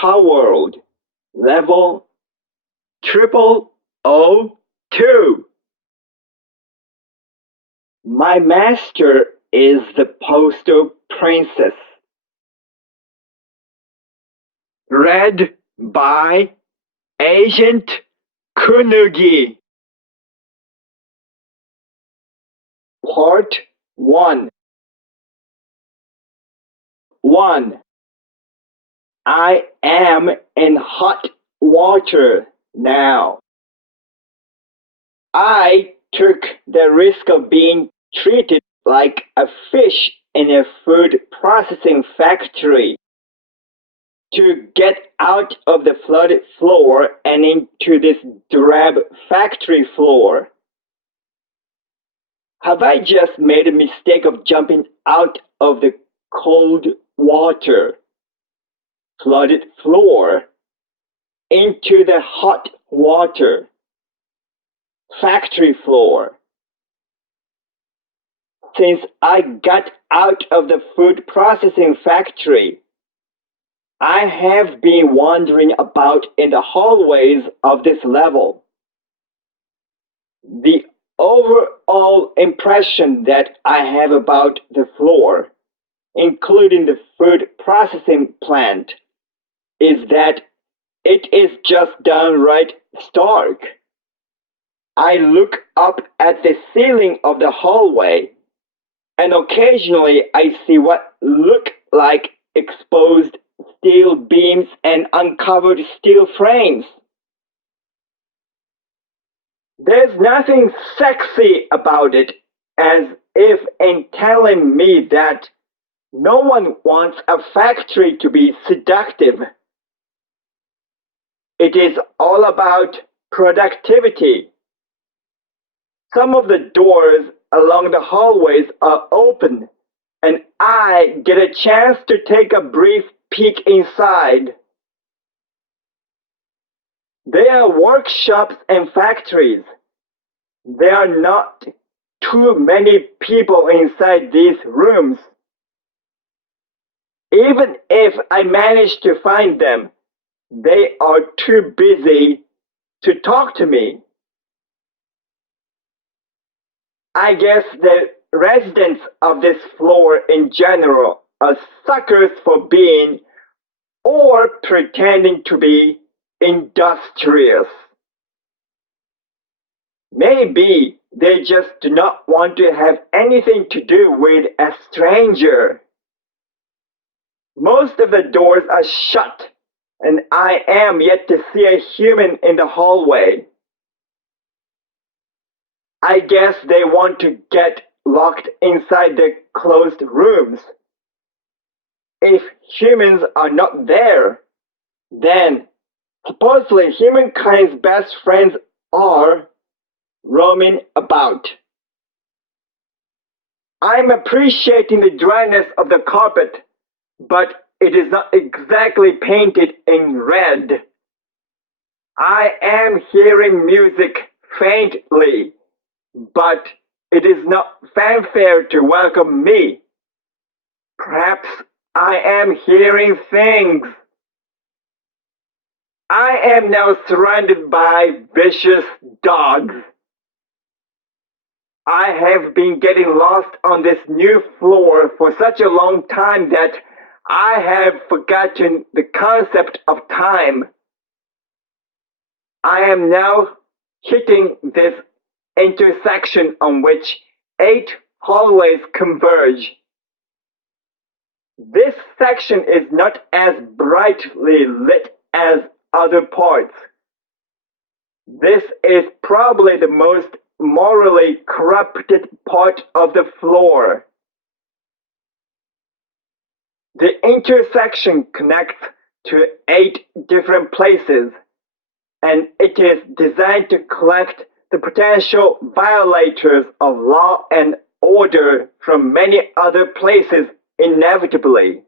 Towerld Level 002. My master is the Postal Princess. Read by Agent Kunugi. Part 1. 1. I am in hot water now. I took the risk of being treated like a fish in a food processing factory to get out of the flooded floor and into this drab factory floor. Have I just made a mistake of jumping out of the cold water, flooded floor, into the hot water, factory floor? Since I got out of the food processing factory, I have been wandering about in the hallways of this level. The overall impression that I have about the floor, including the food processing plant, is that it is just downright stark. I look up at the ceiling of the hallway, and occasionally I see what look like exposed steel beams and uncovered steel frames. There's nothing sexy about it, as if in telling me that no one wants a factory to be seductive. It is all about productivity. Some of the doors along the hallways are open, and I get a chance to take a brief peek inside. They are workshops and factories. There are not too many people inside these rooms. Even if I manage to find them, they are too busy to talk to me. I guess the residents of this floor in general are suckers for being or pretending to be industrious. Maybe they just do not want to have anything to do with a stranger. Most of the doors are shut, and I am yet to see a human in the hallway. I guess they want to get locked inside the closed rooms. If humans are not there, then supposedly humankind's best friends are roaming about. I'm appreciating the dryness of the carpet, but it is not exactly painted in red. I am hearing music faintly, but it is not fanfare to welcome me. Perhaps I am hearing things. I am now surrounded by vicious dogs. I have been getting lost on this new floor for such a long time that I have forgotten the concept of time. I am now hitting this intersection on which 8 hallways converge. This section is not as brightly lit as other parts. This is probably the most morally corrupted part of the floor. The intersection connects to 8 different places, and it is designed to collect the potential violators of law and order from many other places inevitably.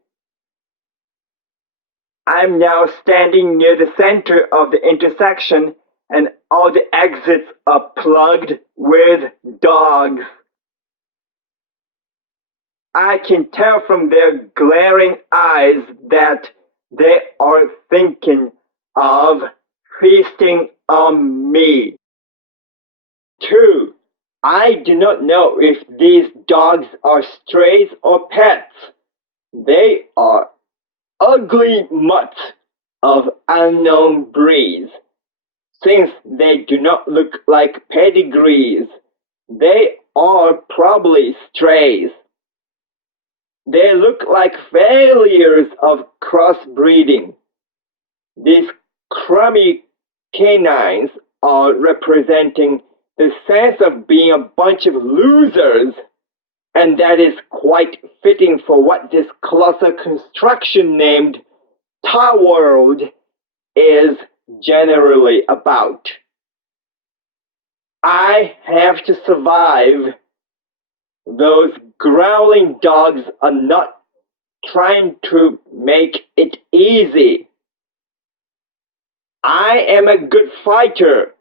I'm now standing near the center of the intersection, and all the exits are plugged with dogs. I can tell from their glaring eyes that they are thinking of feasting on me. 2. I do not know if these dogs are strays or pets. They are ugly mutts of unknown breeds. Since they do not look like pedigrees, they are probably strays. They look like failures of crossbreeding. These crummy canines are representing the sense of being a bunch of losers, and that is quite fitting for what this colossal construction named Towerld is generally about. I have to survive. Those growling dogs are not trying to make it easy. I am a good fighter.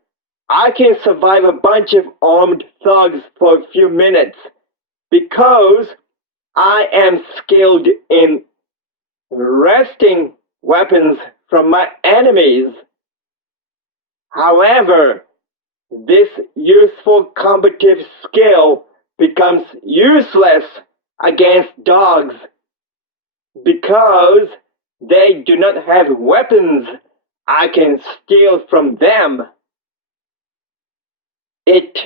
I can survive a bunch of armed thugs for a few minutes because I am skilled in wresting weapons from my enemies. However, this useful combative skill becomes useless against dogs because they do not have weapons I can steal from them. It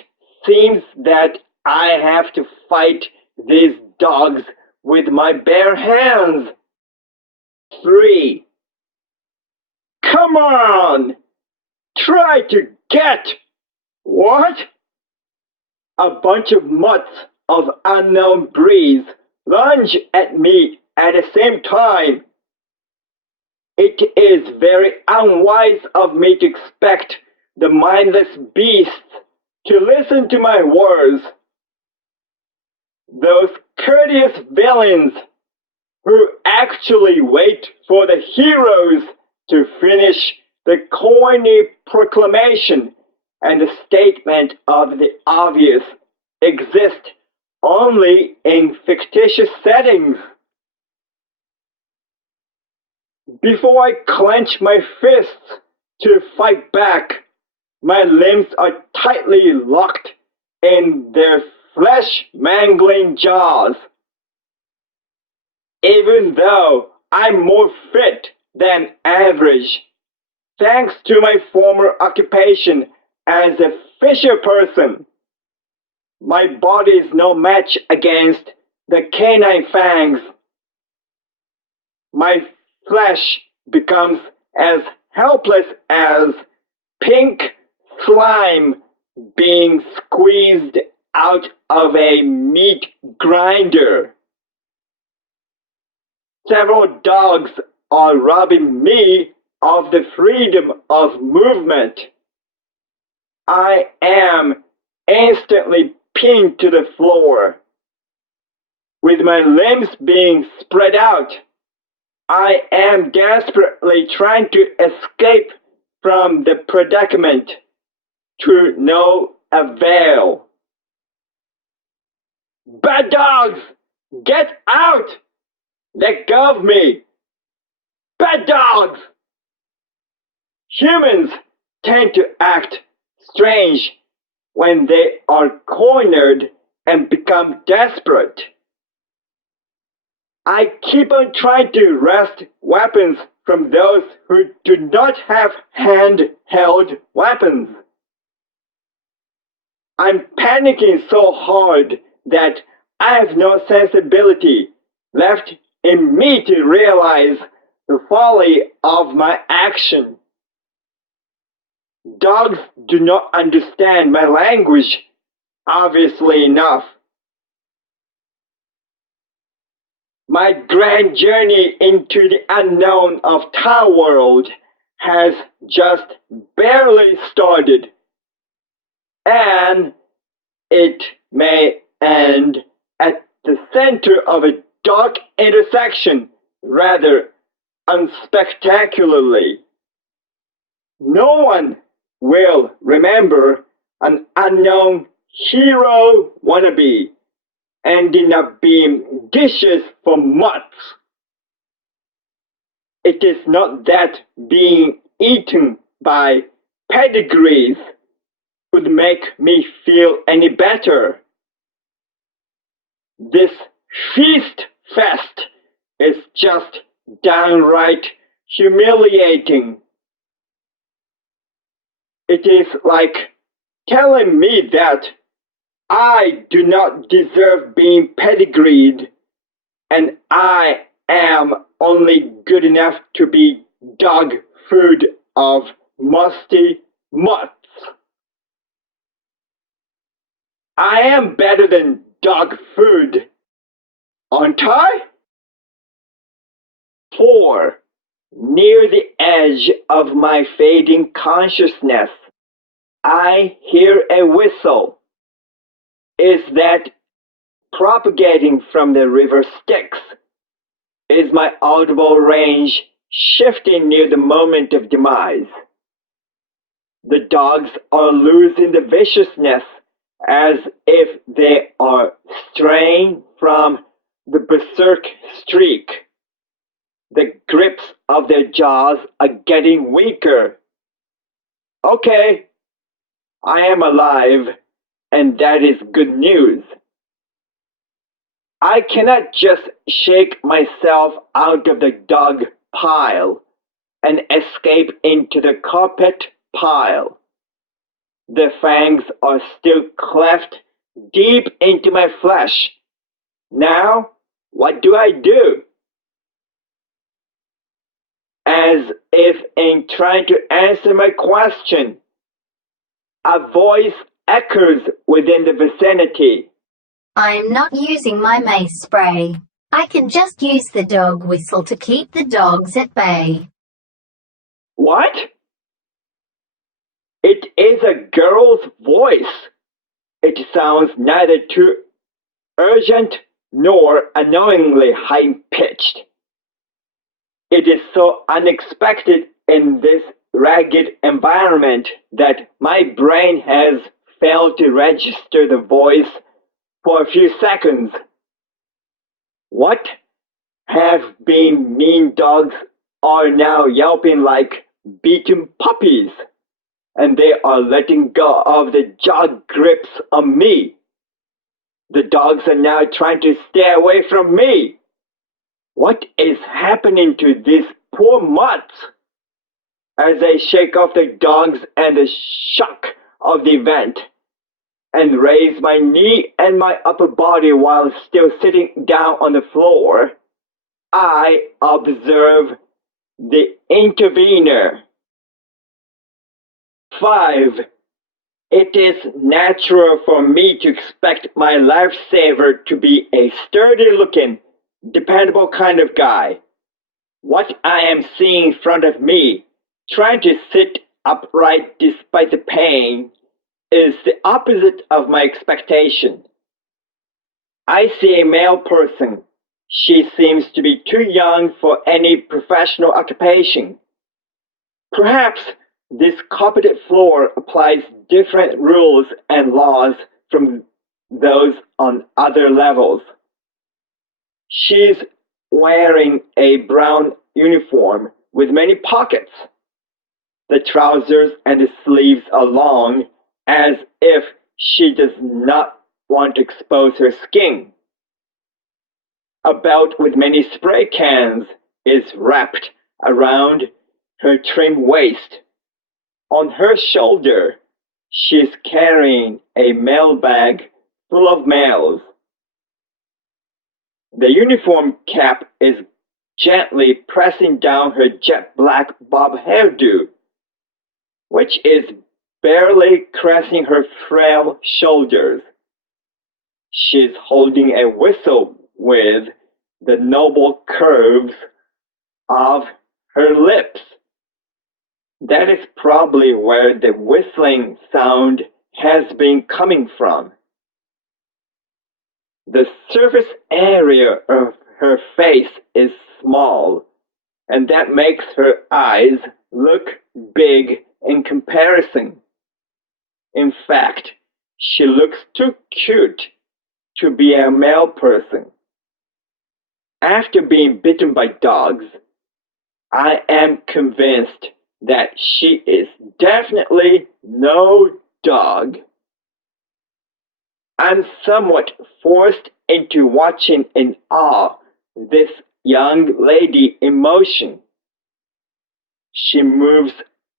seems that I have to fight these dogs with my bare hands. 3. Come on! Try to get! What? A bunch of mutts of unknown breeds lunge at me at the same time. It is very unwise of me to expect the mindless beasts to listen to my words. Those courteous villains who actually wait for the heroes to finish the corny proclamation and the statement of the obvious exist only in fictitious settings. Before I clench my fists to fight back, my limbs are tightly locked in their flesh-mangling jaws. Even though I'm more fit than average, thanks to my former occupation as a fisher person, my body is no match against the canine fangs. My flesh becomes as helpless as pink slime being squeezed out of a meat grinder. Several dogs are robbing me of the freedom of movement. I am instantly pinned to the floor. With my limbs being spread out, I am desperately trying to escape from the predicament, to no avail. Bad dogs! Get out! Let go of me! Bad dogs! Humans tend to act strange when they are cornered and become desperate. I keep on trying to wrest weapons from those who do not have handheld weapons. I'm panicking so hard that I have no sensibility left in me to realize the folly of my action. Dogs do not understand my language, obviously enough. My grand journey into the unknown of Towerld has just barely started, and it may end at the center of a dark intersection rather unspectacularly. No one will remember an unknown hero wannabe ending up being dishes for months. It is not that being eaten by pedigrees would make me feel any better. This feast fest is just downright humiliating. It is like telling me that I do not deserve being pedigreed, and I am only good enough to be dog food of musty mutts. I am better than dog food, aren't I? 4. Near the edge of my fading consciousness, I hear a whistle. Is that propagating from the river Styx? Is my audible range shifting near the moment of demise? The dogs are losing the viciousness as if they are straying from the berserk streak. The grips of their jaws are getting weaker. Okay, I am alive, and that is good news. I cannot just shake myself out of the dog pile and escape into the carpet pile. The fangs are still cleft deep into my flesh. Now, what do I do? As if in trying to answer my question, a voice echoes within the vicinity. I'm not using my mace spray. I can just use the dog whistle to keep the dogs at bay. What? It is a girl's voice. It sounds neither too urgent nor annoyingly high-pitched. It is so unexpected in this ragged environment that my brain has failed to register the voice for a few seconds. What have been mean dogs are now yelping like beaten puppies, and they are letting go of the jaw grips on me. The dogs are now trying to stay away from me. What is happening to these poor mutts? As I shake off the dogs and the shock of the event, and raise my knee and my upper body while still sitting down on the floor, I observe the intervener. 5. It is natural for me to expect my lifesaver to be a sturdy-looking, dependable kind of guy. What I am seeing in front of me, trying to sit upright despite the pain, is the opposite of my expectation. I see a male person. She seems to be too young for any professional occupation. Perhaps this carpeted floor applies different rules and laws from those on other levels. She's wearing a brown uniform with many pockets. The trousers and the sleeves are long, as if she does not want to expose her skin. A belt with many spray cans is wrapped around her trim waist. On her shoulder, she's carrying a mail bag full of mails. The uniform cap is gently pressing down her jet black bob hairdo. which is barely caressing her frail shoulders. She's holding a whistle with the noble curves of her lips. That is probably where the whistling sound has been coming from. The surface area of her face is small, and that makes her eyes look big in comparison. In fact, she looks too cute to be a male person. After being bitten by dogs, I am convinced that she is definitely no dog. I'm somewhat forced into watching in awe this young lady in motion. She moves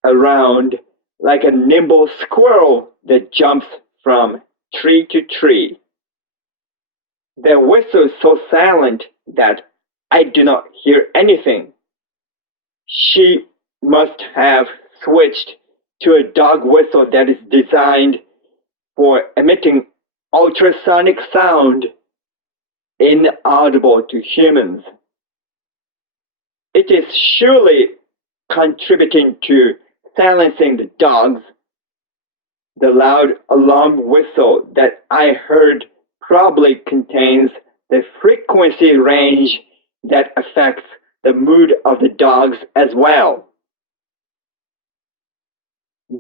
around like a nimble squirrel that jumps from tree to tree. The whistle is so silent that I do not hear anything. She must have switched to a dog whistle that is designed for emitting ultrasonic sound inaudible to humans. It is surely contributing to silencing the dogs. The loud alarm whistle that I heard probably contains the frequency range that affects the mood of the dogs as well.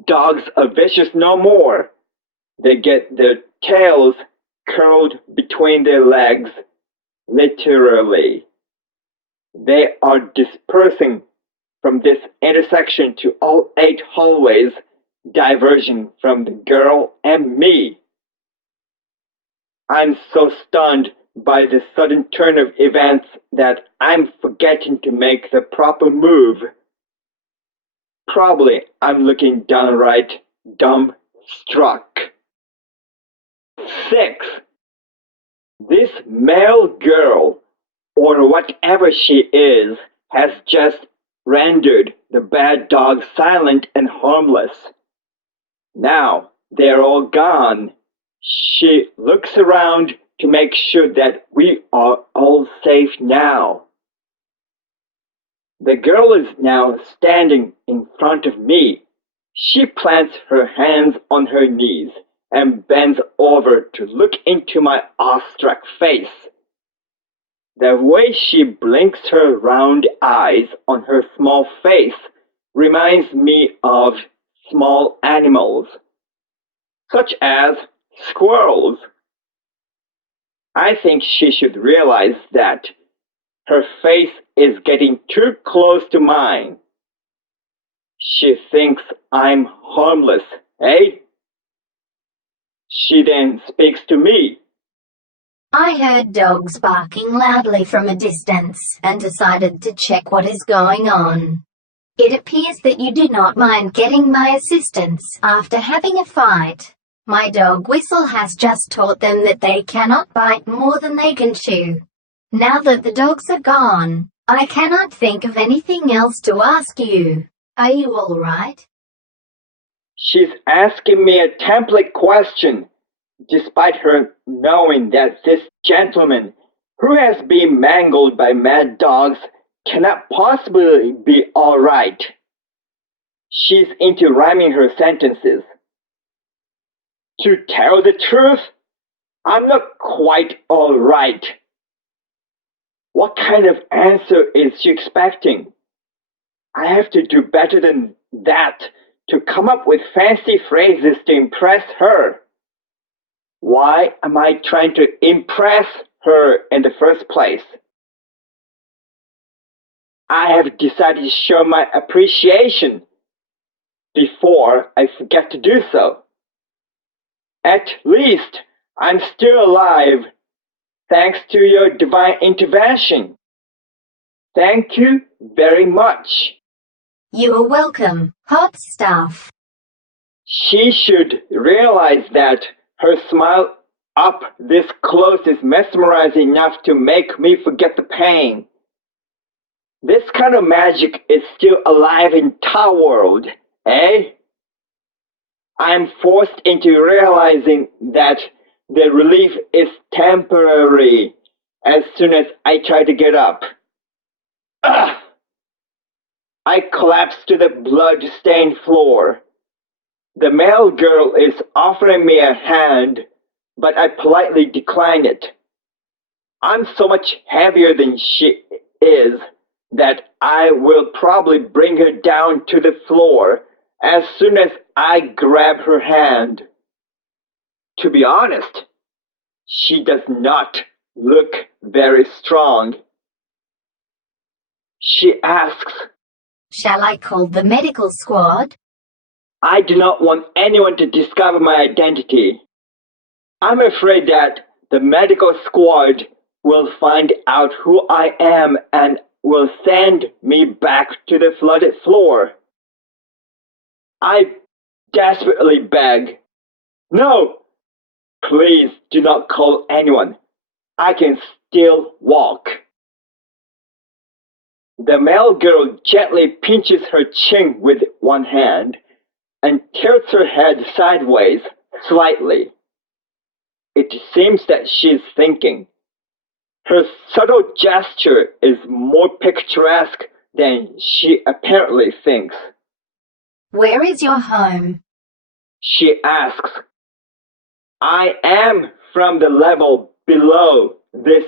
Dogs are vicious no more. They get their tails curled between their legs, literally. They are dispersing from this intersection to all 8 hallways, diverging from the girl and me. I'm so stunned by the sudden turn of events that I'm forgetting to make the proper move. Probably I'm looking downright dumbstruck. 6. This male girl, or whatever she is, has just rendered the bad dogs silent and harmless. Now they're all gone. She looks around to make sure that we are all safe now. The girl is now standing in front of me. She plants her hands on her knees and bends over to look into my awestruck face. The way she blinks her round eyes on her small face reminds me of small animals, such as squirrels. I think she should realize that her face is getting too close to mine. She thinks I'm harmless, eh? She then speaks to me. I heard dogs barking loudly from a distance and decided to check what is going on. It appears that you do not mind getting my assistance after having a fight. My dog whistle has just taught them that they cannot bite more than they can chew. Now that the dogs are gone, I cannot think of anything else to ask you. Are you all right? She's asking me a template question, despite her knowing that this gentleman, who has been mangled by mad dogs, cannot possibly be all right. She's into rhyming her sentences. To tell the truth, I'm not quite all right. What kind of answer is she expecting? I have to do better than that to come up with fancy phrases to impress her. Why am I trying to impress her in the first place? I have decided to show my appreciation before I forget to do so. At least I'm still alive, thanks to your divine intervention. Thank you very much. You are welcome, hot stuff. She should realize that her smile up this close is mesmerizing enough to make me forget the pain. This kind of magic is still alive in Towerld, eh? I am forced into realizing that the relief is temporary as soon as I try to get up. Ugh! I collapse to the blood-stained floor. The male girl is offering me a hand, but I politely decline it. I'm so much heavier than she is that I will probably bring her down to the floor as soon as I grab her hand. To be honest, she does not look very strong. She asks, "Shall I call the medical squad?" I do not want anyone to discover my identity. I'm afraid that the medical squad will find out who I am and will send me back to the flooded floor. I desperately beg, "No, please do not call anyone. I can still walk." The male girl gently pinches her chin with one hand and tilts her head sideways slightly. It seems that she is thinking. Her subtle gesture is more picturesque than she apparently thinks. "Where is your home?" She asks. I am from the level below this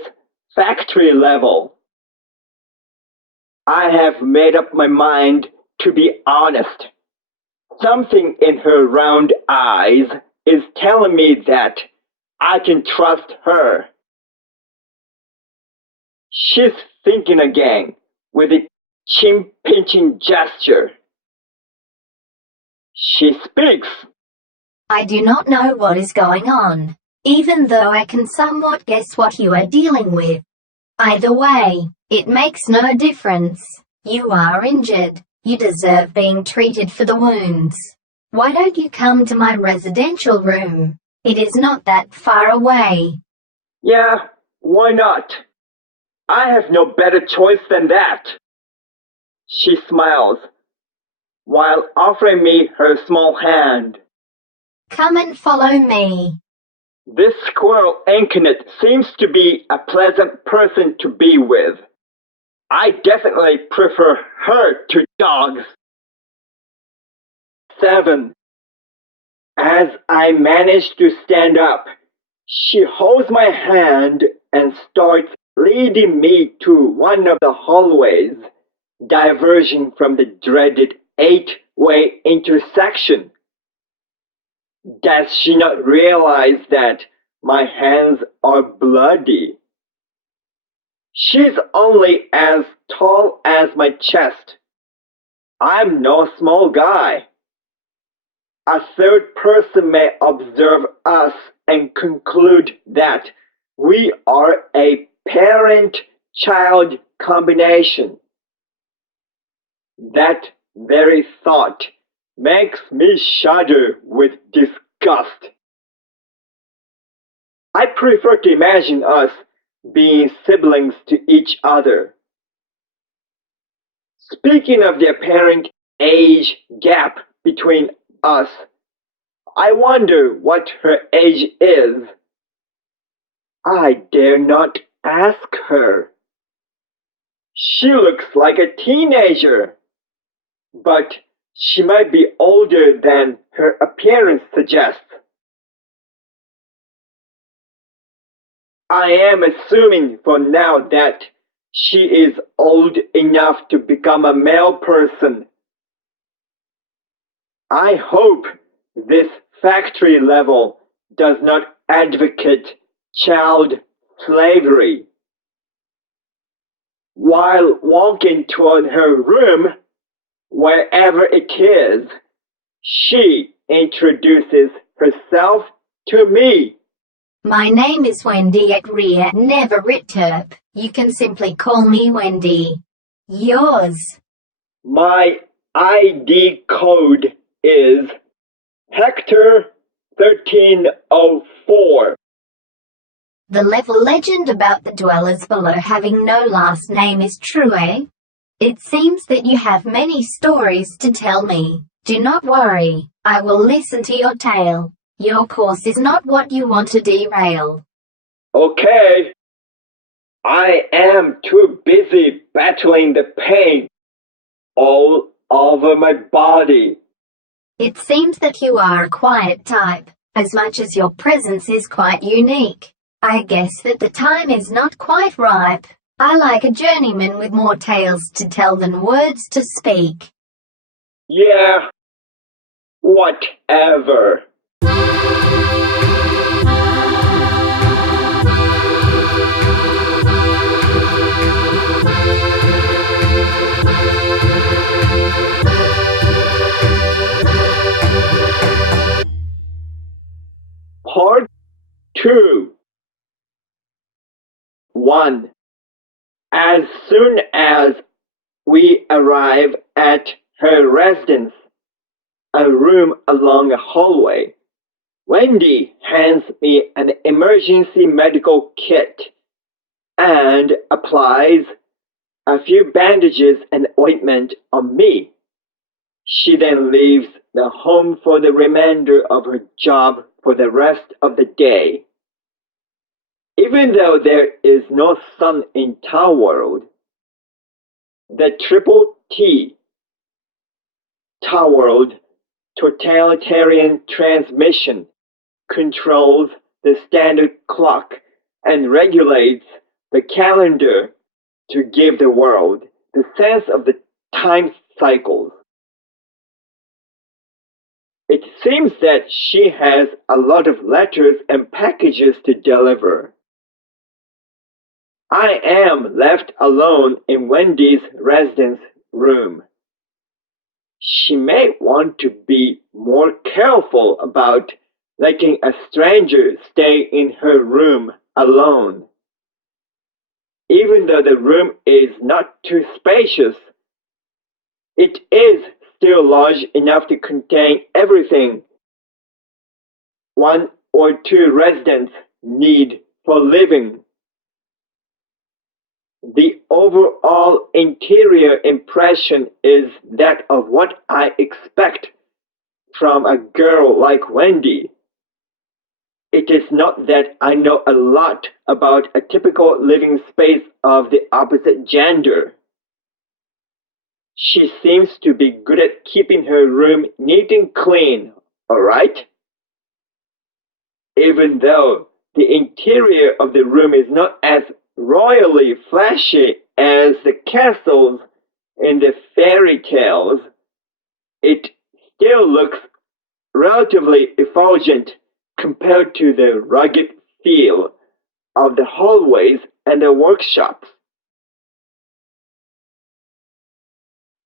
factory level. I have made up my mind to be honest. Something in her round eyes is telling me that I can trust her. She's thinking again with a chin-pinching gesture. She speaks. "I do not know what is going on, even though I can somewhat guess what you are dealing with. Either way, it makes no difference. You are injured. You deserve being treated for the wounds. Why don't you come to my residential room? It is not that far away." Yeah, why not? I have no better choice than that. She smiles, while offering me her small hand. "Come and follow me." This squirrel incarnate seems to be a pleasant person to be with. I definitely prefer her to dogs. 7. As I manage to stand up, she holds my hand and starts leading me to one of the hallways, diverging from the dreaded 8-way intersection. Does she not realize that my hands are bloody? She's only as tall as my chest. I'm no small guy. A third person may observe us and conclude that we are a parent-child combination. That very thought makes me shudder with disgust. I prefer to imagine us being siblings to each other. Speaking of the apparent age gap between us, I wonder what her age is. I dare not ask her. She looks like a teenager, but she might be older than her appearance suggests. I am assuming for now that she is old enough to become a male person. I hope this factory level does not advocate child slavery. While walking toward her room, wherever it is, she introduces herself to me. "My name is Wendy at Ria Never Ritterp. You can simply call me Wendy. Yours?" My ID code is Hector 1304. "The level legend about the dwellers below having no last name is true, eh? It seems that you have many stories to tell me. Do not worry, I will listen to your tale. Your course is not what you want to derail. Okay. I am too busy battling the pain all over my body. It seems that you are a quiet type, as much as your presence is quite unique. I guess that the time is not quite ripe. I like a journeyman with more tales to tell than words to speak. Yeah, whatever. Part 2. 1. As soon as we arrive at her residence, a room along a hallway, Wendy hands me an emergency medical kit and applies a few bandages and ointment on me. She then leaves the home for the remainder of her job for the rest of the day. Even though there is no sun in Towerld, the triple T, Towerld Totalitarian Transmission, controls the standard clock and regulates the calendar to give the world the sense of the time cycles. It seems that she has a lot of letters and packages to deliver. I am left alone in Wendy's residence room. She may want to be more careful about letting a stranger stay in her room alone. Even though the room is not too spacious, it is still large enough to contain everything one or two residents need for living. The overall interior impression is that of what I expect from a girl like Wendy. It is not that I know a lot about a typical living space of the opposite gender. She seems to be good at keeping her room neat and clean, alright? Even though the interior of the room is not as royally flashy as the castles in the fairy tales, it still looks relatively effulgent compared to the rugged feel of the hallways and the workshops.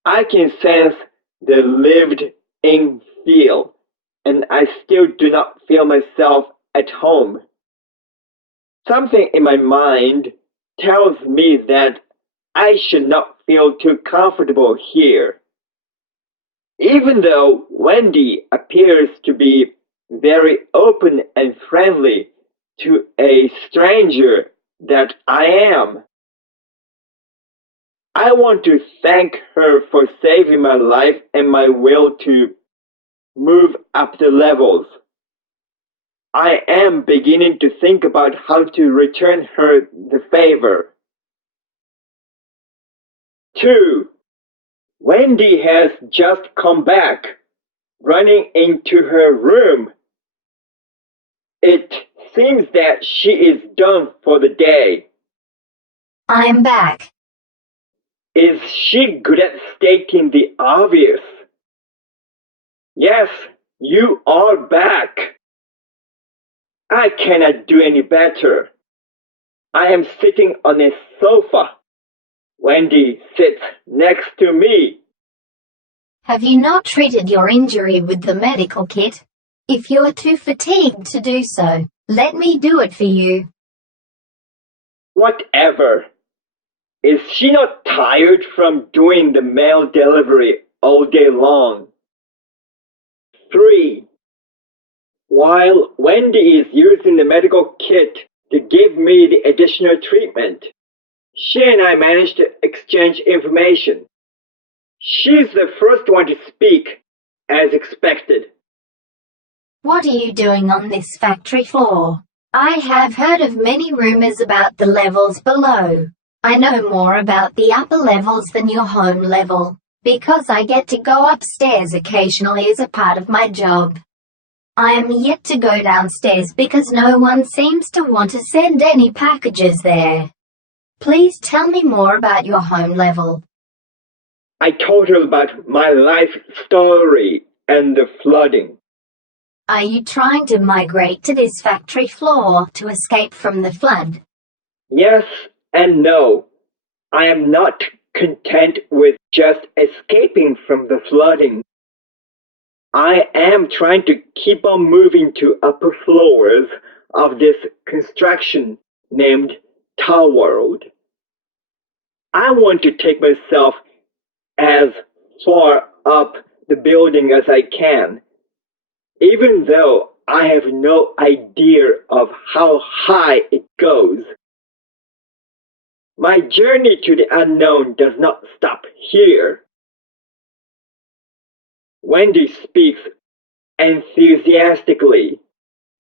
I can sense the lived-in feel, and I still do not feel myself at home. Something in my mind tells me that I should not feel too comfortable here. Even though Wendy appears to be very open and friendly to a stranger that I am, I want to thank her for saving my life and my will to move up the levels. I am beginning to think about how to return her the favor. 2. Wendy has just come back, running into her room. It seems that she is done for the day. I'm back. Is she good at stating the obvious? Yes, you are back. I cannot do any better. I am sitting on a sofa. Wendy sits next to me. Have you not treated your injury with the medical kit? If you are too fatigued to do so, let me do it for you. Whatever. Is she not tired from doing the mail delivery all day long? 3. While Wendy is using the medical kit to give me the additional treatment, she and I managed to exchange information. She's the first one to speak, as expected. What are you doing on this factory floor? I have heard of many rumors about the levels below. I know more about the upper levels than your home level, because I get to go upstairs occasionally as a part of my job. I am yet to go downstairs because no one seems to want to send any packages there. Please tell me more about your home level. I told her about my life story and the flooding. Are you trying to migrate to this factory floor to escape from the flood? Yes and no. I am not content with just escaping from the flooding. I am trying to keep on moving to upper floors of this construction named Towerld. I want to take myself as far up the building as I can, even though I have no idea of how high it goes. My journey to the unknown does not stop here. Wendy speaks enthusiastically.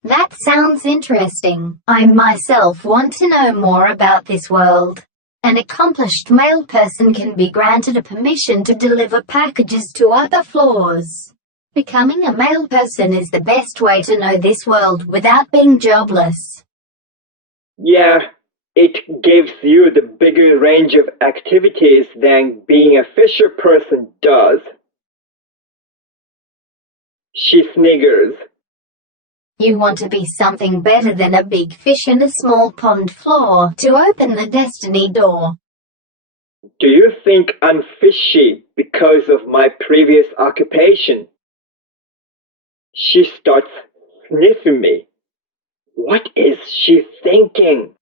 That sounds interesting. I myself want to know more about this world. An accomplished male person can be granted a permission to deliver packages to other floors. Becoming a male person is the best way to know this world without being jobless. Yeah, it gives you the bigger range of activities than being a fisher person does. She sniggers. You want to be something better than a big fish in a small pond floor to open the destiny door. Do you think I'm fishy because of my previous occupation? She starts sniffing me. What is she thinking?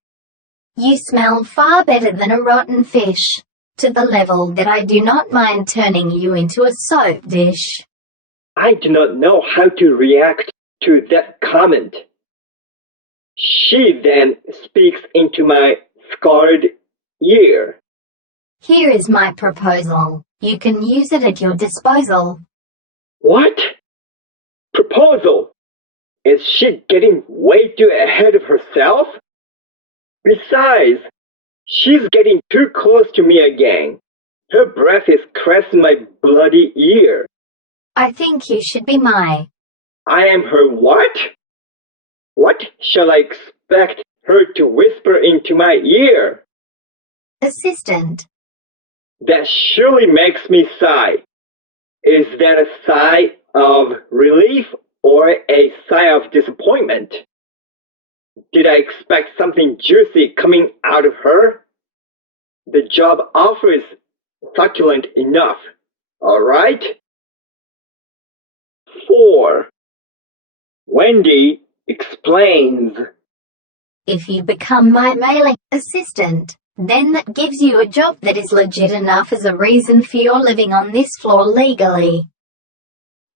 You smell far better than a rotten fish, to the level that I do not mind turning you into a soap dish. I do not know how to react to that comment. She then speaks into my scarred ear. Here is my proposal. You can use it at your disposal. What? Proposal? Is she getting way too ahead of herself? Besides, she's getting too close to me again. Her breath is caressing my bloody ear. I think you should be my. I am her what? What shall I expect her to whisper into my ear? Assistant. That surely makes me sigh. Is that a sigh of relief or a sigh of disappointment? Did I expect something juicy coming out of her? The job offer is succulent enough, all right? 4. Wendy explains. If you become my mailing assistant, then that gives you a job that is legit enough as a reason for your living on this floor legally.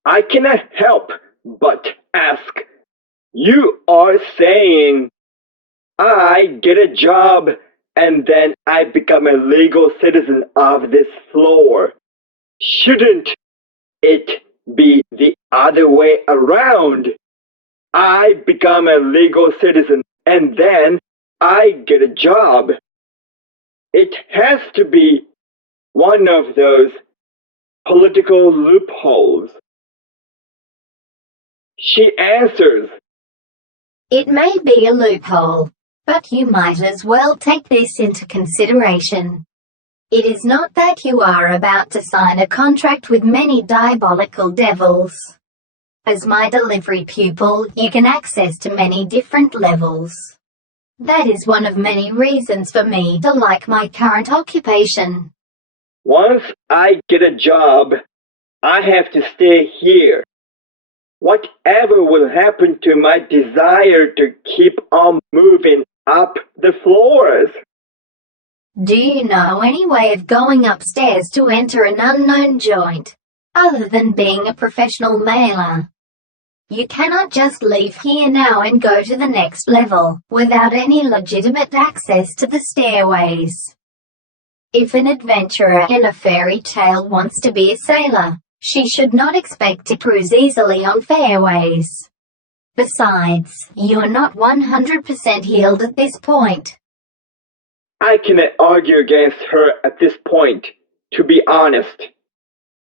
I cannot help but ask. You are saying I get a job and then I become a legal citizen of this floor. Shouldn't it be the other way around? I become a legal citizen and then I get a job. It has to be one of those political loopholes. She answers. It may be a loophole, but you might as well take this into consideration. It is not that you are about to sign a contract with many diabolical devils. As my delivery pupil, you can access to many different levels. That is one of many reasons for me to like my current occupation. Once I get a job, I have to stay here. Whatever will happen to my desire to keep on moving up the floors? Do you know any way of going upstairs to enter an unknown joint, other than being a professional mailer? You cannot just leave here now and go to the next level without any legitimate access to the stairways. If an adventurer in a fairy tale wants to be a sailor, she should not expect to cruise easily on fairways. Besides, you're not 100% healed at this point. I cannot argue against her at this point, to be honest.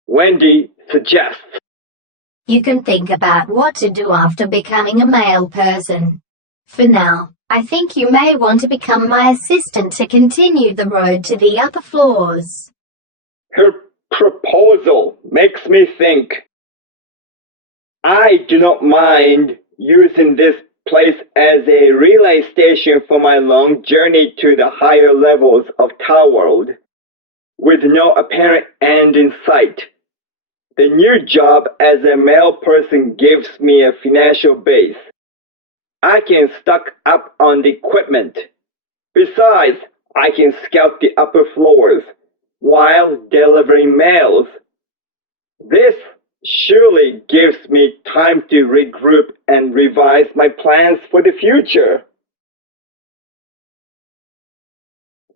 Wendy suggests. You can think about what to do after becoming a male person. For now, I think you may want to become my assistant to continue the road to the upper floors. Her proposal makes me think. I do not mind using this place as a relay station for my long journey to the higher levels of Towerld, with no apparent end in sight. The new job as a male person gives me a financial base. I can stock up on the equipment. Besides, I can scout the upper floors while delivering mails. This surely gives me time to regroup and revise my plans for the future.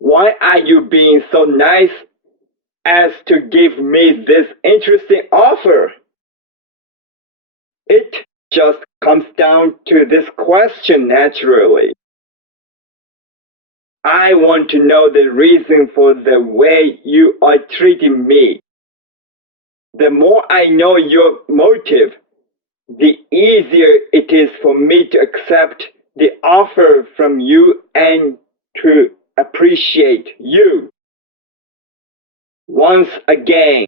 Why are you being so nice as to give me this interesting offer? It just comes down to this question naturally. I want to know the reason for the way you are treating me. The more I know your motive, the easier it is for me to accept the offer from you and to appreciate you. Once again,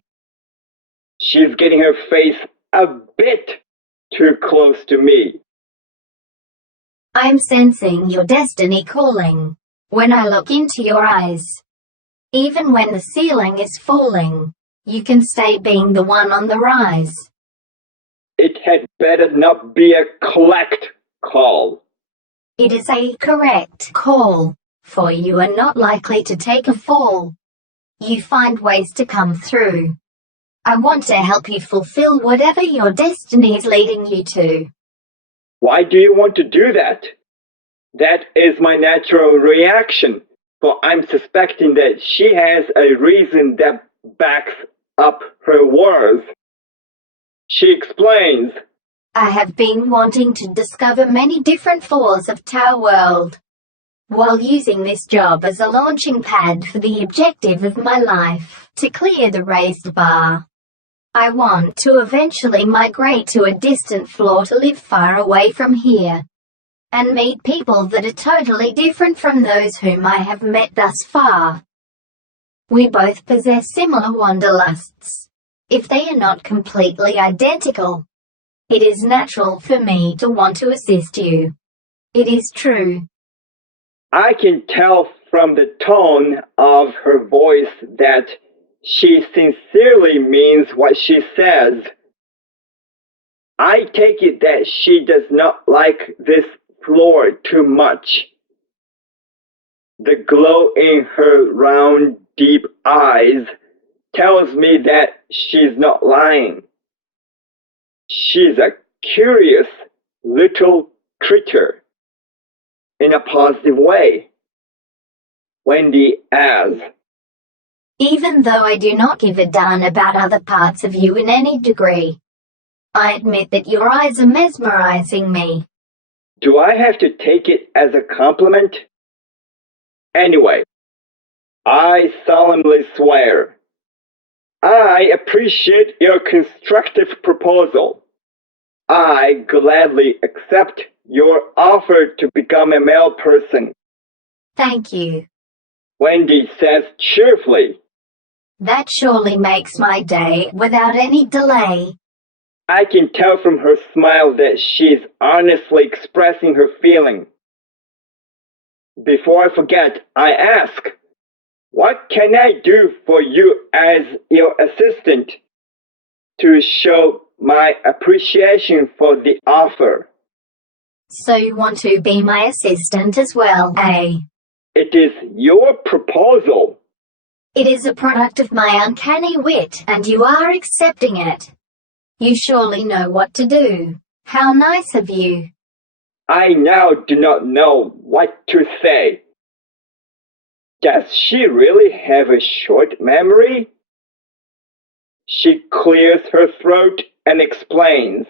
she's getting her face a bit too close to me. I'm sensing your destiny calling when I look into your eyes. Even when the ceiling is falling, you can stay being the one on the rise. It had better not be a collect call. It is a correct call, for you are not likely to take a fall. You find ways to come through. I want to help you fulfill whatever your destiny is leading you to. Why do you want to do that? That is my natural reaction, for I'm suspecting that she has a reason that backs up her words. She explains. I have been wanting to discover many different floors of Towerld, while using this job as a launching pad for the objective of my life, to clear the raised bar. I want to eventually migrate to a distant floor to live far away from here, and meet people that are totally different from those whom I have met thus far. We both possess similar wanderlusts, if they are not completely identical. It is natural for me to want to assist you. It is true. I can tell from the tone of her voice that she sincerely means what she says. I take it that she does not like this floor too much. The glow in her round, deep eyes tells me that she's not lying. She's a curious little creature, in a positive way. Wendy asks. Even though I do not give a darn about other parts of you in any degree, I admit that your eyes are mesmerizing me. Do I have to take it as a compliment? Anyway, I solemnly swear, I appreciate your constructive proposal. I gladly accept your offer to become a male person. Thank you. Wendy says cheerfully. That surely makes my day without any delay. I can tell from her smile that she's honestly expressing her feeling. Before I forget, I ask, what can I do for you as your assistant to show my appreciation for the offer? So you want to be my assistant as well, eh? It is your proposal. It is a product of my uncanny wit, and you are accepting it. You surely know what to do. How nice of you. I now do not know what to say. Does she really have a short memory? She clears her throat and explains.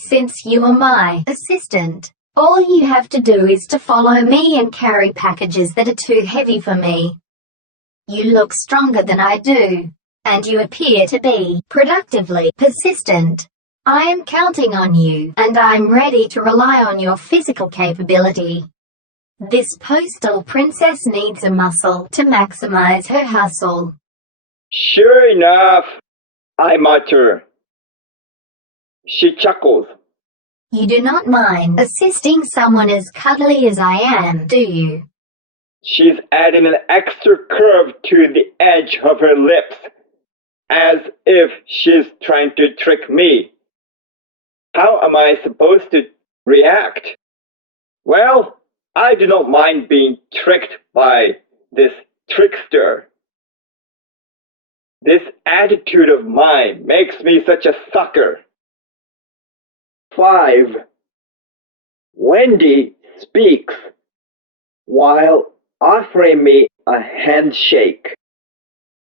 Since you are my assistant, all you have to do is to follow me and carry packages that are too heavy for me. You look stronger than I do, and you appear to be productively persistent. I am counting on you, and I'm ready to rely on your physical capability. This postal princess needs a muscle to maximize her hustle. Sure enough, I mutter. She chuckles. You do not mind assisting someone as cuddly as I am, do you? She's adding an extra curve to the edge of her lips, as if she's trying to trick me. How am I supposed to react? Well, I do not mind being tricked by this trickster. This attitude of mine makes me such a sucker. 5. Wendy speaks while offering me a handshake.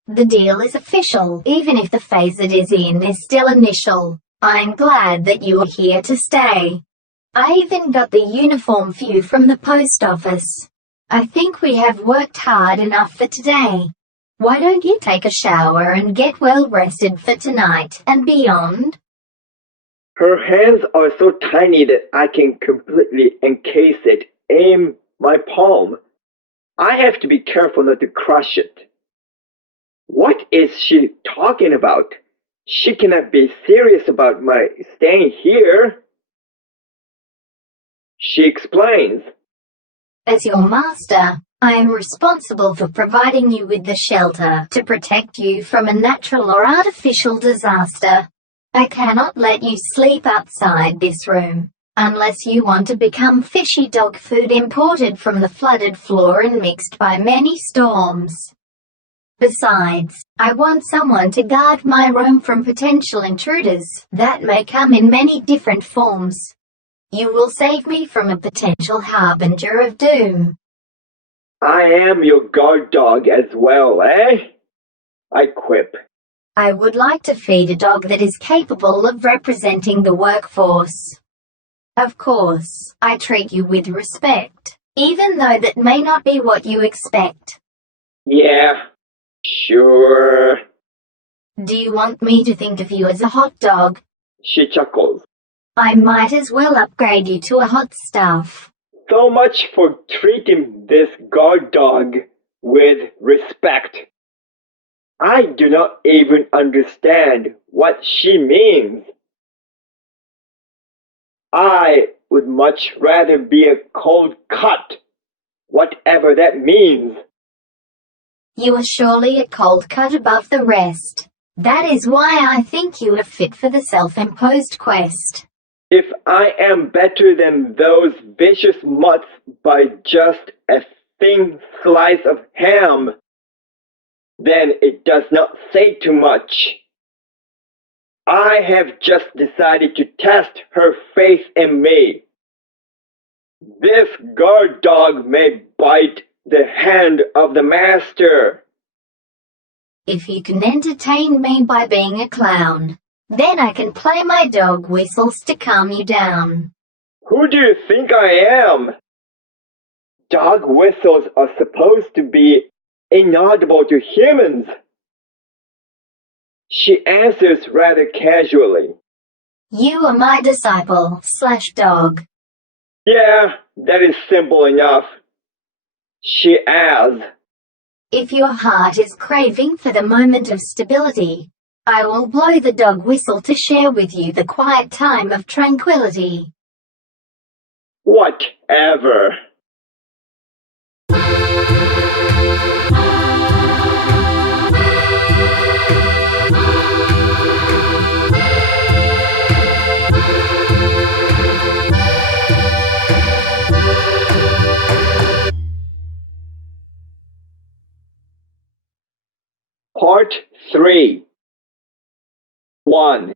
The deal is official, even if the phase it is in is still initial. I'm glad that you are here to stay. I even got the uniform for you from the post office. I think we have worked hard enough for today. Why don't you take a shower and get well rested for tonight and beyond? Her hands are so tiny that I can completely encase it in my palm. I have to be careful not to crush it. What is she talking about? She cannot be serious about my staying here. She explains. As your master, I am responsible for providing you with the shelter to protect you from a natural or artificial disaster. I cannot let you sleep outside this room, unless you want to become fishy dog food imported from the flooded floor and mixed by many storms. Besides, I want someone to guard my room from potential intruders that may come in many different forms. You will save me from a potential harbinger of doom. I am your guard dog as well, eh? I quip. I would like to feed a dog that is capable of representing the workforce. Of course, I treat you with respect, even though that may not be what you expect. Yeah, sure. Do you want me to think of you as a hot dog? She chuckles. I might as well upgrade you to a hot stuff. So much for treating this guard dog with respect. I do not even understand what she means. I would much rather be a cold cut, whatever that means. You are surely a cold cut above the rest. That is why I think you are fit for the self-imposed quest. If I am better than those vicious mutts by just a thin slice of ham, then it does not say too much. I have just decided to test her faith in me. This guard dog may bite the hand of the master. If you can entertain me by being a clown, then I can play my dog whistles to calm you down. Who do you think I am? Dog whistles are supposed to be inaudible to humans. She answers rather casually. You are my disciple/dog. Yeah, that is simple enough. She adds. If your heart is craving for the moment of stability, I will blow the dog whistle to share with you the quiet time of tranquility. Whatever. Part 3. 1.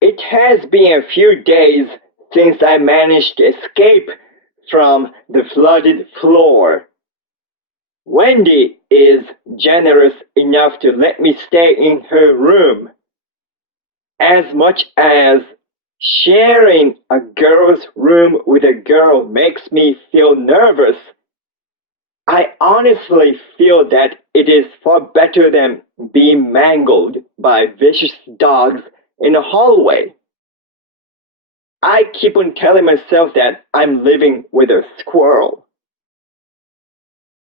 It has been a few days since I managed to escape from the flooded floor. Wendy is generous enough to let me stay in her room, as much as Sharing a girl's room with a girl makes me feel nervous. I honestly feel that it is far better than being mangled by vicious dogs in a hallway. I keep on telling myself that I'm living with a squirrel.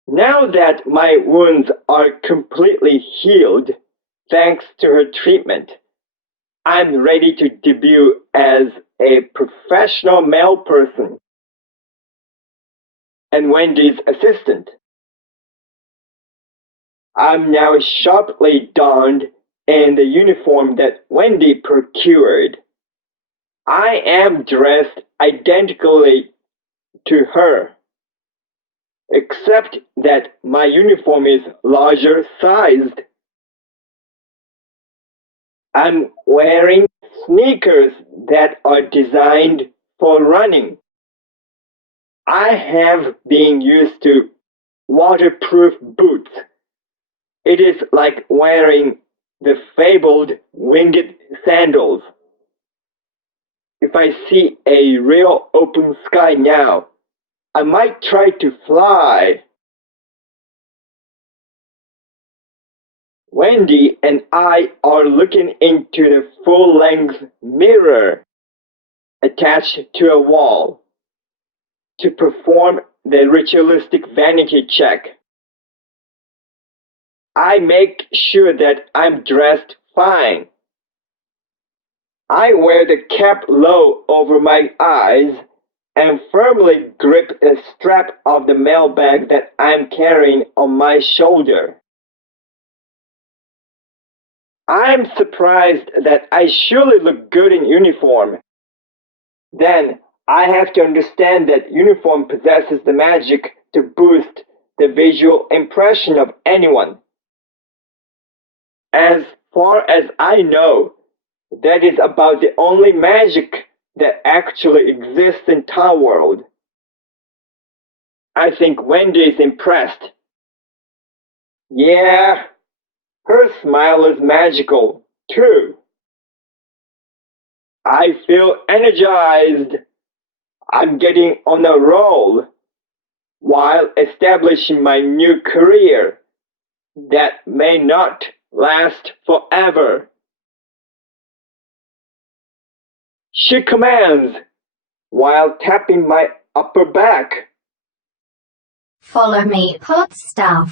Now that my wounds are completely healed, thanks to her treatment, I'm ready to debut as a professional male person and Wendy's assistant. I'm now sharply donned in the uniform that Wendy procured. I am dressed identically to her, except that my uniform is larger sized. I'm wearing sneakers that are designed for running. I have been used to waterproof boots. It is like wearing the fabled winged sandals. If I see a real open sky now, I might try to fly. Wendy and I are looking into the full-length mirror attached to a wall to perform the ritualistic vanity check. I make sure that I'm dressed fine. I wear the cap low over my eyes and firmly grip the strap of the mailbag that I'm carrying on my shoulder. I'm surprised that I surely look good in uniform. Then I have to understand that uniform possesses the magic to boost the visual impression of anyone. As far as I know, that is about the only magic that actually exists in Towerld. I think Wendy is impressed. Yeah, her smile is magical, too. I feel energized. I'm getting on a roll while establishing my new career that may not last forever. She commands while tapping my upper back. Follow me, Postal.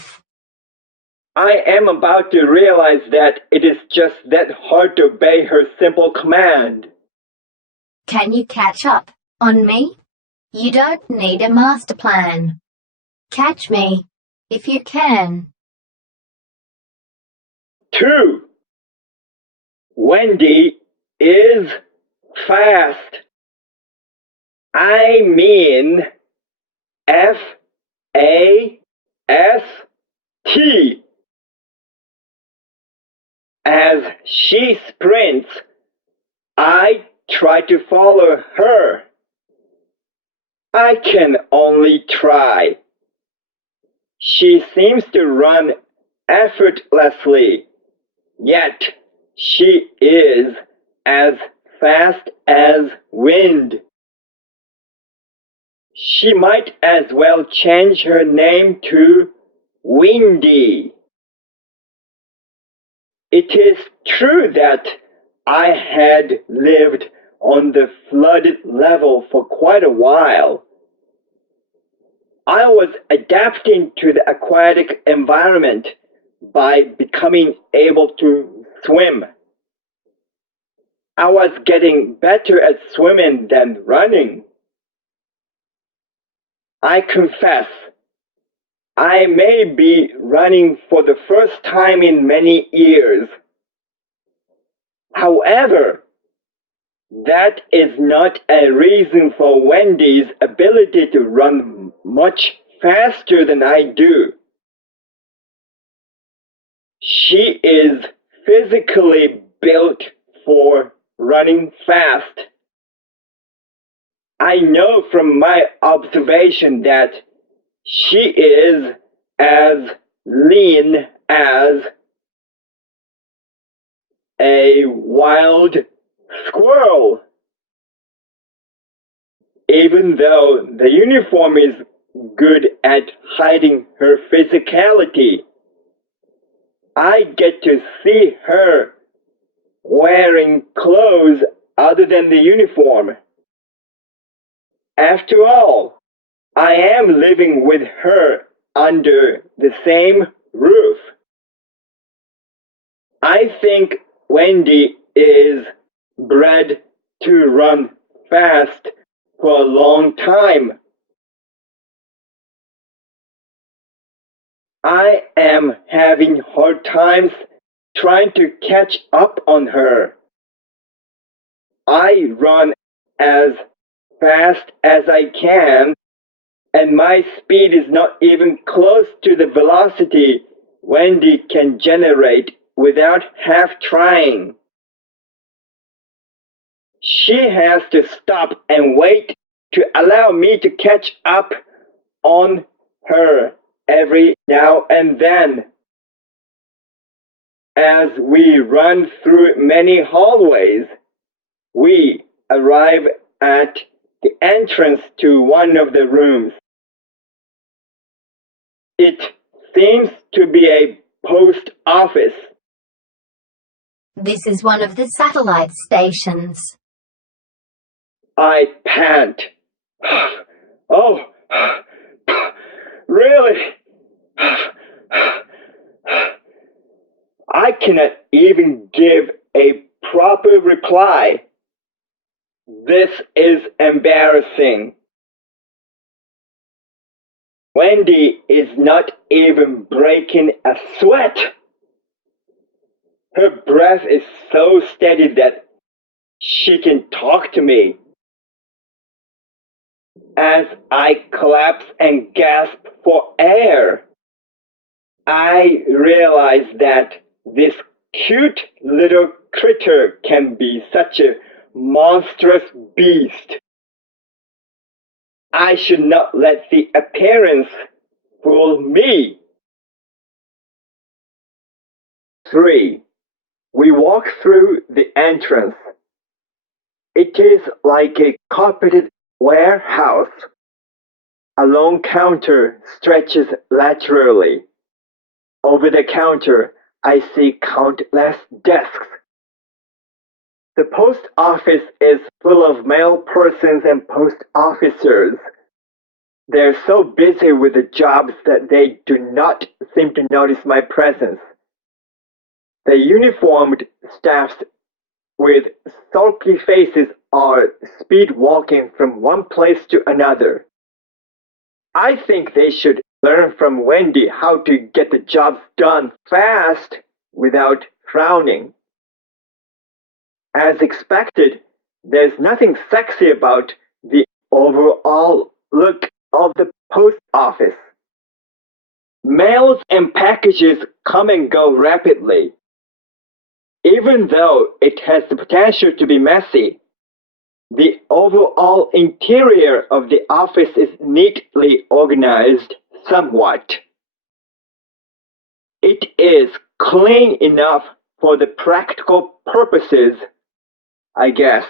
I am about to realize that it is just that hard to obey her simple command. Can you catch up on me? You don't need a master plan. Catch me if you can. 2. Wendy is fast. I mean F-A-S-T. As she sprints, I try to follow her. I can only try. She seems to run effortlessly, yet she is as fast as wind. She might as well change her name to Windy. It is true that I had lived on the flooded level for quite a while. I was adapting to the aquatic environment by becoming able to swim. I was getting better at swimming than running. I confess, I may be running for the first time in many years. However, that is not a reason for Wendy's ability to run much faster than I do. She is physically built for running fast. I know from my observation that she is as lean as a wild squirrel. even though the uniform is good at hiding her physicality, I get to see her wearing clothes other than the uniform. After all, I am living with her under the same roof. I think Wendy is bred to run fast for a long time. I am having hard times trying to catch up on her. I run as fast as I can, and my speed is not even close to the velocity Wendy can generate without half trying. She has to stop and wait to allow me to catch up on her every now and then. As we run through many hallways, we arrive at the entrance to one of the rooms. It seems to be a post office. This is one of the satellite stations. I pant. Oh, really? I cannot even give a proper reply. This is embarrassing. Wendy is not even breaking a sweat. Her breath is so steady that she can talk to me. As I collapse and gasp for air, I realize that this cute little critter can be such a monstrous beast. I should not let the appearance fool me. 3. We walk through the entrance. It is like a carpeted warehouse. A long counter stretches laterally. Over the counter, I see countless desks. The post office is full of mail persons and post officers. They're so busy with the jobs that they do not seem to notice my presence. The uniformed staffs with sulky faces are speed walking from one place to another. I think they should learn from Wendy how to get the jobs done fast without frowning. As expected, there's nothing sexy about the overall look of the post office. Mails and packages come and go rapidly. Even though it has the potential to be messy, the overall interior of the office is neatly organized somewhat. It is clean enough for the practical purposes, I guess.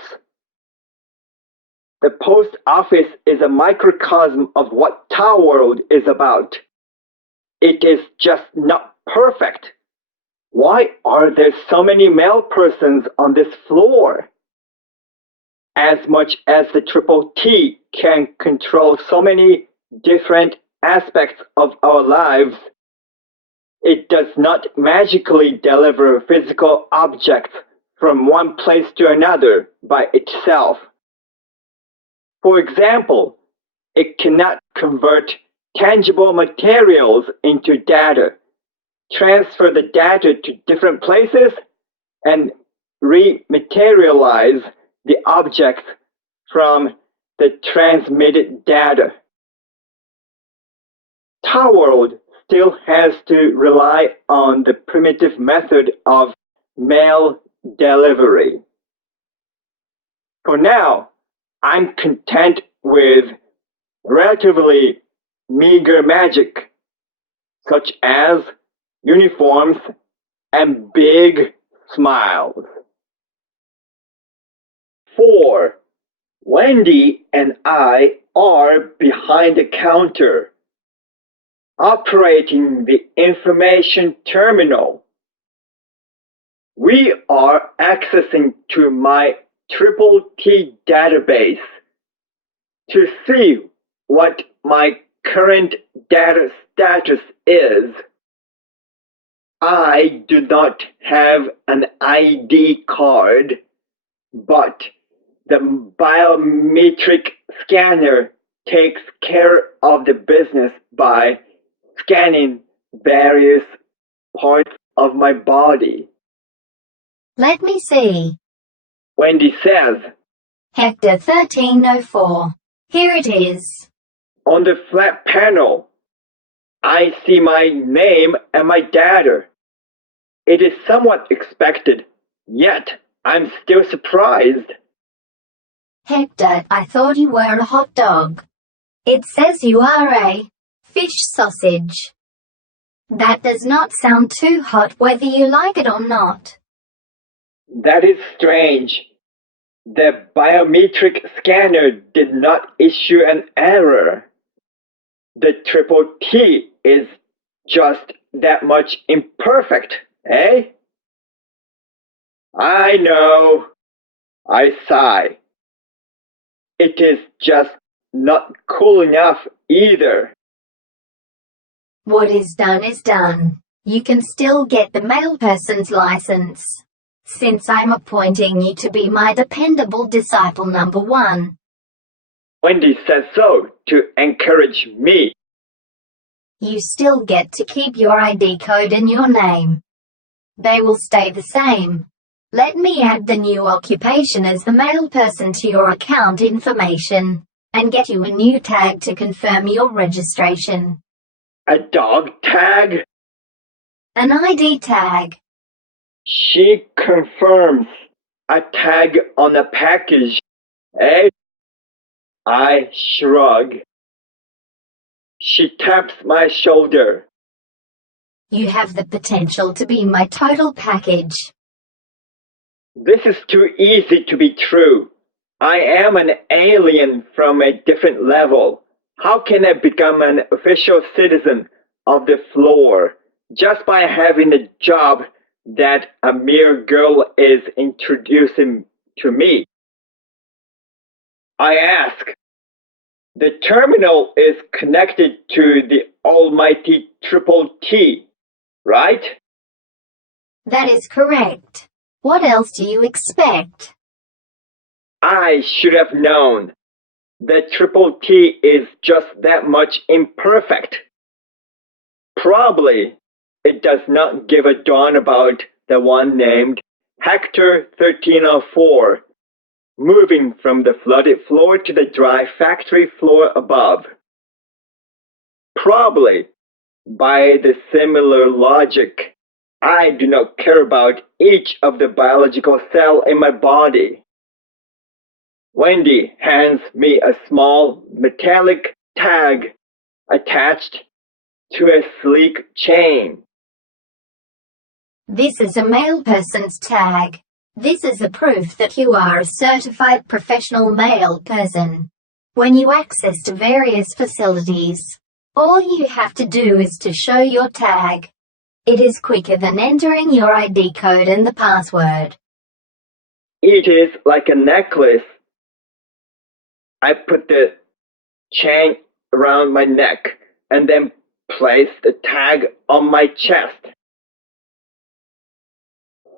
The post office is a microcosm of what Towerld is about. It is just not perfect. Why are there so many mail persons on this floor? As much as the Triple T can control so many different aspects of our lives, it does not magically deliver physical objects from one place to another by itself. For example, it cannot convert tangible materials into data, transfer the data to different places, and rematerialize the objects from the transmitted data. Towerld still has to rely on the primitive method of mail delivery. For now, I'm content with relatively meager magic, such as uniforms and big smiles. 4. Wendy and I are behind the counter, operating the information terminal. We are accessing to my Triple T database to see what my current data status is. I do not have an ID card, but the biometric scanner takes care of the business by scanning various parts of my body. Let me see. Wendy says, Hector 1304. Here it is. on the flat panel, I see my name and my data. It is somewhat expected, yet I'm still surprised. Hector, I thought you were a hot dog. It says you are a fish sausage. That does not sound too hot whether you like it or not. That is strange. The biometric scanner did not issue an error. The Triple T is just that much imperfect, eh? I know. I sigh. It is just not cool enough either. What is done. You can still get the male person's license. Since I'm appointing you to be my dependable disciple number 1. Wendy says so to encourage me. You still get to keep your ID code and your name. They will stay the same. Let me add the new occupation as the male person to your account information, and get you a new tag to confirm your registration. A dog tag? An ID tag. She confirms. A tag on a package, eh? I shrug. She taps my shoulder. You have the potential to be my total package. This is too easy to be true. I am an alien from a different level. How can I become an official citizen of the floor just by having a job that a mere girl is introducing to me? I ask. The terminal is connected to the almighty Triple T, right? That is correct. What else do you expect? I should have known. The Triple T is just that much imperfect. Probably it does not give a darn about the one named Hector 1304, moving from the flooded floor to the dry factory floor above. Probably, by the similar logic, I do not care about each of the biological cells in my body. Wendy hands me a small metallic tag attached to a sleek chain. This is a male person's tag. This is a proof that you are a certified professional male person. When you access to various facilities, all you have to do is to show your tag. It is quicker than entering your ID code and the password. It is like a necklace. I put the chain around my neck and then place the tag on my chest.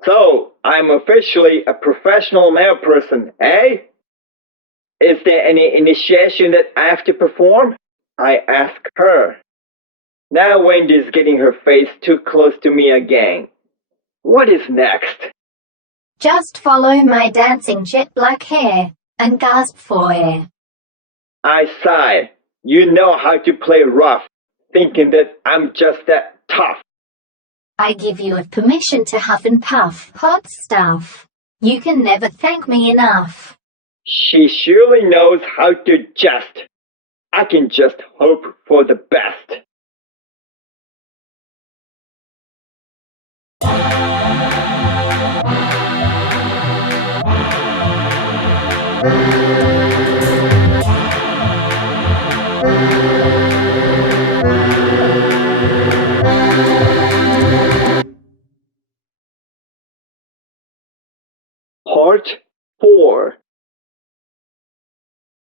So, I'm officially a professional male person, eh? Is there any initiation that I have to perform? I ask her. Now Wendy's getting her face too close to me again. What is next? Just follow my dancing jet black hair and gasp for air. I sigh. You know how to play rough, thinking that I'm just that tough. I give you a permission to huff and puff hot stuff. You can never thank me enough. She surely knows how to jest. I can just hope for the best. Part 4.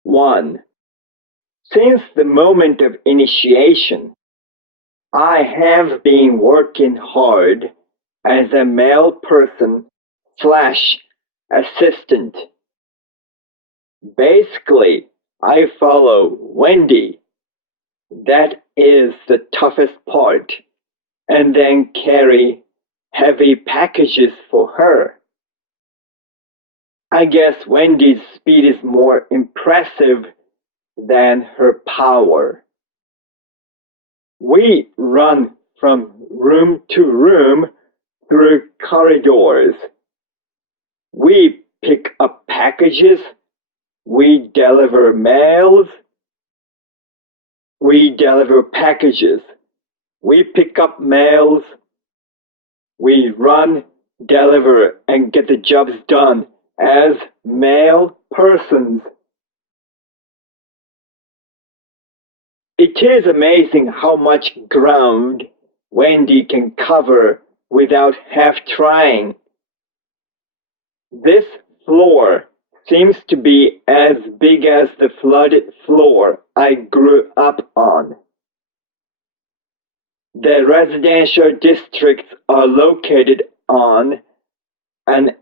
1. Since the moment of initiation, I have been working hard as a male person/assistant. Basically, I follow Wendy. That is the toughest part, and then carry heavy packages for her. I guess Wendy's speed is more impressive than her power. We run from room to room through corridors. We pick up packages. We deliver mails. We deliver packages. We pick up mails. We run, deliver, and get the jobs done as male persons. It is amazing how much ground Wendy can cover without half trying. This floor seems to be as big as the flooded floor I grew up on. The residential districts are located on an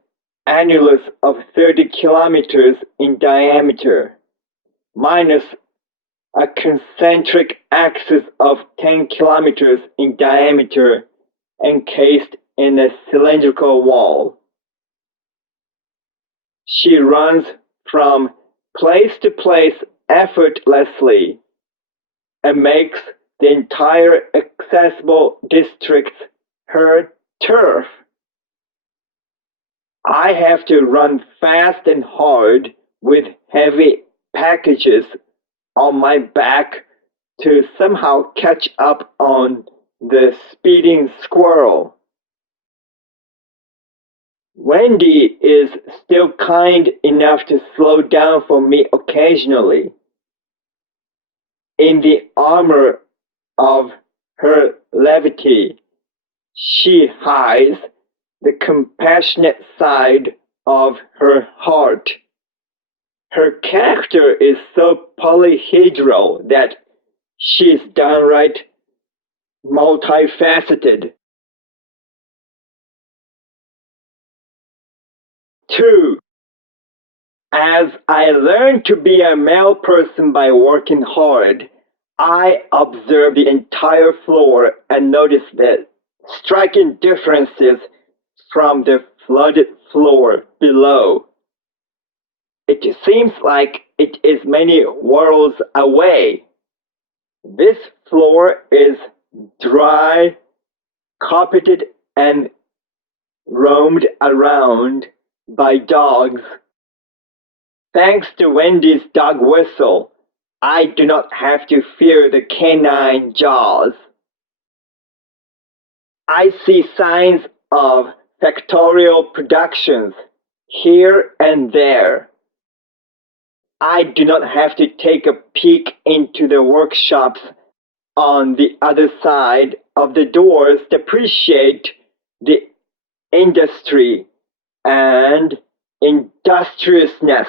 annulus of 30 kilometers in diameter, minus a concentric axis of 10 kilometers in diameter encased in a cylindrical wall. She runs from place to place effortlessly and makes the entire accessible district her turf. I have to run fast and hard with heavy packages on my back to somehow catch up on the speeding squirrel. Wendy is still kind enough to slow down for me occasionally. In the armor of her levity, she hides the compassionate side of her heart. Her character is so polyhedral that she's downright multifaceted. 2. As I learned to be a male person by working hard, I observed the entire floor and noticed the striking differences from the flooded floor below. It seems like it is many worlds away. This floor is dry, carpeted, and roamed around by dogs. Thanks to Wendy's dog whistle, I do not have to fear the canine jaws. I see signs of factorial productions here and there. I do not have to take a peek into the workshops on the other side of the doors to appreciate the industry and industriousness.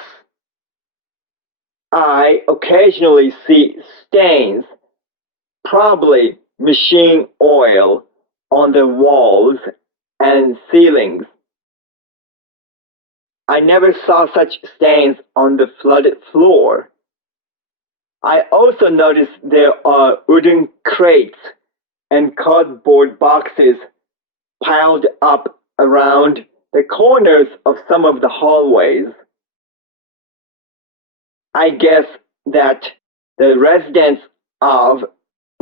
I occasionally see stains, probably machine oil, on the walls and ceilings. I never saw such stains on the flooded floor. I also noticed there are wooden crates and cardboard boxes piled up around the corners of some of the hallways. I guess that the residents of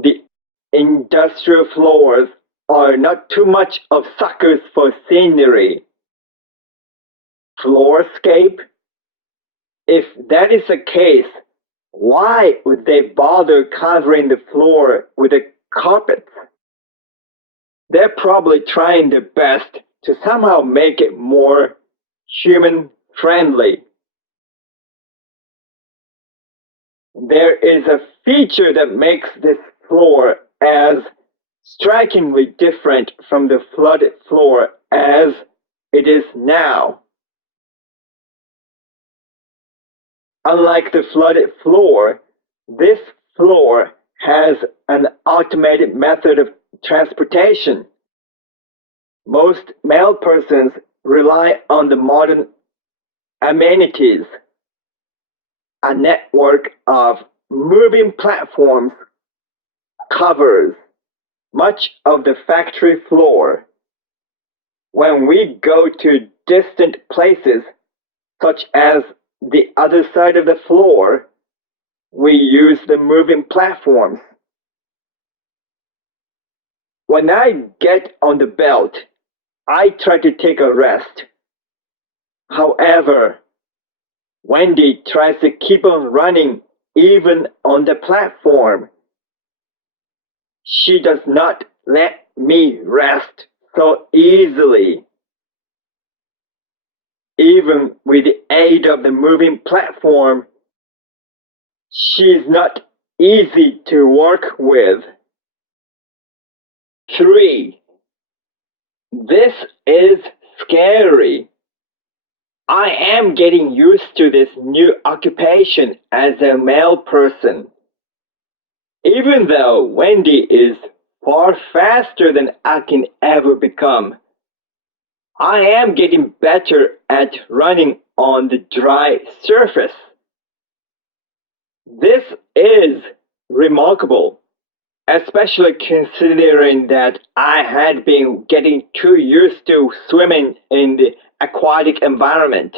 the industrial floors are not too much of suckers for scenery. Floorscape? If that is the case, why would they bother covering the floor with a carpet? They're probably trying their best to somehow make it more human-friendly. There is a feature that makes this floor as strikingly different from the flooded floor as it is now. Unlike the flooded floor, this floor has an automated method of transportation. Most mail persons rely on the modern amenities. A network of moving platforms covers much of the factory floor. When we go to distant places, such as the other side of the floor, we use the moving platforms. When I get on the belt, I try to take a rest. However, Wendy tries to keep on running even on the platform. She does not let me rest so easily. Even with the aid of the moving platform, she's not easy to work with. 3. This is scary. I am getting used to this new occupation as a mail person. Even though Wendy is far faster than I can ever become, I am getting better at running on the dry surface. This is remarkable, especially considering that I had been getting too used to swimming in the aquatic environment.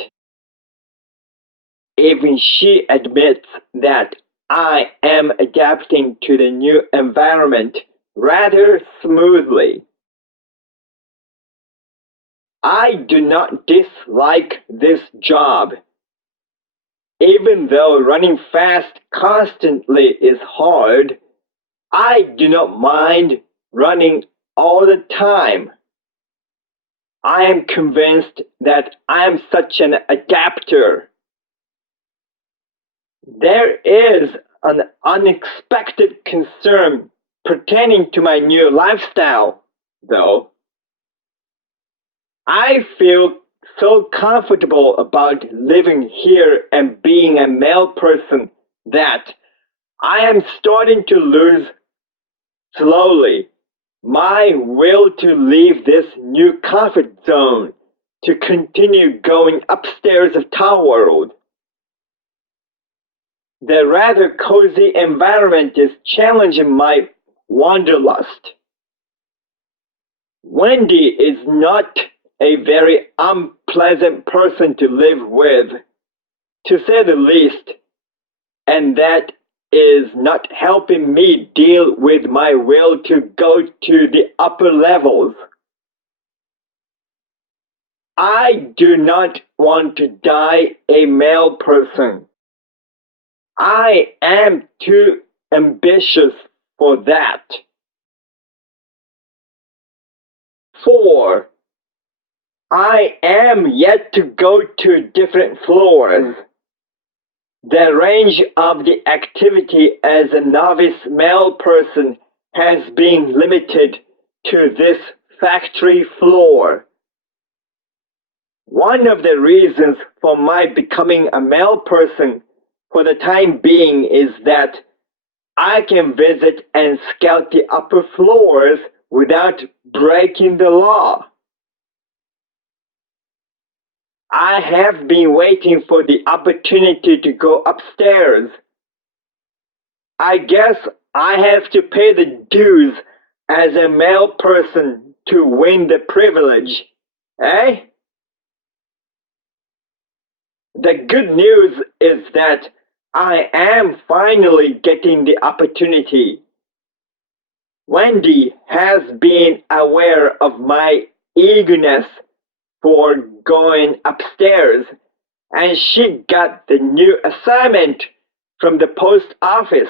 Even she admits that I am adapting to the new environment rather smoothly. I do not dislike this job. Even though running fast constantly is hard, I do not mind running all the time. I am convinced that I am such an adapter. There is an unexpected concern pertaining to my new lifestyle, though. I feel so comfortable about living here and being a male person that I am starting to lose slowly my will to leave this new comfort zone to continue going upstairs of Towerld. The rather cozy environment is challenging my wanderlust. Wendy is not a very unpleasant person to live with, to say the least, and that is not helping me deal with my will to go to the upper levels. I do not want to die a male person. I am too ambitious for that. 4. I am yet to go to different floors. The range of the activity as a novice male person has been limited to this factory floor. One of the reasons for my becoming a male person for the time being is that I can visit and scout the upper floors without breaking the law. I have been waiting for the opportunity to go upstairs. I guess I have to pay the dues as a male person to win the privilege, eh? The good news is that I am finally getting the opportunity. Wendy has been aware of my eagerness for going upstairs, and she got the new assignment from the post office.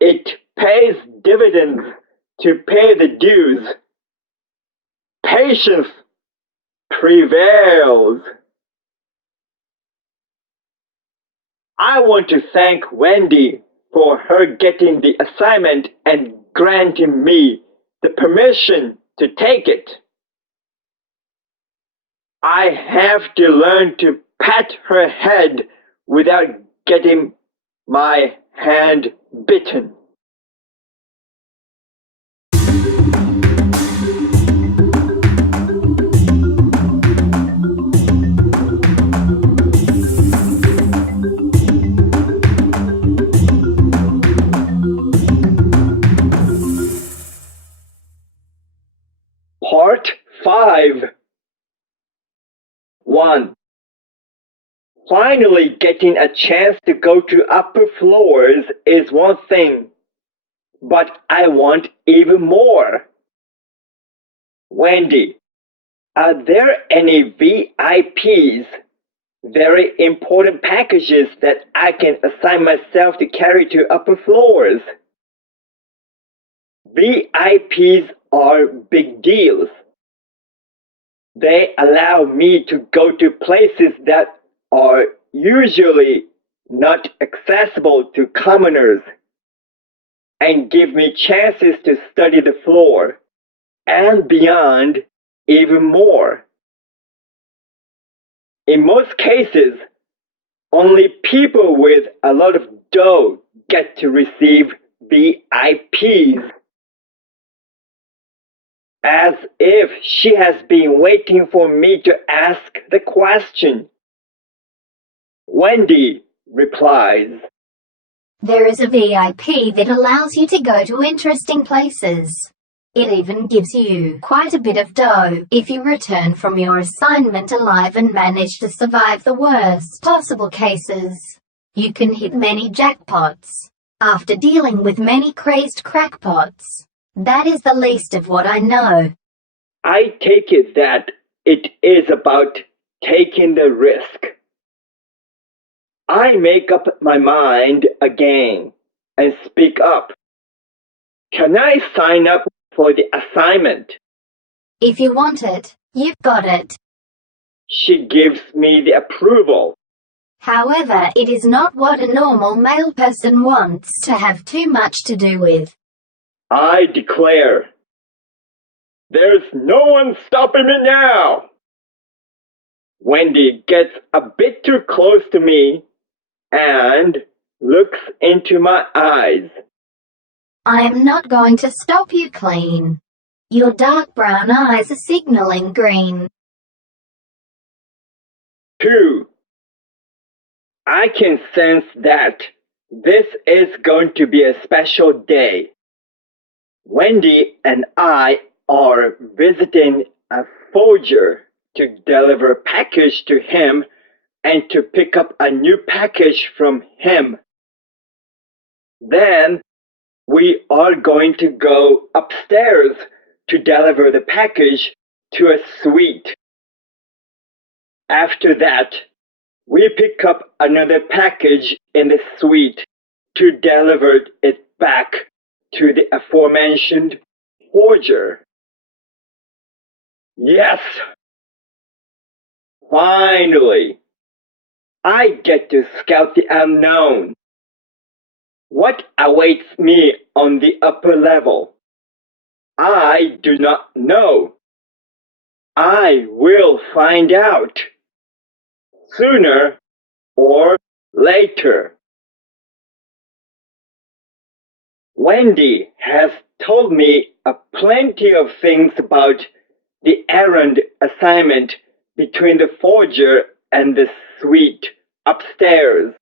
It pays dividends to pay the dues. Patience prevails. I want to thank Wendy for her getting the assignment and granting me the permission to take it. I have to learn to pat her head without getting my hand bitten. Part 5. 1. Finally getting a chance to go to upper floors is one thing, but I want even more. Wendy, are there any VIPs, very important packages that I can assign myself to carry to upper floors? VIPs are big deals. They allow me to go to places that are usually not accessible to commoners and give me chances to study the floor and beyond even more. In most cases, only people with a lot of dough get to receive VIPs. As if she has been waiting for me to ask the question. Wendy replies, There is a VIP that allows you to go to interesting places. It even gives you quite a bit of dough if you return from your assignment alive and manage to survive the worst possible cases. You can hit many jackpots after dealing with many crazed crackpots. That is the least of what I know. I take it that it is about taking the risk. I make up my mind again and speak up. Can I sign up for the assignment? If you want it, you've got it. She gives me the approval. However, it is not what a normal male person wants to have too much to do with. I declare, there's no one stopping me now. Wendy gets a bit too close to me and looks into my eyes. I am not going to stop you clean. Your dark brown eyes are signaling green. 2. I can sense that this is going to be a special day. Wendy and I are visiting a forger to deliver a package to him and to pick up a new package from him. Then we are going to go upstairs to deliver the package to a suite. After that, we pick up another package in the suite to deliver it back to the aforementioned forger. Yes! Finally! I get to scout the unknown. What awaits me on the upper level? I do not know. I will find out. Sooner or later. Wendy has told me plenty of things about the errand assignment between the forger and the suite upstairs.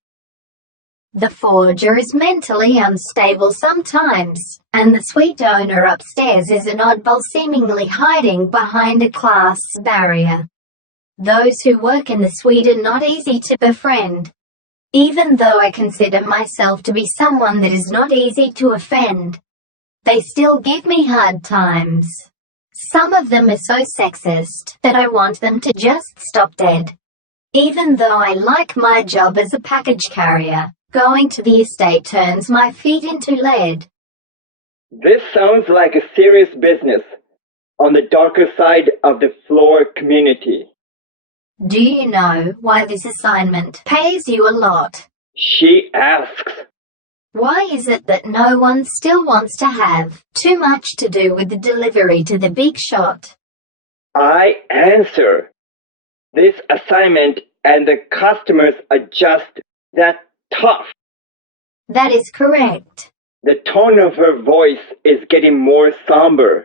The forger is mentally unstable sometimes, and the suite owner upstairs is an oddball seemingly hiding behind a class barrier. Those who work in the suite are not easy to befriend. Even though I consider myself to be someone that is not easy to offend, they still give me hard times. Some of them are so sexist that I want them to just stop dead. Even though I like my job as a package carrier, going to the estate turns my feet into lead. This sounds like a serious business on the darker side of the floor community. Do you know why this assignment pays you a lot? She asks. Why is it that no one still wants to have too much to do with the delivery to the big shot? I answer. This assignment and the customers are just that tough. That is correct. The tone of her voice is getting more somber.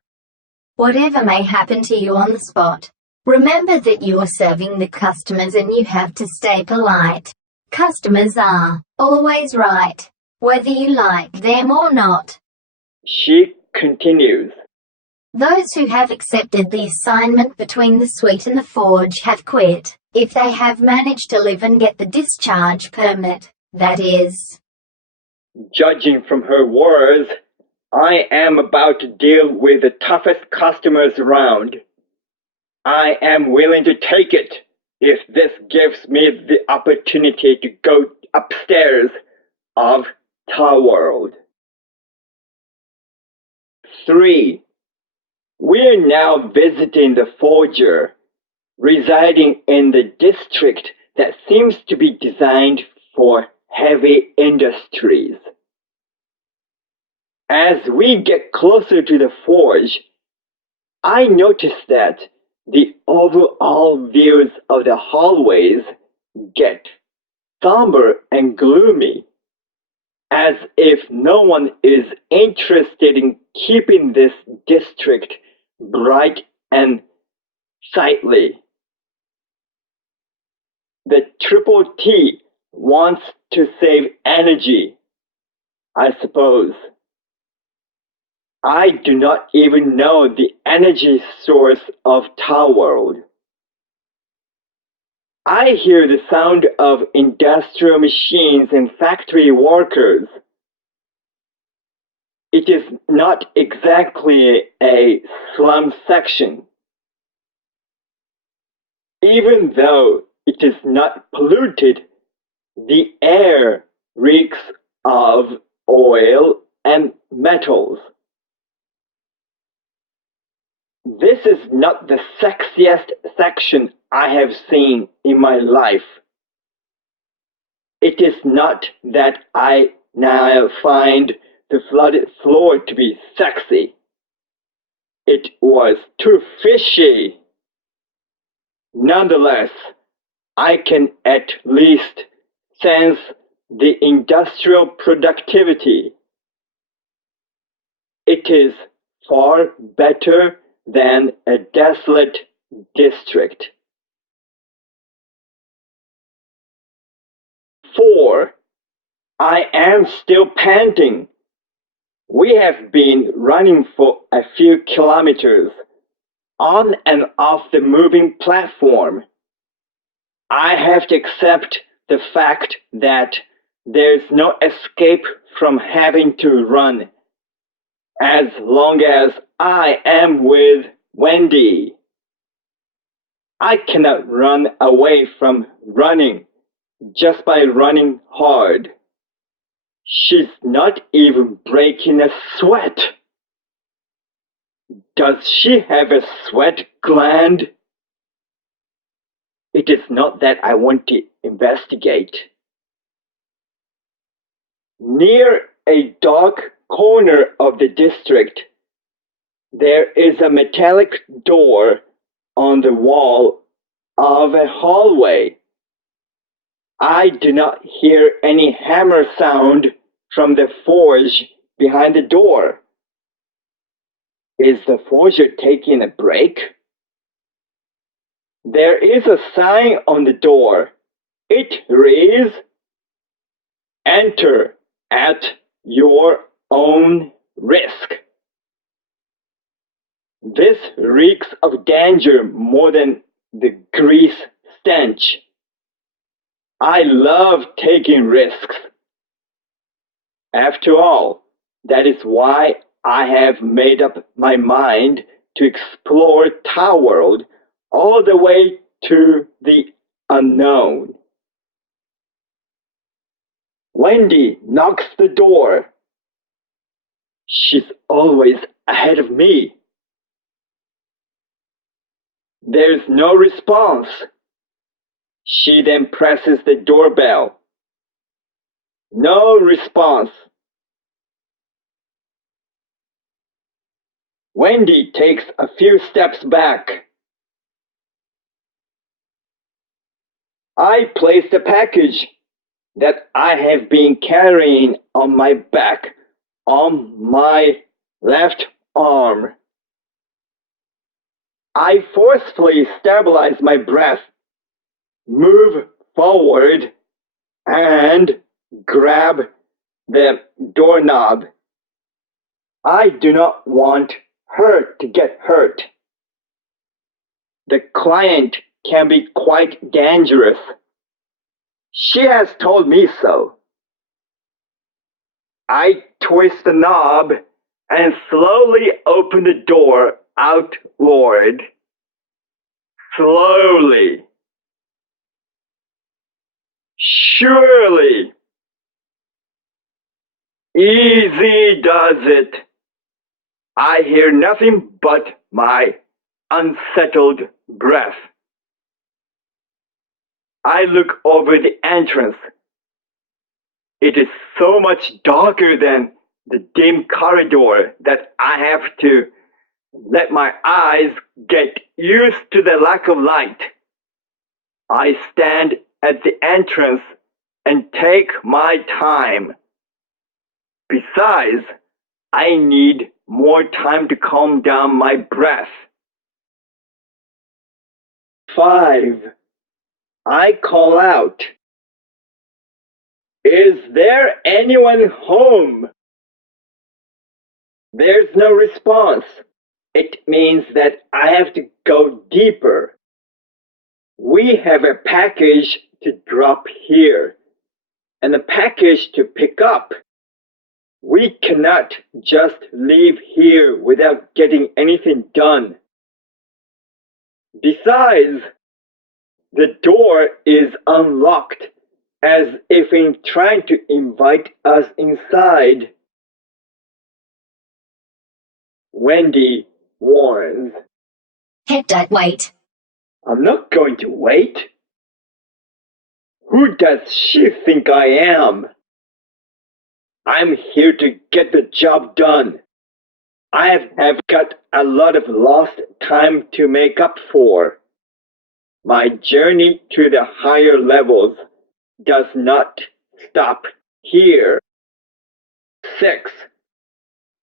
Whatever may happen to you on the spot, remember that you are serving the customers and you have to stay polite. Customers are always right, whether you like them or not. She continues. Those who have accepted the assignment between the suite and the forge have quit, if they have managed to live and get the discharge permit, that is. Judging from her words, I am about to deal with the toughest customers around. I am willing to take it if this gives me the opportunity to go upstairs of Towerld. 3. We are now visiting the forger, residing in the district that seems to be designed for heavy industries. As we get closer to the forge, I notice that the overall views of the hallways get somber and gloomy, as if no one is interested in keeping this district bright and sightly. The Triple T wants to save energy, I suppose. I do not even know the energy source of Towerld. I hear the sound of industrial machines and factory workers. It is not exactly a slum section. Even though it is not polluted, the air reeks of oil and metals. This is not the sexiest section I have seen in my life. It is not that I now find the flooded floor to be sexy. It was too fishy. Nonetheless, I can at least sense the industrial productivity. It is far better than a desolate district. 4. I am still panting. We have been running for a few kilometers, on and off the moving platform. I have to accept the fact that there's no escape from having to run, as long as I am with Wendy. I cannot run away from running just by running hard. She's not even breaking a sweat. Does she have a sweat gland? It is not that I want to investigate. Near a dark corner of the district, there is a metallic door on the wall of a hallway. I do not hear any hammer sound from the forge behind the door. Is the forger taking a break? There is a sign on the door. It reads, "Enter at your own risk." This reeks of danger more than the grease stench. I love taking risks. After all, that is why I have made up my mind to explore Towerld all the way to the unknown. Wendy knocks the door. She's always ahead of me. There's no response. She then presses the doorbell. No response. Wendy takes a few steps back. I place the package that I have been carrying on my back on my left arm. I forcefully stabilize my breath, move forward, and grab the doorknob. I do not want her to get hurt. The client can be quite dangerous. She has told me so. I twist the knob and slowly open the door outward. Slowly. Surely. Easy does it. I hear nothing but my unsettled breath. I look over the entrance. It is so much darker than the dim corridor that I have to let my eyes get used to the lack of light. I stand at the entrance and take my time. Besides, I need more time to calm down my breath. 5. I call out. Is there anyone home? There's no response. It means that I have to go deeper. We have a package to drop here and a package to pick up. We cannot just leave here without getting anything done. Besides, the door is unlocked, as if in trying to invite us inside. Wendy warns. Heck, don't wait. I'm not going to wait. Who does she think I am? I'm here to get the job done. I have got a lot of lost time to make up for. My journey to the higher levels does not stop here. 6.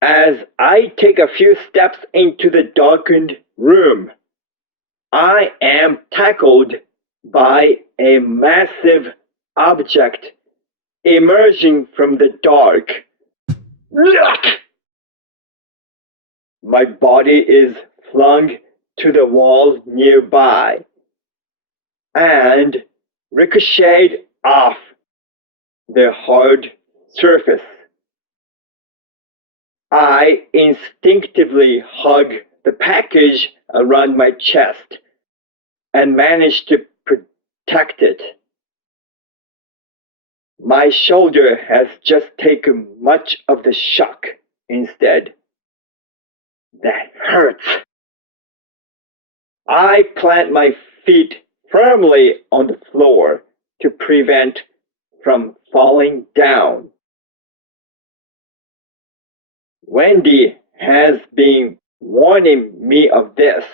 As I take a few steps into the darkened room, I am tackled by a massive object emerging from the dark. Yuck! My body is flung to the wall nearby and ricocheted off the hard surface. I instinctively hug the package around my chest and manage to protect it. My shoulder has just taken much of the shock instead. That hurts. I plant my feet firmly on the floor to prevent from falling down. Wendy has been warning me of this.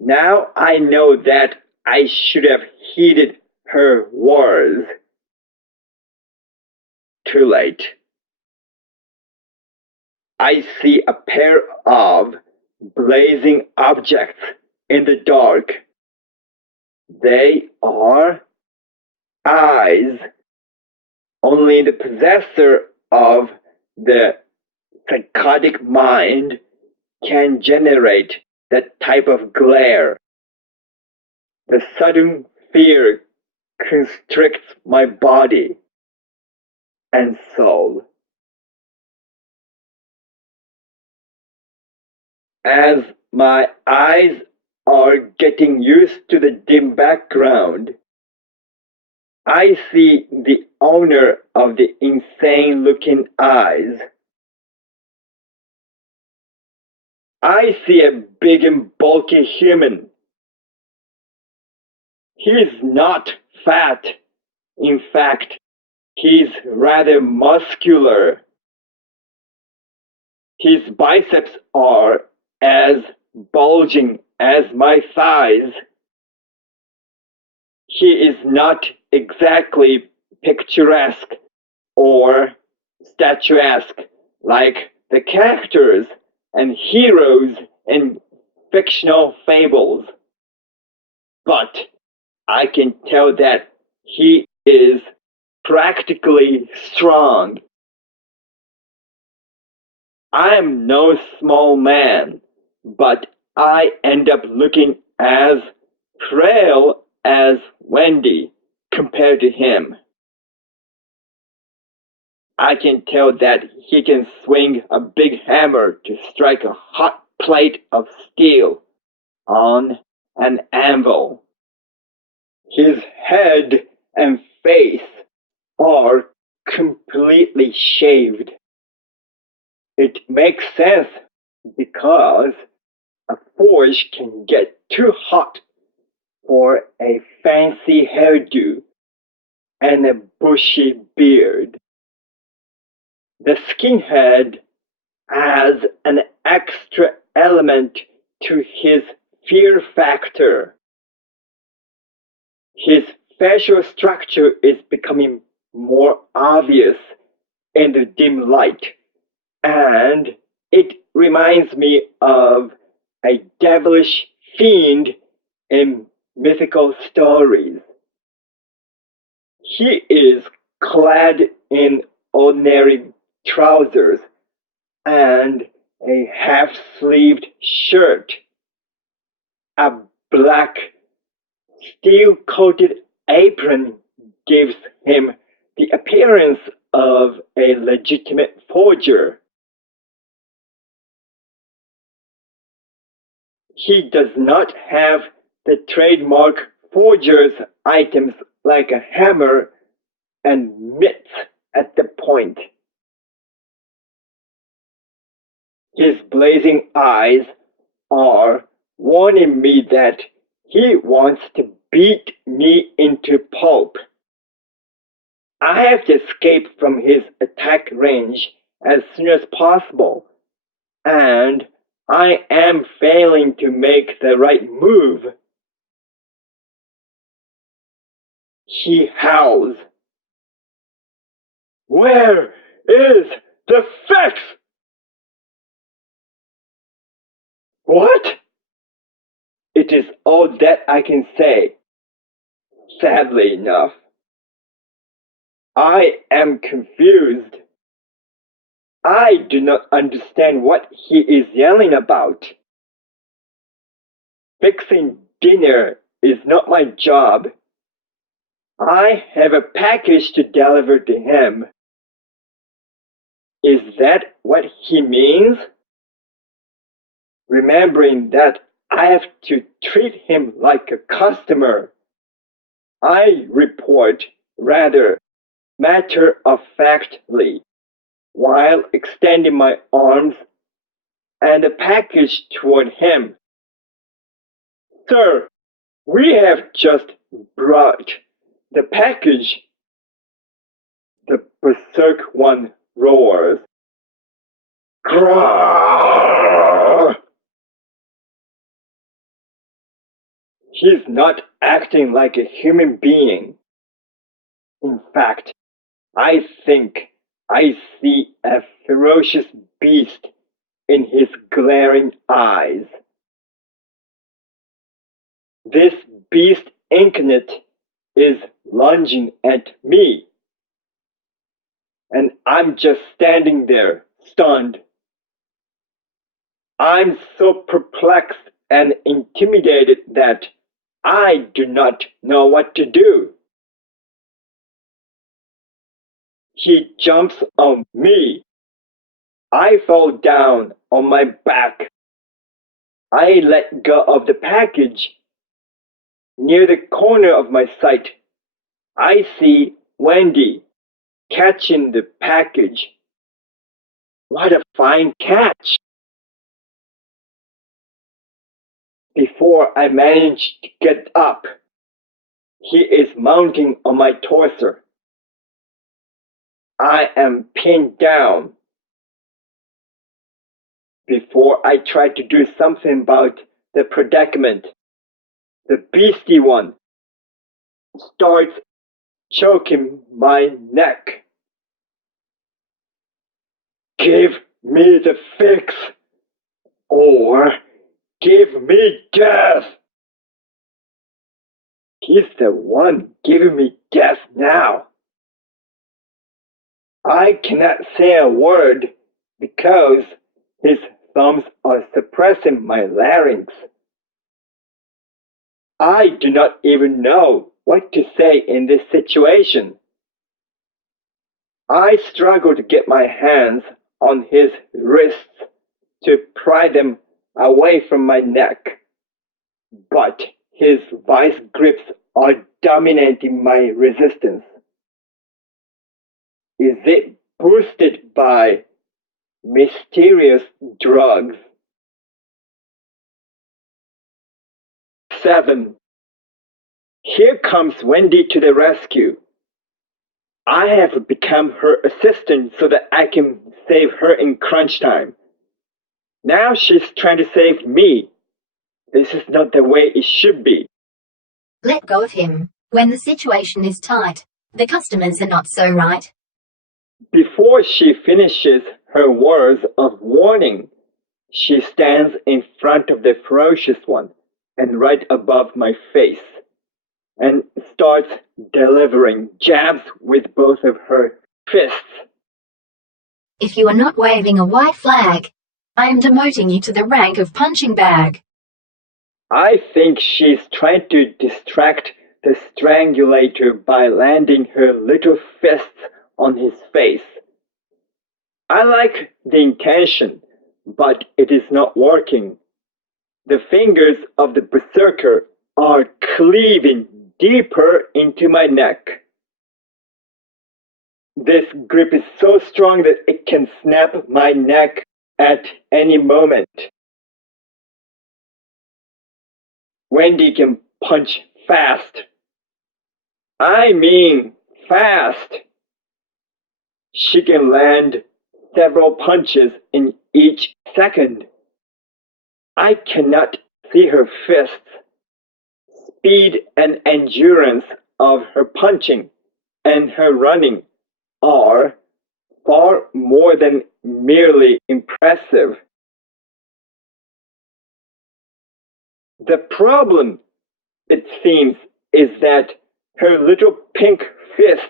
Now I know that I should have heeded her words. Too late. I see a pair of blazing objects in the dark. They are eyes. Only the possessor of the psychotic mind can generate that type of glare. The sudden fear constricts my body and soul. As my eyes are getting used to the dim background, I see the owner of the insane-looking eyes. I see a big and bulky human. He's not fat. In fact, he's rather muscular. His biceps are as bulging as my thighs. he is not exactly picturesque or statuesque like the characters and heroes in fictional fables. But I can tell that he is practically strong. I am no small man, but I end up looking as frail as Wendy compared to him. I can tell that he can swing a big hammer to strike a hot plate of steel on an anvil. His head and face are completely shaved. It makes sense because a forge can get too hot for a fancy hairdo and a bushy beard. The skinhead adds an extra element to his fear factor. His facial structure is becoming more obvious in the dim light, and it reminds me of a devilish fiend in mythical stories. He is clad in ordinary trousers and a half-sleeved shirt. A black steel-coated apron gives him the appearance of a legitimate forger. He does not have the trademark forger's items like a hammer and mitts at the point. His blazing eyes are warning me that he wants to beat me into pulp. I have to escape from his attack range as soon as possible, and I am failing to make the right move. He howls. Where is the fix? What? It is all that I can say. Sadly enough, I am confused. I do not understand what he is yelling about. Fixing dinner is not my job. I have a package to deliver to him. Is that what he means? Remembering that I have to treat him like a customer, I report rather matter-of-factly while extending my arms and the package toward him. Sir, we have just brought the package. The berserk one roars. Grrrr! He's not acting like a human being. In fact, I think I see a ferocious beast in his glaring eyes. This beast incarnate is lunging at me, and I'm just standing there, stunned. I'm so perplexed and intimidated that I do not know what to do. He jumps on me. I fall down on my back. I let go of the package. Near the corner of my sight, I see Wendy catching the package. What a fine catch! Before I manage to get up, he is mounting on my torso. I am pinned down. Before I try to do something about the predicament, the beastie one starts choking my neck. Give me the fix, or give me death. He's the one giving me death now. I cannot say a word because his thumbs are suppressing my larynx. I do not even know what to say in this situation. I struggle to get my hands on his wrists to pry them away from my neck, but his vice grips are dominating my resistance. Is it boosted by mysterious drugs? 7. Here comes Wendy to the rescue. I have become her assistant so that I can save her in crunch time. Now she's trying to save me. This is not the way it should be. Let go of him. When the situation is tight, the customers are not so right. Before she finishes her words of warning, she stands in front of the ferocious one and right above my face, and starts delivering jabs with both of her fists. If you are not waving a white flag, I am demoting you to the rank of punching bag. I think she's trying to distract the strangulator by landing her little fists on his face. I like the intention, but it is not working. The fingers of the berserker are cleaving deeper into my neck. This grip is so strong that it can snap my neck at any moment. Wendy can punch fast. I mean fast. She can land several punches in each second. I cannot see her fists. Speed and endurance of her punching and her running are far more than merely impressive. The problem, it seems, is that her little pink fists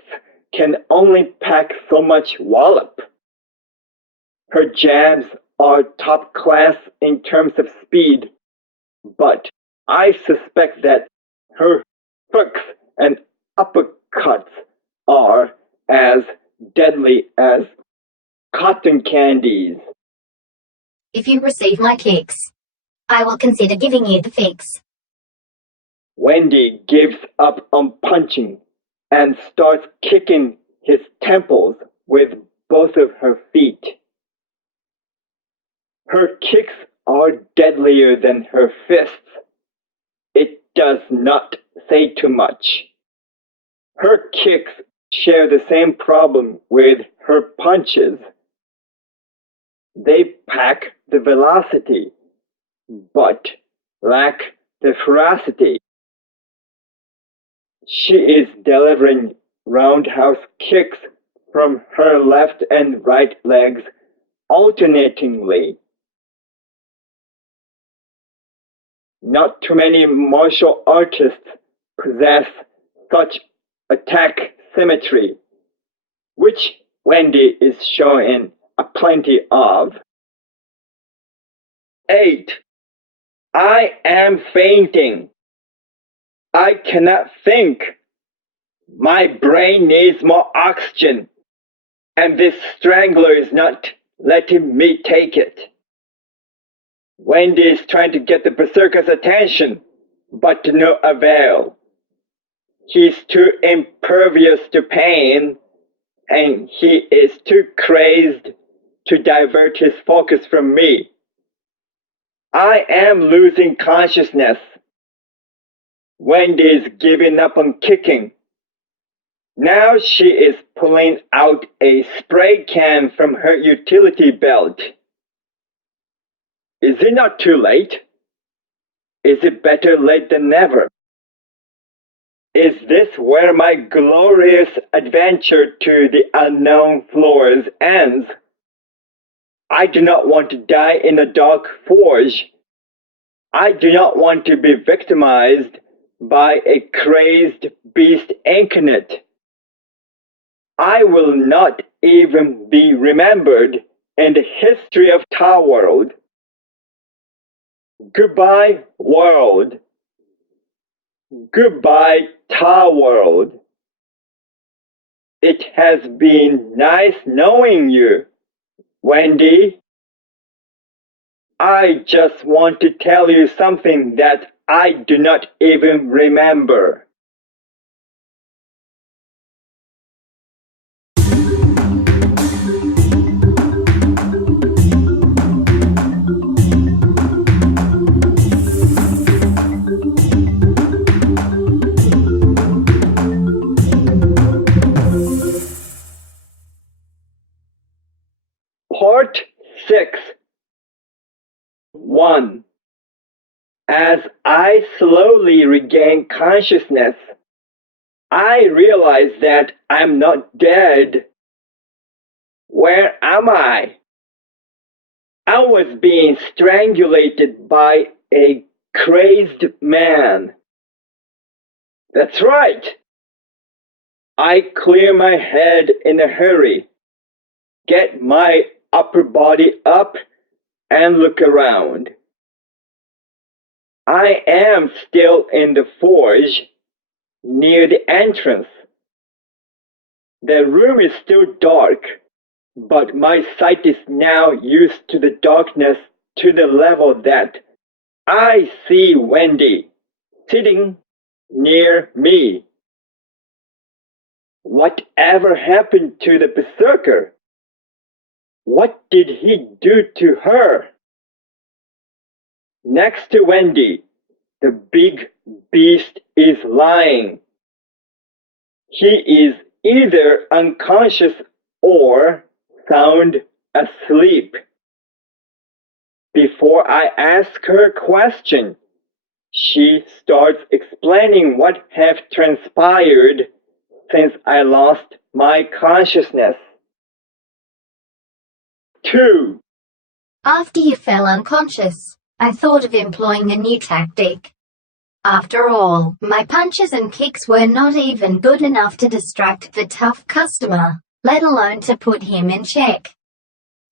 can only pack so much wallop. Her jabs are top class in terms of speed, but I suspect that her hooks and uppercuts are as deadly as cotton candies. If you receive my kicks, I will consider giving you the fix. Wendy gives up on punching and starts kicking his temples with both of her feet. Her kicks are deadlier than her fists. It does not say too much. Her kicks share the same problem with her punches. They pack the velocity, but lack the ferocity. She is delivering roundhouse kicks from her left and right legs alternatingly. Not too many martial artists possess such attack symmetry, which Wendy is showing a plenty of. 8. I am fainting. I cannot think. My brain needs more oxygen, and this strangler is not letting me take it. Wendy is trying to get the berserker's attention, but to no avail. He's too impervious to pain, and he is too crazed to divert his focus from me. I am losing consciousness. Wendy is giving up on kicking. Now she is pulling out a spray can from her utility belt. Is it not too late? Is it better late than never? Is this where my glorious adventure to the unknown floors ends. I do not want to die in a dark forge. I do not want to be victimized by a crazed beast incarnate. I will not even be remembered in the history of Towerld. Goodbye, world. Goodbye, Towerld. It has been nice knowing you, Wendy. I just want to tell you something that I do not even remember. Part 6. 1. As I slowly regain consciousness, I realize that I'm not dead. Where am I? I was being strangulated by a crazed man. That's right. I clear my head in a hurry, get my upper body up, and look around. I am still in the forge, near the entrance. The room is still dark, but my sight is now used to the darkness to the level that I see Wendy sitting near me. Whatever happened to the berserker? What did he do to her? Next to Wendy, the big beast is lying. He is either unconscious or sound asleep. Before I ask her a question, she starts explaining what have transpired since I lost my consciousness. 2. After you fell unconscious, I thought of employing a new tactic. After all, my punches and kicks were not even good enough to distract the tough customer, let alone to put him in check.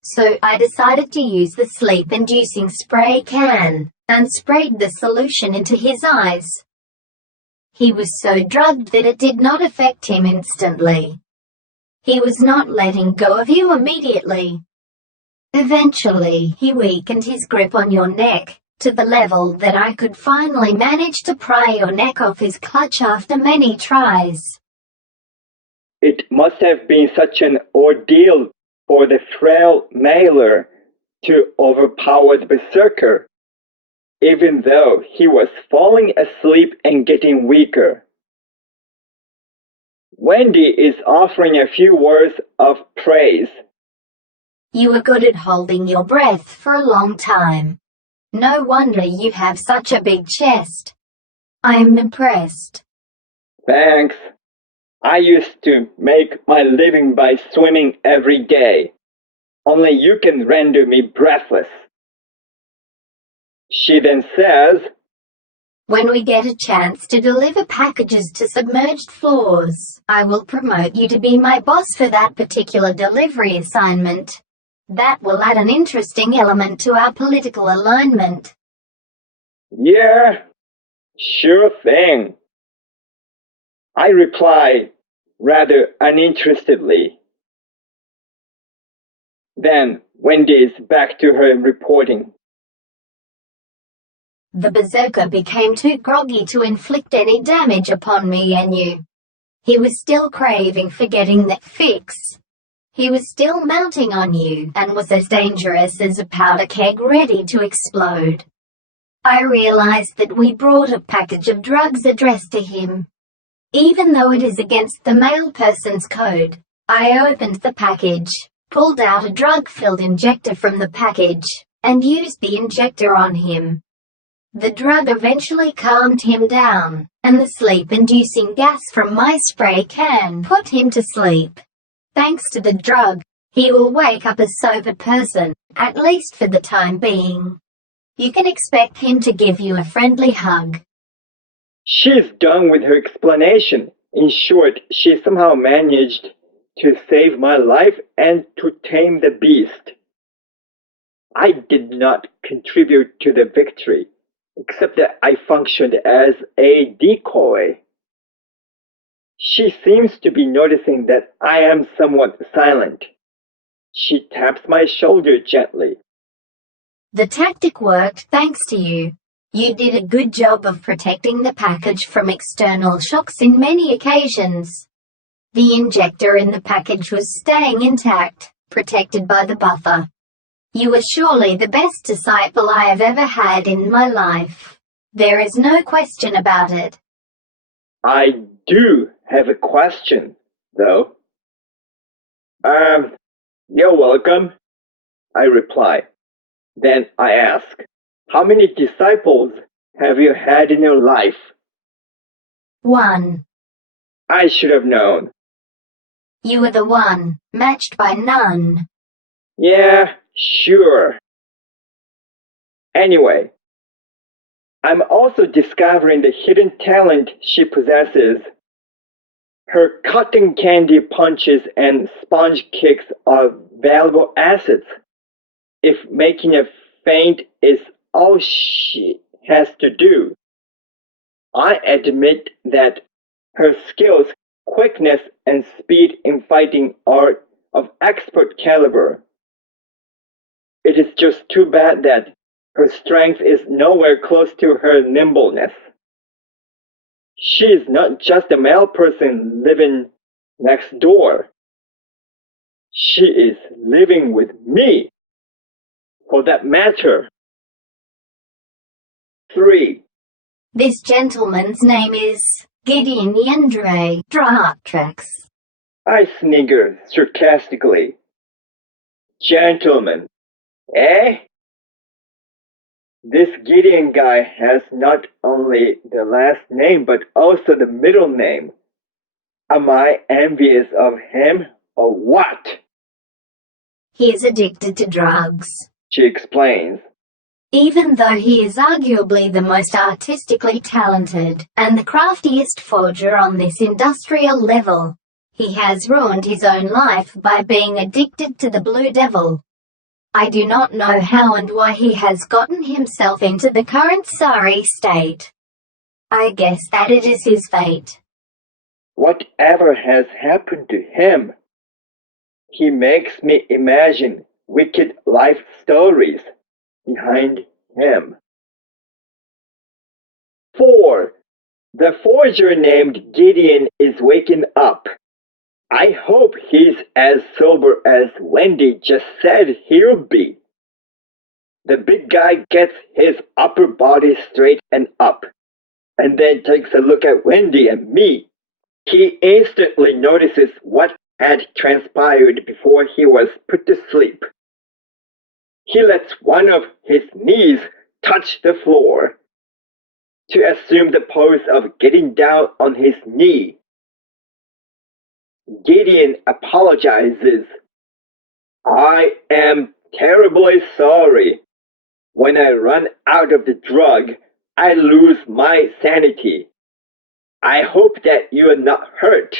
So I decided to use the sleep-inducing spray can, and sprayed the solution into his eyes. He was so drugged that it did not affect him instantly. He was not letting go of you immediately. Eventually, he weakened his grip on your neck, to the level that I could finally manage to pry your neck off his clutch after many tries. It must have been such an ordeal for the frail mailer to overpower the berserker, even though he was falling asleep and getting weaker. Wendy is offering a few words of praise. You were good at holding your breath for a long time. No wonder you have such a big chest. I am impressed. Thanks. I used to make my living by swimming every day. Only you can render me breathless. She then says, When we get a chance to deliver packages to submerged floors, I will promote you to be my boss for that particular delivery assignment. That will add an interesting element to our political alignment. Yeah, sure thing. I reply rather uninterestedly. Then Wendy is back to her reporting. The berserker became too groggy to inflict any damage upon me and you. He was still craving for getting that fix. He was still mounting on you and was as dangerous as a powder keg ready to explode. I realized that we brought a package of drugs addressed to him. Even though it is against the male person's code, I opened the package, pulled out a drug-filled injector from the package, and used the injector on him. The drug eventually calmed him down, and the sleep-inducing gas from my spray can put him to sleep. Thanks to the drug, he will wake up a sober person, at least for the time being. You can expect him to give you a friendly hug. She's done with her explanation. In short, she somehow managed to save my life and to tame the beast. I did not contribute to the victory, except that I functioned as a decoy. She seems to be noticing that I am somewhat silent. She taps my shoulder gently. The tactic worked thanks to you. You did a good job of protecting the package from external shocks in many occasions. The injector in the package was staying intact, protected by the buffer. You were surely the best disciple I have ever had in my life. There is no question about it. I do have a question, though. You're welcome, I reply. Then I ask, how many disciples have you had in your life? 1. I should have known. You were the one, matched by none. Yeah, sure. Anyway, I'm also discovering the hidden talent she possesses. Her cotton candy punches and sponge kicks are valuable assets. If making a feint is all she has to do, I admit that her skills, quickness, and speed in fighting are of expert caliber. It is just too bad that her strength is nowhere close to her nimbleness. She is not just a male person living next door. She is living with me, for that matter. 3. This gentleman's name is Gideon Yendre AudioTrack. I snigger sarcastically. Gentlemen, eh? This Gideon guy has not only the last name but also the middle name. Am I envious of him or what? He is addicted to drugs. She explains. Even though he is arguably the most artistically talented and the craftiest forger on this industrial level, he has ruined his own life by being addicted to the Blue Devil. I do not know how and why he has gotten himself into the current sorry state. I guess that it is his fate. Whatever has happened to him? He makes me imagine wicked life stories behind him. 4. The forger named Gideon is waking up. I hope he's as sober as Wendy just said he'll be. The big guy gets his upper body straight and up, and then takes a look at Wendy and me. He instantly notices what had transpired before he was put to sleep. He lets one of his knees touch the floor to assume the pose of getting down on his knee. Gideon apologizes. I am terribly sorry. When I run out of the drug, I lose my sanity. I hope that you are not hurt.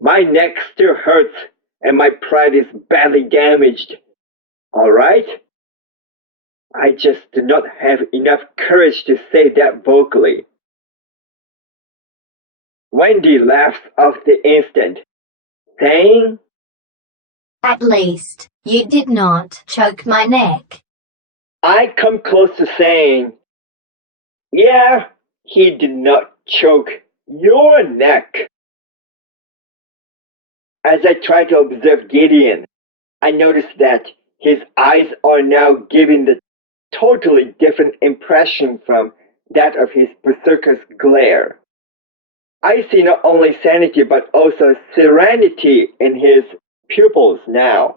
My neck still hurts and my pride is badly damaged. All right? I just do not have enough courage to say that vocally. Wendy laughs off the instant, saying, At least, you did not choke my neck. I come close to saying, yeah, he did not choke your neck. As I try to observe Gideon, I notice that his eyes are now giving the totally different impression from that of his berserker's glare. I see not only sanity but also serenity in his pupils now.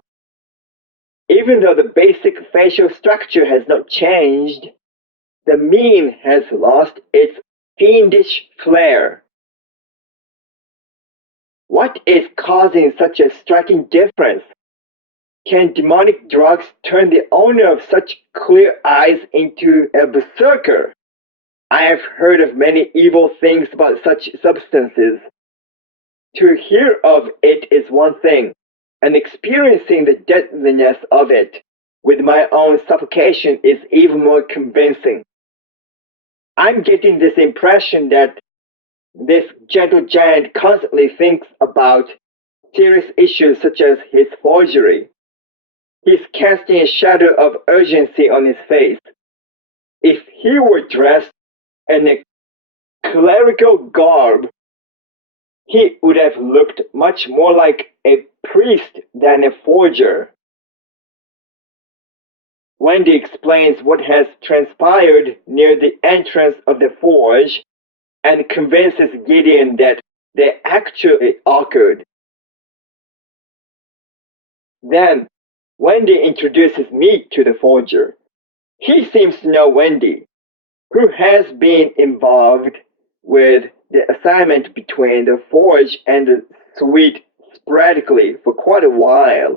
Even though the basic facial structure has not changed, the mean has lost its fiendish flair. What is causing such a striking difference? Can demonic drugs turn the owner of such clear eyes into a berserker? I have heard of many evil things about such substances. To hear of it is one thing, and experiencing the deadliness of it with my own suffocation is even more convincing. I'm getting this impression that this gentle giant constantly thinks about serious issues such as his forgery. He's casting a shadow of urgency on his face. If he were dressed in a clerical garb, he would have looked much more like a priest than a forger. Wendy explains what has transpired near the entrance of the forge and convinces Gideon that they actually occurred. Then, Wendy introduces me to the forger. He seems to know Wendy, who has been involved with the assignment between the forge and the suite sporadically for quite a while.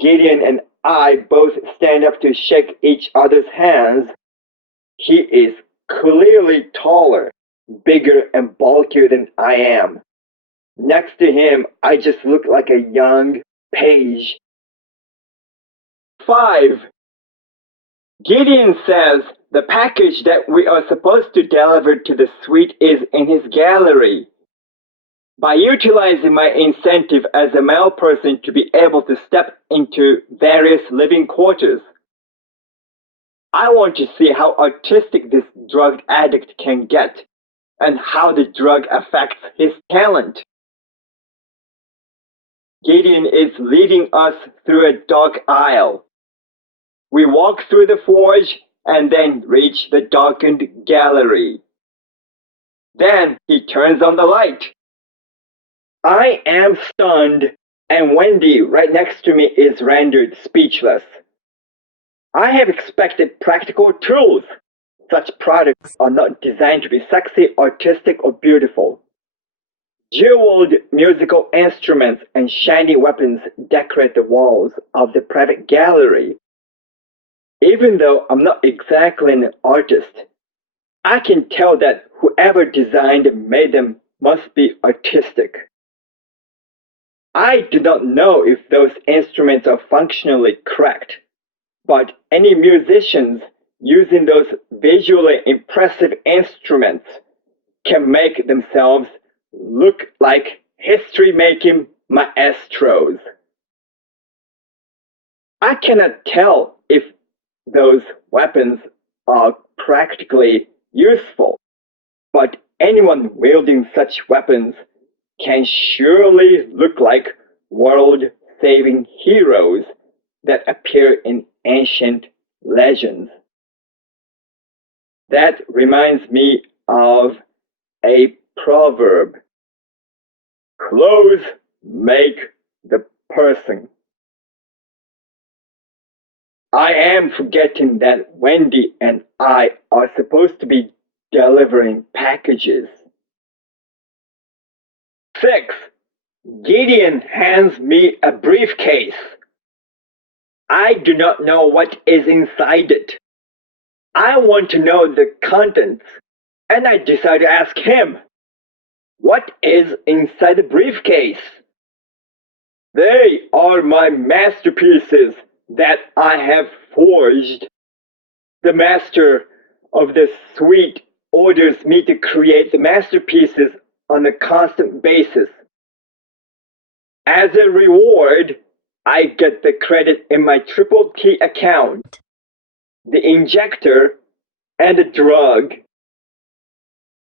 Gideon and I both stand up to shake each other's hands. He is clearly taller, bigger and bulkier than I am. Next to him, I just look like a young page. 5. Gideon says the package that we are supposed to deliver to the suite is in his gallery. By utilizing my incentive as a male person to be able to step into various living quarters, I want to see how artistic this drug addict can get and how the drug affects his talent. Gideon is leading us through a dark aisle. We walk through the forge and then reach the darkened gallery. Then he turns on the light. I am stunned, and Wendy right next to me is rendered speechless. I have expected practical tools. Such products are not designed to be sexy, artistic, or beautiful. Jeweled musical instruments and shiny weapons decorate the walls of the private gallery. Even though I'm not exactly an artist, I can tell that whoever designed and made them must be artistic. I do not know if those instruments are functionally correct, but any musicians using those visually impressive instruments can make themselves look like history-making maestros. I cannot tell if those weapons are practically useful, but anyone wielding such weapons can surely look like world-saving heroes that appear in ancient legends. That reminds me of a proverb. Clothes make the person. I am forgetting that Wendy and I are supposed to be delivering packages. 6. Gideon hands me a briefcase. I do not know what is inside it. I want to know the contents, and I decide to ask him, what is inside the briefcase? They are my masterpieces that I have forged. The master of the suite orders me to create the masterpieces on a constant basis. As a reward, I get the credit in my Triple T account, the injector, and the drug.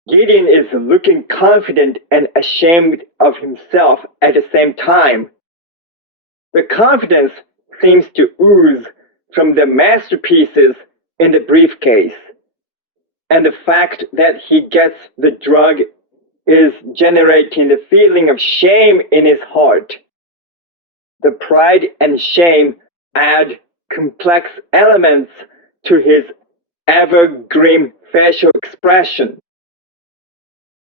Gideon is looking confident and ashamed of himself at the same time. The confidence seems to ooze from the masterpieces in the briefcase, and the fact that he gets the drug is generating the feeling of shame in his heart. The pride and shame add complex elements to his ever-grim facial expression.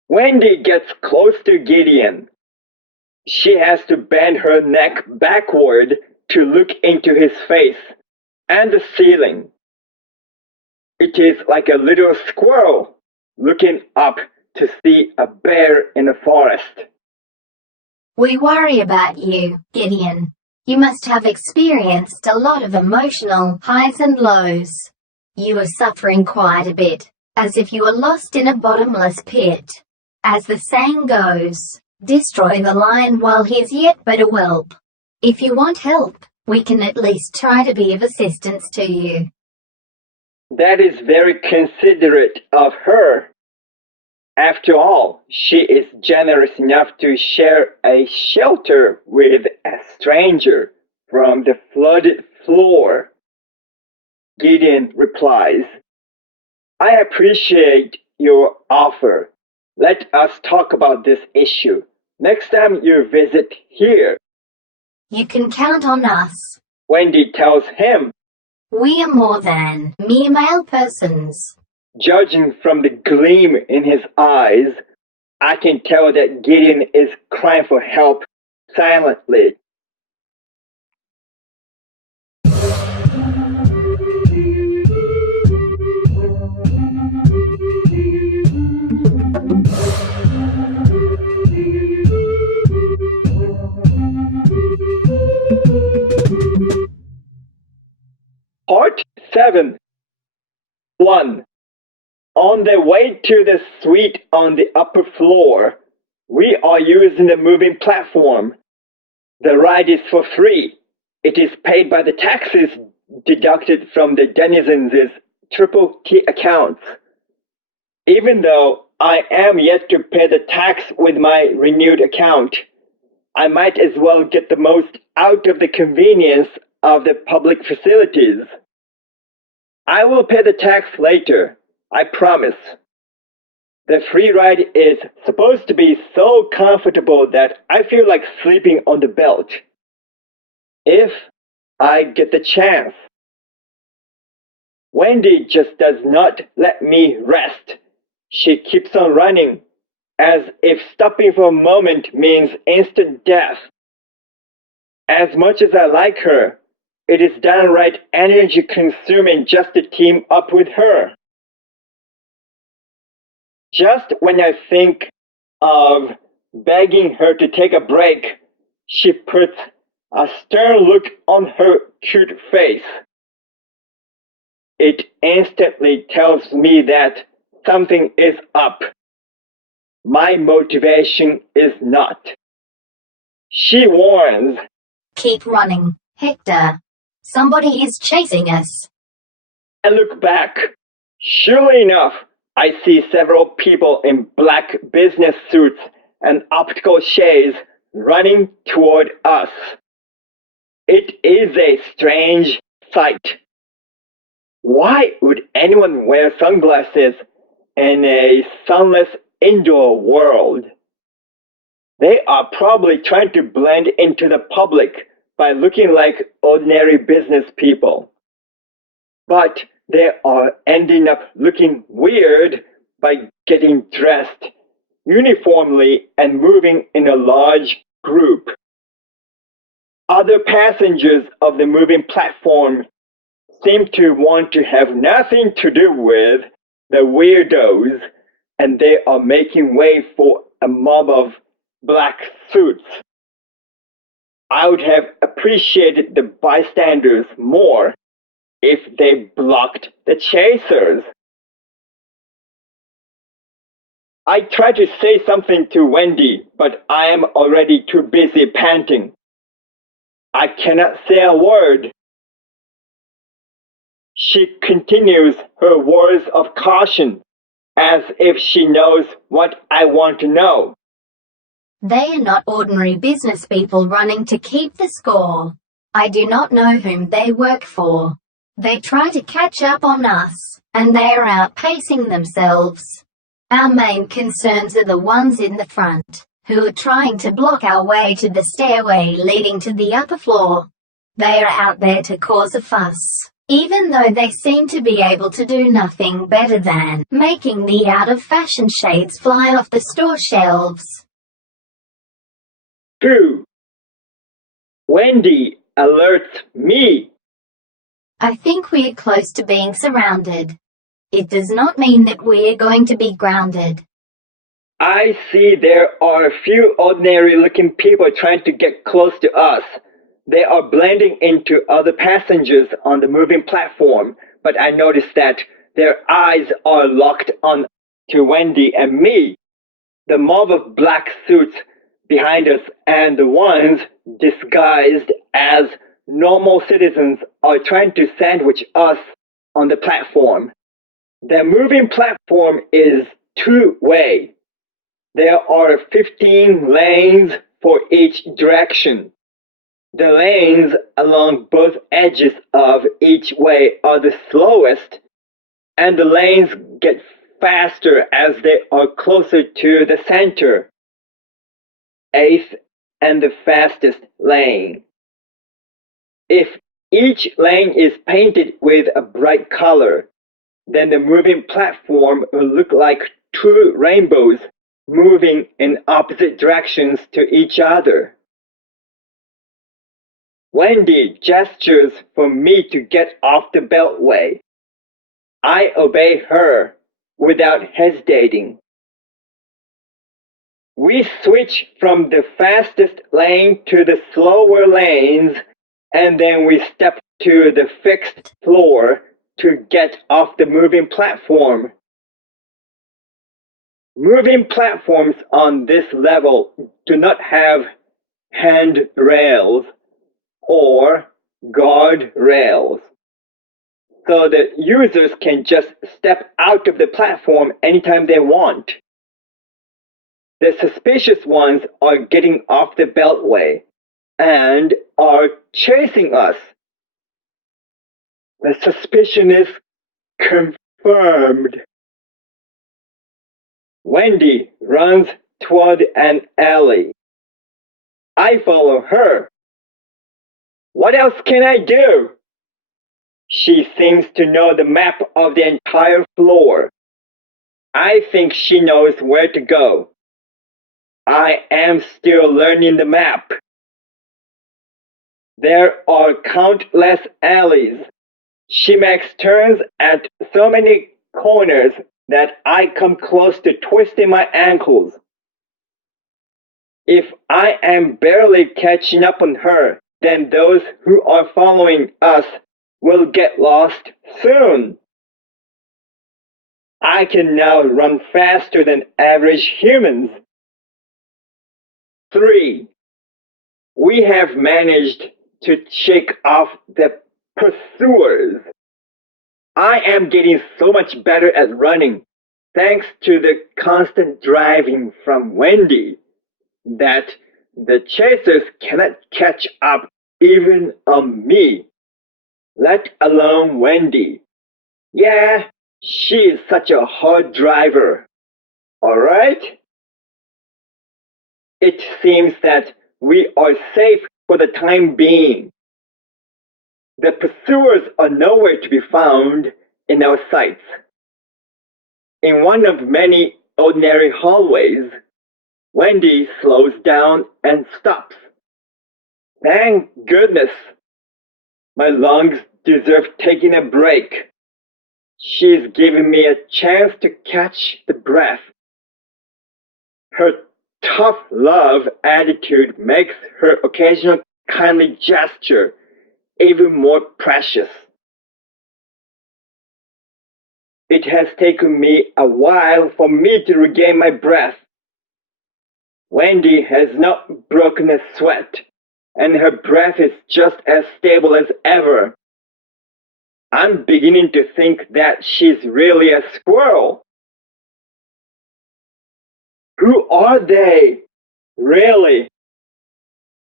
Wendy gets close to Gideon. She has to bend her neck backward to look into his face and the ceiling. It is like a little squirrel looking up to see a bear in the forest. We worry about you, Gideon. You must have experienced a lot of emotional highs and lows. You are suffering quite a bit, as if you were lost in a bottomless pit. As the saying goes, destroy the lion while he's yet but a whelp. If you want help, we can at least try to be of assistance to you. That is very considerate of her. After all, she is generous enough to share a shelter with a stranger from the flooded floor. Gideon replies, I appreciate your offer. Let us talk about this issue next time you visit here. You can count on us. Wendy tells him. We are more than mere male persons. Judging from the gleam in his eyes, I can tell that Gideon is crying for help silently. Part 7. 1. On the way to the suite on the upper floor, we are using the moving platform. The ride is for free. It is paid by the taxes deducted from the denizens' Triple T accounts. Even though I am yet to pay the tax with my renewed account, I might as well get the most out of the convenience of the public facilities. I will pay the tax later, I promise. The free ride is supposed to be so comfortable that I feel like sleeping on the belt. If I get the chance. Wendy just does not let me rest. She keeps on running, as if stopping for a moment means instant death. As much as I like her, it is downright energy-consuming just to team up with her. Just when I think of begging her to take a break, she puts a stern look on her cute face. It instantly tells me that something is up. My motivation is not. She warns, Keep running, Hector. Somebody is chasing us. I look back. Surely enough, I see several people in black business suits and optical shades running toward us. It is a strange sight. Why would anyone wear sunglasses in a sunless indoor world? They are probably trying to blend into the public by looking like ordinary business people. But they are ending up looking weird by getting dressed uniformly and moving in a large group. Other passengers of the moving platform seem to want to have nothing to do with the weirdos, and they are making way for a mob of black suits. I would have appreciated the bystanders more if they blocked the chasers. I tried to say something to Wendy, but I am already too busy panting. I cannot say a word. She continues her words of caution, as if she knows what I want to know. They are not ordinary business people running to keep the score. I do not know whom they work for. They try to catch up on us, and they are outpacing themselves. Our main concerns are the ones in the front, who are trying to block our way to the stairway leading to the upper floor. They are out there to cause a fuss. even though they seem to be able to do nothing better than making the out-of-fashion shades fly off the store shelves. 2. Wendy alerts me. I think we're close to being surrounded. It does not mean that we're going to be grounded. I see there are a few ordinary-looking people trying to get close to us. They are blending into other passengers on the moving platform, but I notice that their eyes are locked on to Wendy and me. The mob of black suits behind us and the ones disguised as normal citizens are trying to sandwich us on the platform. The moving platform is two-way. There are 15 lanes for each direction. The lanes along both edges of each way are the slowest, and the lanes get faster as they are closer to the center. 8th and the fastest lane. If each lane is painted with a bright color, then the moving platform will look like two rainbows moving in opposite directions to each other. Wendy gestures for me to get off the beltway. I obey her without hesitating. We switch from the fastest lane to the slower lanes, and then we step to the fixed floor to get off the moving platform. Moving platforms on this level do not have handrails or guard rails, so the users can just step out of the platform anytime they want. The suspicious ones are getting off the beltway and are chasing us. The suspicion is confirmed. Wendy runs toward an alley. I follow her. What else can I do? She seems to know the map of the entire floor. I think she knows where to go. I am still learning the map. There are countless alleys. She makes turns at so many corners that I come close to twisting my ankles. If I am barely catching up on her, then those who are following us will get lost soon. I can now run faster than average humans. 3. We have managed to shake off the pursuers. I am getting so much better at running, thanks to the constant driving from Wendy, that the chasers cannot catch up even on me, let alone Wendy. Yeah, she is such a hard driver. Alright? It seems that we are safe for the time being. The pursuers are nowhere to be found in our sights. In one of many ordinary hallways, Wendy slows down and stops. Thank goodness! My lungs deserve taking a break. She's giving me a chance to catch the breath. Her tough love attitude makes her occasional kindly gesture even more precious. It has taken me a while for me to regain my breath. Wendy has not broken a sweat, and her breath is just as stable as ever. I'm beginning to think that she's really a squirrel. Who are they? Really?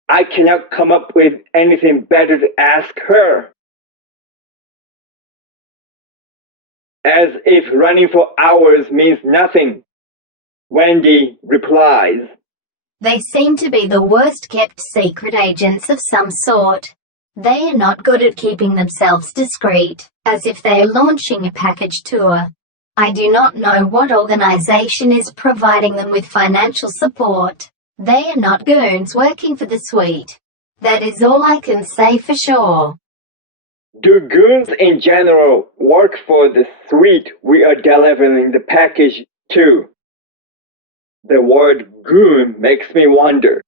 I cannot come up with anything better to ask her. As if running for hours means nothing, Wendy replies. They seem to be the worst-kept secret agents of some sort. They are not good at keeping themselves discreet, as if they are launching a package tour. I do not know what organization is providing them with financial support. They are not goons working for the suite. That is all I can say for sure. Do goons in general work for the suite we are delivering the package to? The word goon makes me wonder.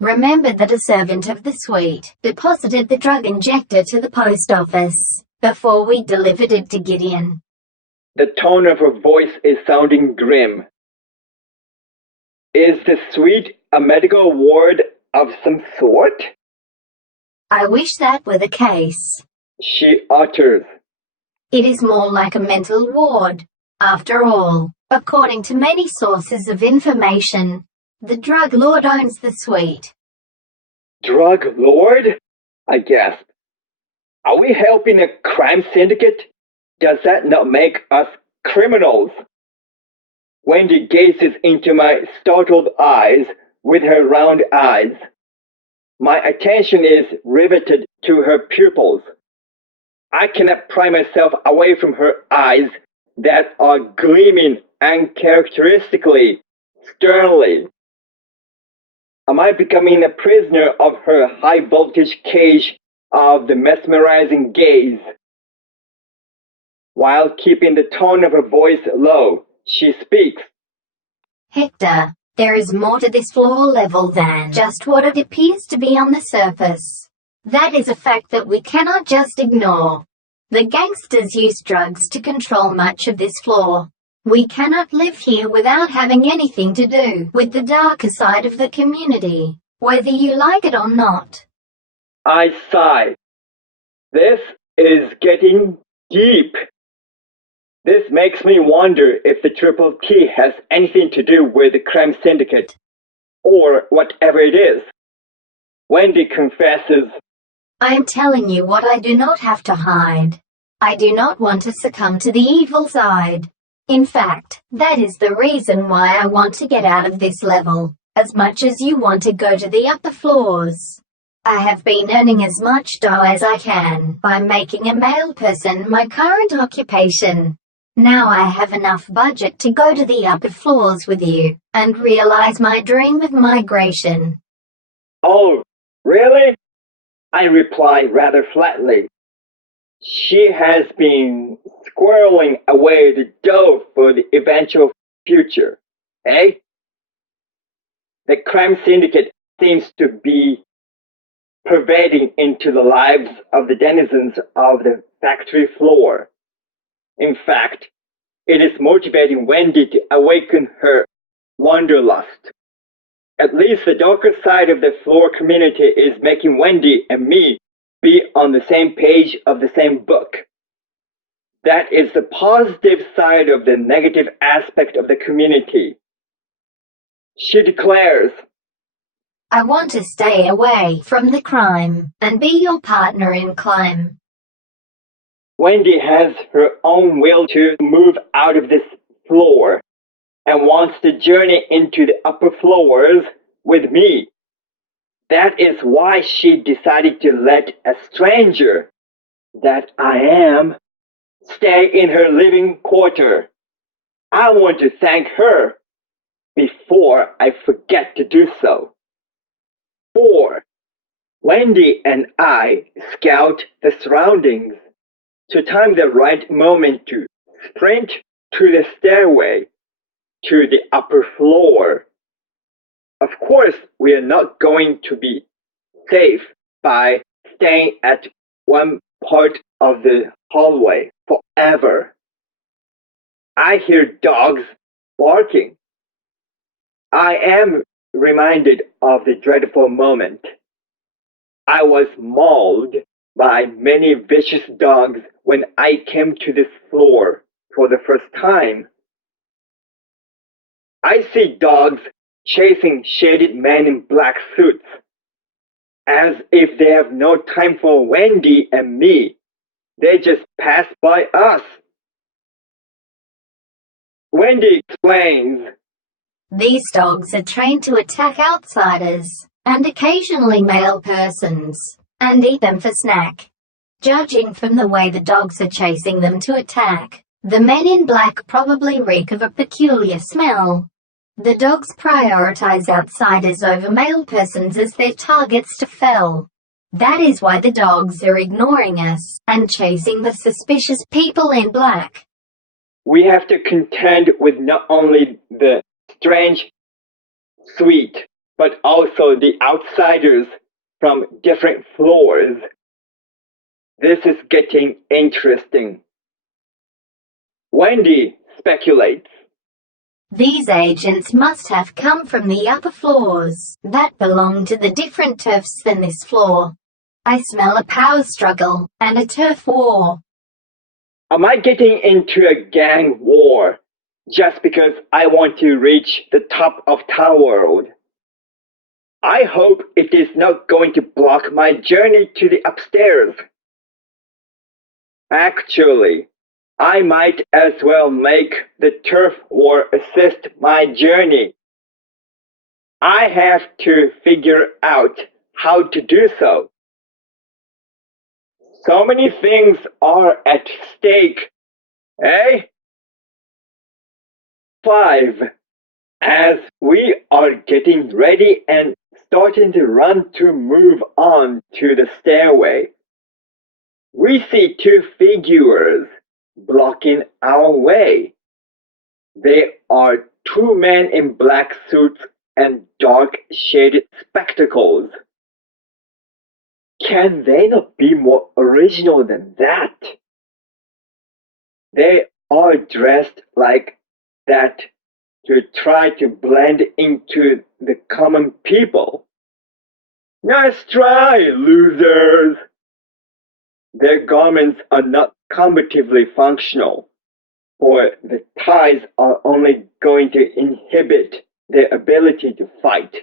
Remember that a servant of the suite deposited the drug injector to the post office before we delivered it to Gideon. The tone of her voice is sounding grim. Is the suite a medical ward of some sort? I wish that were the case. She utters. It is more like a mental ward. After all, according to many sources of information, the drug lord owns the suite. Drug lord? I gasped. Are we helping a crime syndicate? Does that not make us criminals? Wendy gazes into my startled eyes with her round eyes. My attention is riveted to her pupils. I cannot pry myself away from her eyes that are gleaming uncharacteristically, sternly. Am I becoming a prisoner of her high-voltage cage of the mesmerizing gaze? While keeping the tone of her voice low, she speaks. Hector, there is more to this floor level than just what it appears to be on the surface. That is a fact that we cannot just ignore. The gangsters use drugs to control much of this floor. We cannot live here without having anything to do with the darker side of the community, whether you like it or not. I sigh. This is getting deep. This makes me wonder if the Triple T has anything to do with the crime syndicate, or whatever it is. Wendy confesses. I am telling you what I do not have to hide. I do not want to succumb to the evil side. In fact, that is the reason why I want to get out of this level, as much as you want to go to the upper floors. I have been earning as much dough as I can by making a male person my current occupation. Now I have enough budget to go to the upper floors with you and realize my dream of migration. Oh, really? I reply rather flatly. She has been squirreling away the dough for the eventual future, eh? The crime syndicate seems to be pervading into the lives of the denizens of the factory floor. In fact, it is motivating Wendy to awaken her wanderlust. At least the darker side of the floor community is making Wendy and me be on the same page of the same book. That is the positive side of the negative aspect of the community. She declares, I want to stay away from the crime and be your partner in crime. Wendy has her own will to move out of this floor and wants to journey into the upper floors with me. That is why she decided to let a stranger, that I am, stay in her living quarter. I want to thank her before I forget to do so. 4. Wendy and I scout the surroundings to time the right moment to sprint to the stairway to the upper floor. Of course, we are not going to be safe by staying at one part of the hallway forever. I hear dogs barking. I am reminded of the dreadful moment. I was mauled by many vicious dogs when I came to this floor for the first time. I see dogs chasing shaded men in black suits, as if they have no time for Wendy and me. They just pass by us. Wendy explains, These dogs are trained to attack outsiders and occasionally male persons, and eat them for snack. Judging from the way the dogs are chasing them to attack, the men in black probably reek of a peculiar smell. The dogs prioritize outsiders over male persons as their targets to fell. That is why the dogs are ignoring us and chasing the suspicious people in black. We have to contend with not only the strange, sweet, but also the outsiders from different floors. This is getting interesting. Wendy speculates. These agents must have come from the upper floors that belong to the different turfs than this floor. I smell a power struggle and a turf war. Am I getting into a gang war just because I want to reach the top of Towerld? I hope it is not going to block my journey to the upstairs. Actually, I might as well make the turf war assist my journey. I have to figure out how to do so. So many things are at stake, eh? 5. As we are getting ready and starting to run to move on to the stairway, we see 2 figures blocking our way. They are 2 men in black suits and dark shaded spectacles. Can they not be more original than that? They are dressed like that to try to blend into the common people. Nice try, losers! Their garments are not combatively functional, for the ties are only going to inhibit their ability to fight.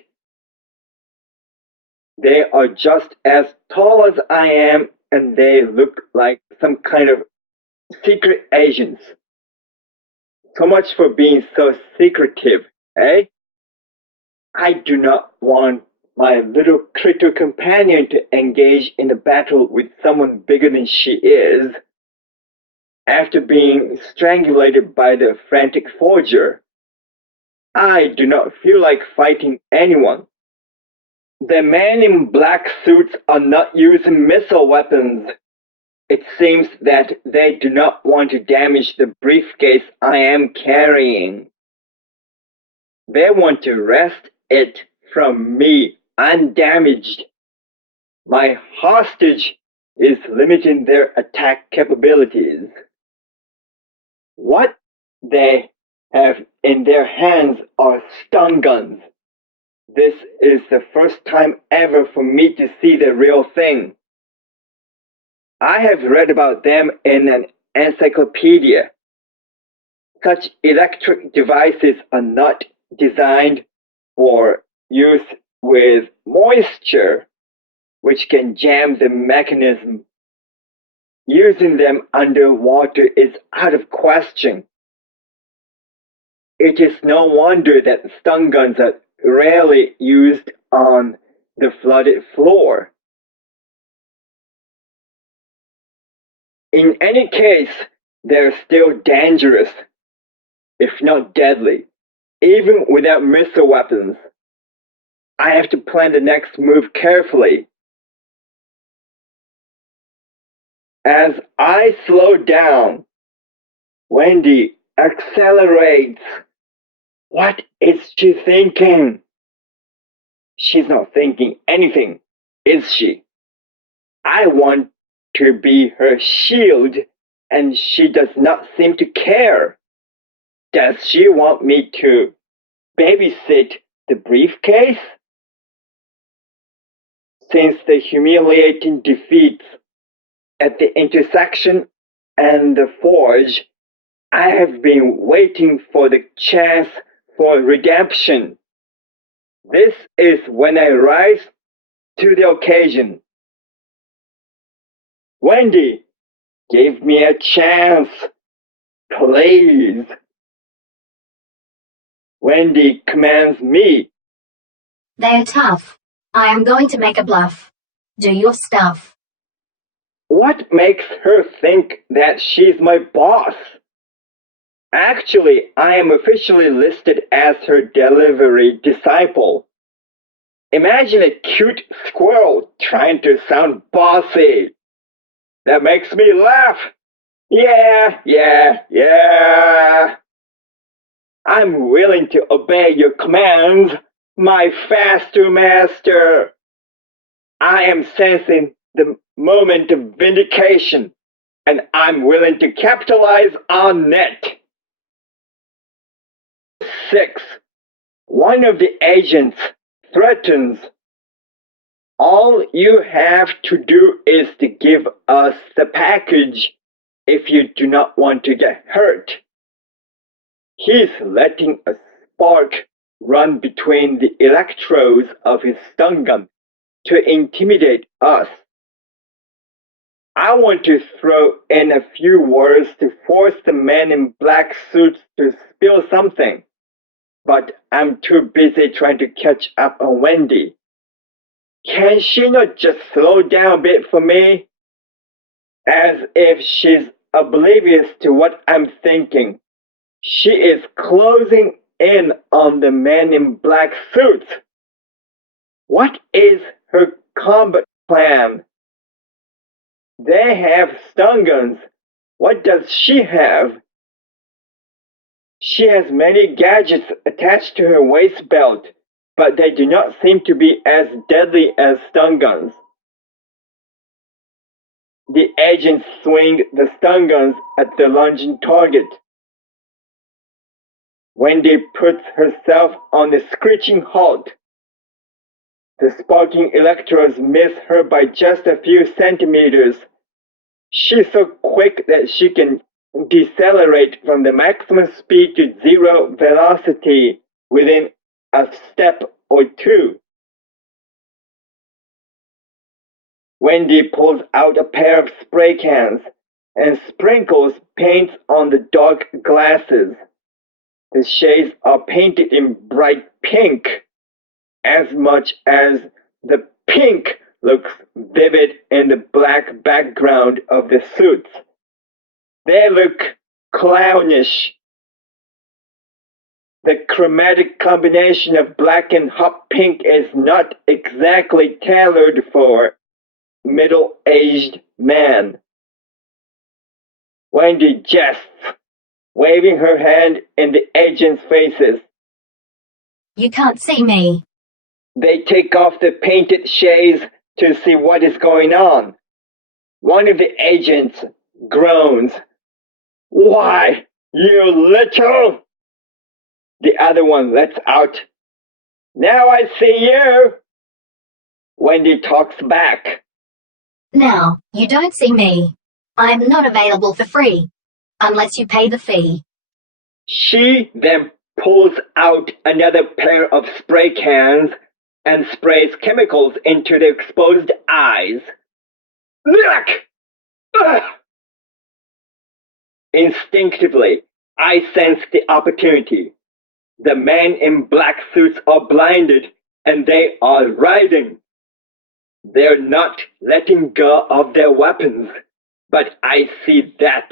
They are just as tall as I am, and they look like some kind of secret agents. So much for being so secretive, eh? I do not want my little critter companion to engage in a battle with someone bigger than she is, after being strangulated by the frantic forger. I do not feel like fighting anyone. The men in black suits are not using missile weapons. It seems that they do not want to damage the briefcase I am carrying. They want to wrest it from me undamaged. My hostage is limiting their attack capabilities. What they have in their hands are stun guns. This is the first time ever for me to see the real thing. I have read about them in an encyclopedia. Such electric devices are not designed for use with moisture, which can jam the mechanism. Using them underwater is out of question. It is no wonder that stun guns are rarely used on the flooded floor. In any case, they're still dangerous, if not deadly, even without missile weapons. I have to plan the next move carefully. As I slow down, Wendy accelerates. What is she thinking? She's not thinking anything, is she? I want to be her shield, and she does not seem to care. Does she want me to babysit the briefcase? Since the humiliating defeats at the intersection and the forge, I have been waiting for the chance for redemption. This is when I rise to the occasion. Wendy, give me a chance, please. Wendy commands me. They're tough. I am going to make a bluff. Do your stuff. What makes her think that she's my boss? Actually, I am officially listed as her delivery disciple. Imagine a cute squirrel trying to sound bossy. That makes me laugh. Yeah. I'm willing to obey your commands, my faster master. I am sensing the moment of vindication, and I'm willing to capitalize on it. 6. One of the agents threatens. All you have to do is to give us the package if you do not want to get hurt. He's letting a spark run between the electrodes of his stun gun to intimidate us. I want to throw in a few words to force the men in black suits to spill something, but I'm too busy trying to catch up on Wendy. Can she not just slow down a bit for me? As if she's oblivious to what I'm thinking. She is closing in on the men in black suits. What is her combat plan? They have stun guns. What does she have? She has many gadgets attached to her waist belt, but they do not seem to be as deadly as stun guns. The agents swing the stun guns at the lunging target. Wendy puts herself on a screeching halt. The sparking electrodes miss her by just a few centimeters. She's so quick that she can decelerate from the maximum speed to zero velocity within a step or two. Wendy pulls out a pair of spray cans and sprinkles paint on the dark glasses. The shades are painted in bright pink, as much as the pink looks vivid in the black background of the suits. They look clownish. The chromatic combination of black and hot pink is not exactly tailored for middle-aged man. Wendy jests, waving her hand in the agents' faces. You can't see me. They take off the painted shades to see what is going on. One of the agents groans. Why, you little... The other one lets out. Now I see you. Wendy talks back. Now, you don't see me. I am not available for free, unless you pay the fee. She then pulls out another pair of spray cans and sprays chemicals into the exposed eyes. Look! Ugh! Instinctively, I sense the opportunity. The men in black suits are blinded, and they are riding. They're not letting go of their weapons, but I see that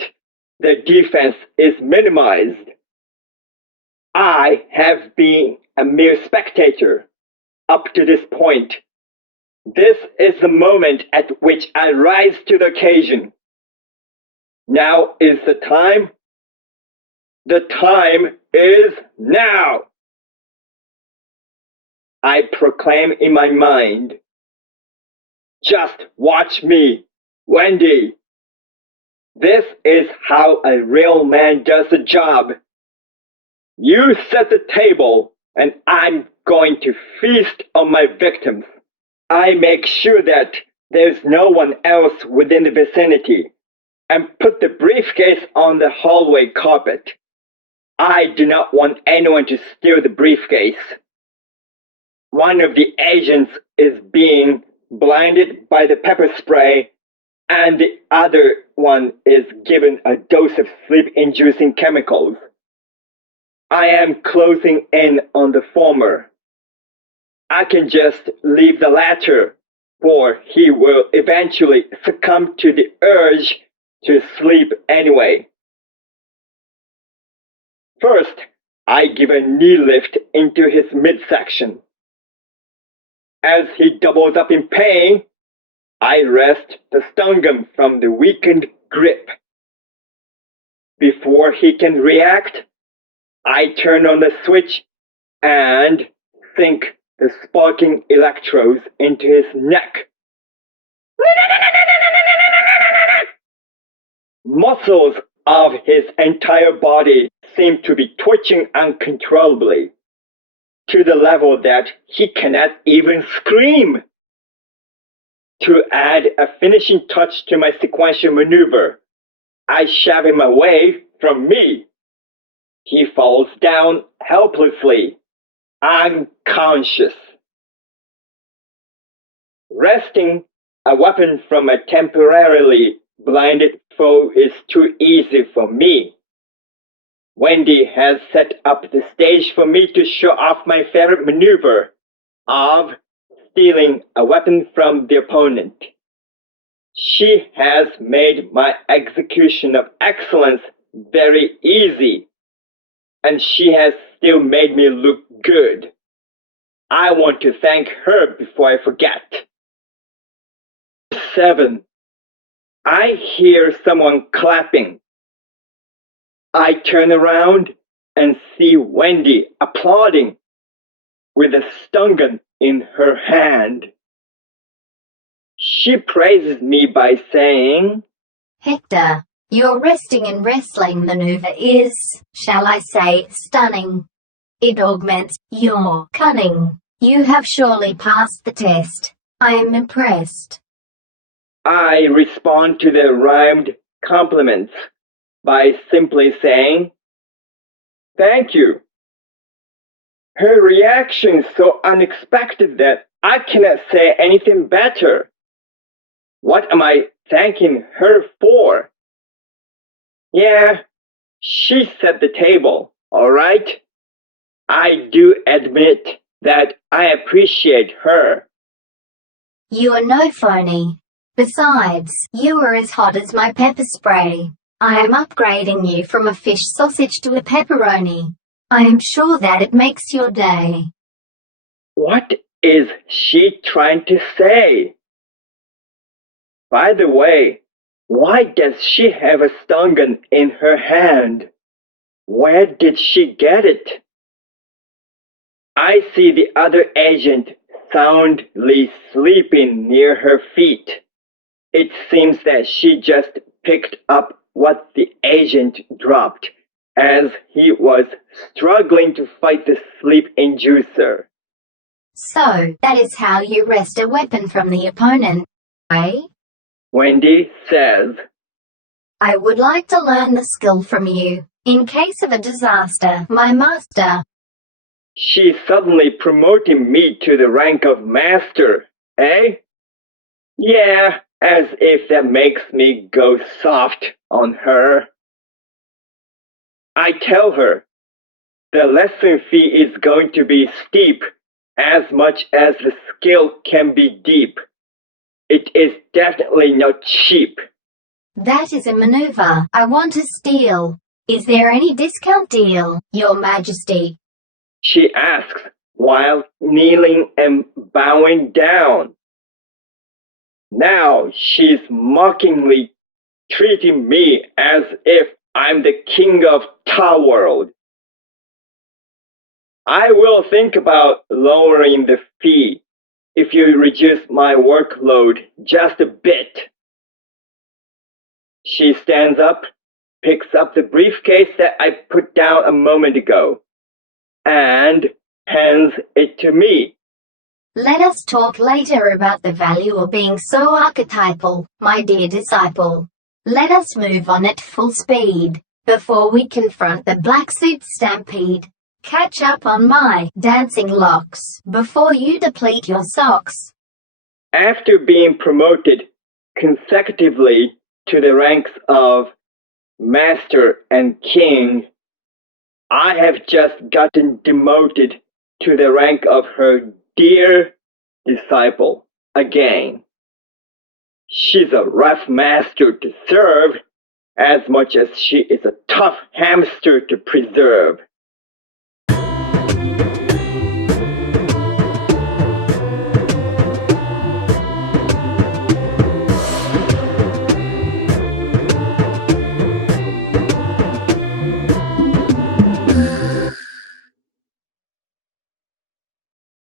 their defense is minimized. I have been a mere spectator up to this point. This is the moment at which I rise to the occasion. Now is the time. The time is now. I proclaim in my mind. Just watch me, Wendy. This is how a real man does the job. You set the table, and I'm going to feast on my victims. I make sure that there's no one else within the vicinity, and put the briefcase on the hallway carpet. I do not want anyone to steal the briefcase. One of the agents is being blinded by the pepper spray, and the other one is given a dose of sleep-inducing chemicals. I am closing in on the former. I can just leave the latter for he will eventually succumb to the urge to sleep anyway. First, I give a knee lift into his midsection. As he doubles up in pain, I wrest the stungum from the weakened grip. Before he can react, I turn on the switch and sink the sparking electrodes into his neck. Muscles of his entire body seem to be twitching uncontrollably, to the level that he cannot even scream. To add a finishing touch to my sequential maneuver, I shove him away from me. He falls down helplessly, unconscious. Wresting a weapon from a temporarily blinded foe is too easy for me. Wendy has set up the stage for me to show off my favorite maneuver of stealing a weapon from the opponent. She has made my execution of excellence very easy, and she has still made me look good. I want to thank her before I forget. 7. I hear someone clapping. I turn around and see Wendy applauding with a stungum in her hand. She praises me by saying, Hector, your resting and wrestling maneuver is, shall I say, stunning. It augments your cunning. You have surely passed the test. I am impressed. I respond to the rhymed compliments by simply saying, thank you. Her reaction is so unexpected that I cannot say anything better. What am I thanking her for? Yeah, she set the table, all right? I do admit that I appreciate her. You are no phony. Besides, you are as hot as my pepper spray. I am upgrading you from a fish sausage to a pepperoni. I am sure that it makes your day. What is she trying to say? By the way, why does she have a stungum in her hand? Where did she get it? I see the other agent soundly sleeping near her feet. It seems that she just picked up what the agent dropped as he was struggling to fight the sleep inducer. So, that is how you wrest a weapon from the opponent, eh? Wendy says, I would like to learn the skill from you. In case of a disaster, my master. She's suddenly promoting me to the rank of master, eh? Yeah, as if that makes me go soft on her. I tell her the lesson fee is going to be steep as much as the skill can be deep. It is definitely not cheap. That is a maneuver I want to steal. Is there any discount deal, Your Majesty? She asks while kneeling and bowing down. Now she's mockingly treating me as if I'm the king of Towerld. I will think about lowering the fee if you reduce my workload just a bit. She stands up, picks up the briefcase that I put down a moment ago, and hands it to me. Let us talk later about the value of being so archetypal, my dear disciple. Let us move on at full speed, before we confront the black suit stampede. Catch up on my dancing locks, before you deplete your socks. After being promoted consecutively to the ranks of Master and King, I have just gotten demoted to the rank of her dear disciple again. She's a rough master to serve as much as she is a tough hamster to preserve.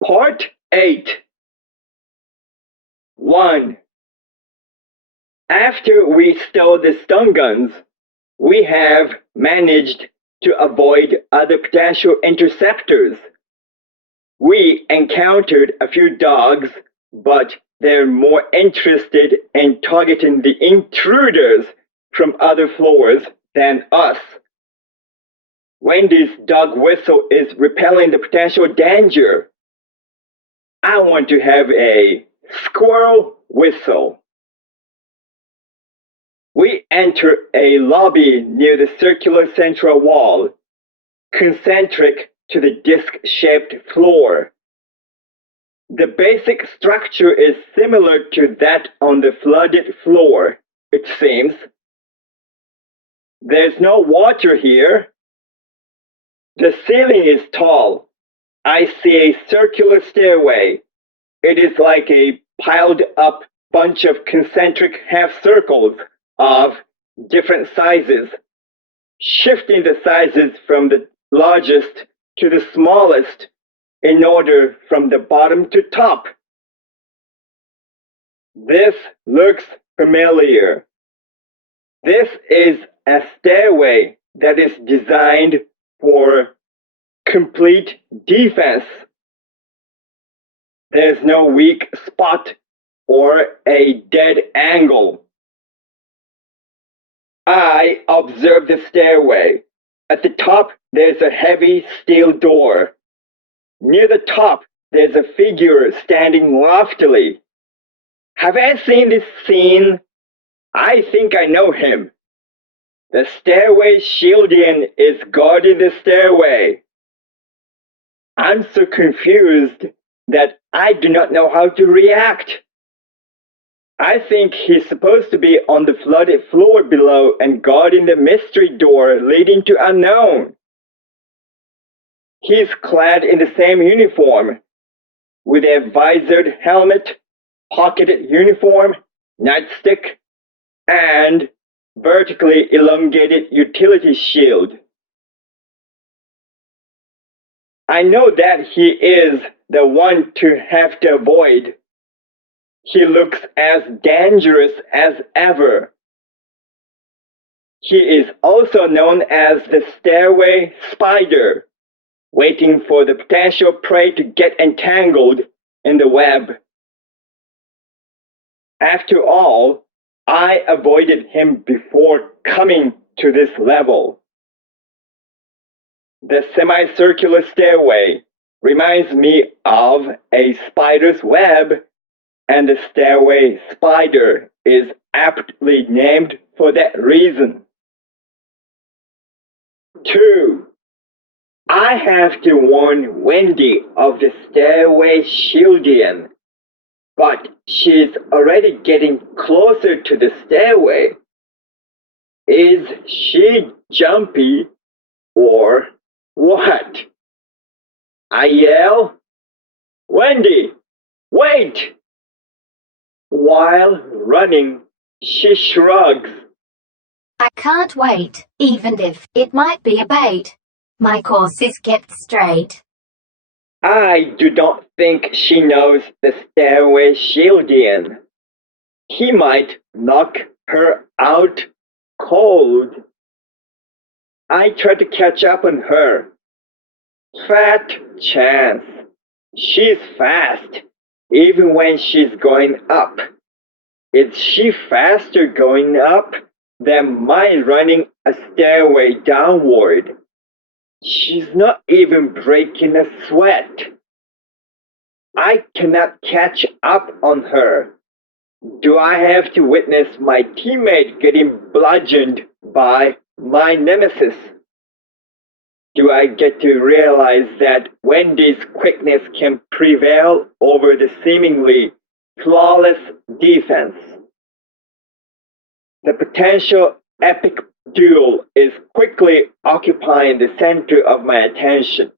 Part 8. 1. After we stole the stun guns, we have managed to avoid other potential interceptors. We encountered a few dogs, but they're more interested in targeting the intruders from other floors than us. Wendy's dog whistle is repelling the potential danger. I want to have a squirrel whistle. We enter a lobby near the circular central wall, concentric to the disc-shaped floor. The basic structure is similar to that on the flooded floor, it seems. There's no water here. The ceiling is tall. I see a circular stairway. It is like a piled up bunch of concentric half circles of different sizes, shifting the sizes from the largest to the smallest in order from the bottom to top. This looks familiar. This is a stairway that is designed for complete defense. There's no weak spot or a dead angle. I observe the stairway. At the top, there's a heavy steel door. Near the top, there's a figure standing loftily. Have I seen this scene? I think I know him. The stairway shieldian is guarding the stairway. I'm so confused that I do not know how to react. I think he's supposed to be on the flooded floor below and guarding the mystery door leading to unknown. He's clad in the same uniform, with a visored helmet, pocketed uniform, nightstick, and vertically elongated utility shield. I know that he is the one to have to avoid. He looks as dangerous as ever. He is also known as the stairway spider, waiting for the potential prey to get entangled in the web. After all, I avoided him before coming to this level. The semicircular stairway reminds me of a spider's web, and the stairway spider is aptly named for that reason. 2. I have to warn Wendy of the stairway shieldian, but she's already getting closer to the stairway. Is she jumpy or what? I yell, "Wendy, wait!" While running, she shrugs. I can't wait, even if it might be a bait. My course is kept straight. I do not think she knows the stairway shieldian. He might knock her out cold. I try to catch up on her. Fat chance. She's fast, even when she's going up. Is she faster going up than mine running a stairway downward? She's not even breaking a sweat. I cannot catch up on her. Do I have to witness my teammate getting bludgeoned by my nemesis? Do I get to realize that Wendy's quickness can prevail over the seemingly flawless defense. The potential epic duel is quickly occupying the center of my attention,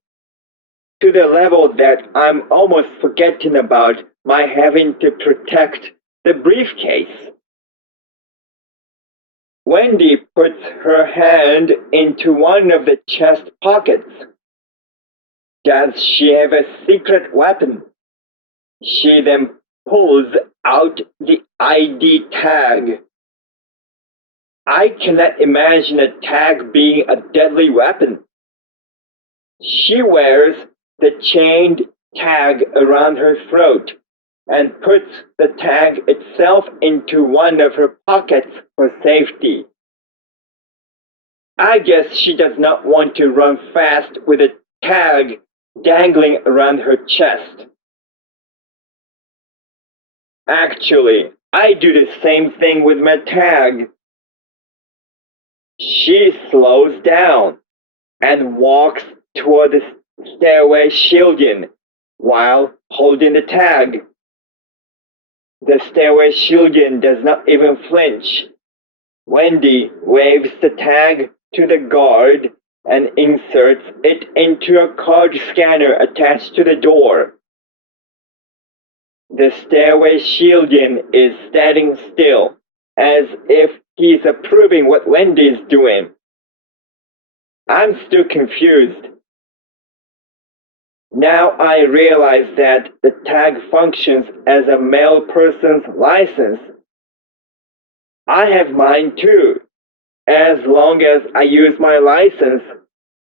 to the level that I'm almost forgetting about my having to protect the briefcase. Wendy puts her hand into one of the chest pockets. Does she have a secret weapon? She then pulls out the ID tag. I cannot imagine a tag being a deadly weapon. She wears the chained tag around her throat and puts the tag itself into one of her pockets for safety. I guess she does not want to run fast with a tag dangling around her chest. Actually, I do the same thing with my tag. She slows down and walks toward the stairway shielding while holding the tag. The stairway shielding does not even flinch. Wendy waves the tag to the guard and inserts it into a card scanner attached to the door. The stairway shielding is standing still, as if he's approving what Wendy is doing. I'm still confused. Now I realize that the tag functions as a male person's license. I have mine too. As long as I use my license,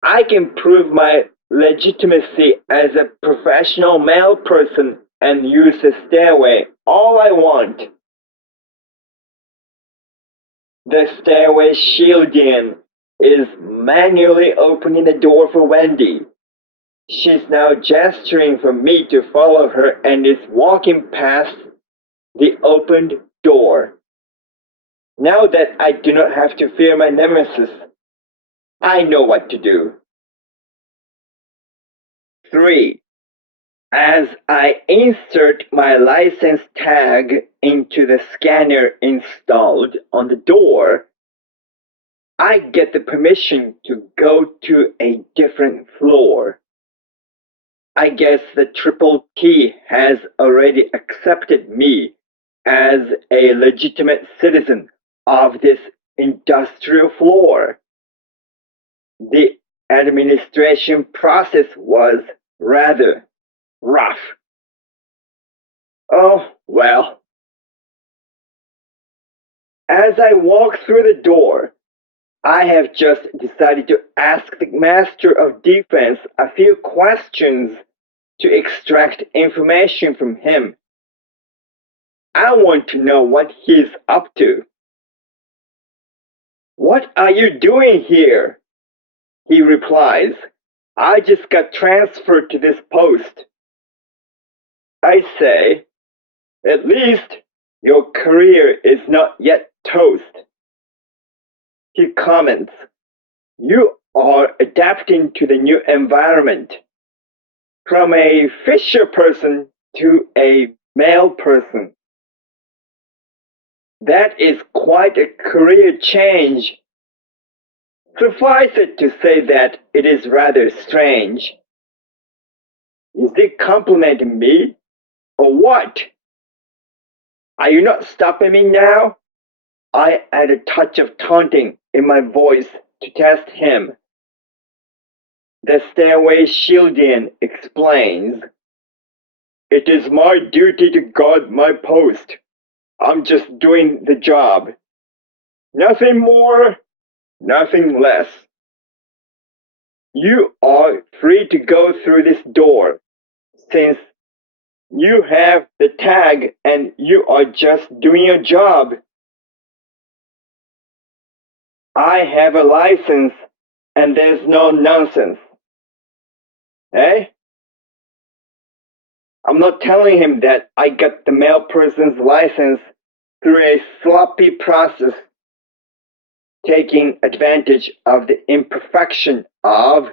I can prove my legitimacy as a professional male person and use the stairway all I want. The stairway shielding is manually opening the door for Wendy. She's now gesturing for me to follow her and is walking past the opened door. Now that I do not have to fear my nemesis, I know what to do. 3. As I insert my license tag into the scanner installed on the door, I get the permission to go to a different floor. I guess the Triple T has already accepted me as a legitimate citizen of this industrial floor. The administration process was rather rough. Oh, well. As I walk through the door, I have just decided to ask the Master of Defense a few questions to extract information from him. I want to know what he's up to. What are you doing here? He replies, I just got transferred to this post. I say, at least your career is not yet toast. He comments, you are adapting to the new environment. From a fisher person to a male person. That is quite a career change. Suffice it to say that it is rather strange. Is he complimenting me, or what? Are you not stopping me now? I add a touch of taunting in my voice to test him. The stairway shielding explains, it is my duty to guard my post. I'm just doing the job. Nothing more, nothing less. You are free to go through this door, since you have the tag and you are just doing your job. I have a license and there's no nonsense. Eh? I'm not telling him that I got the male person's license through a sloppy process, taking advantage of the imperfection of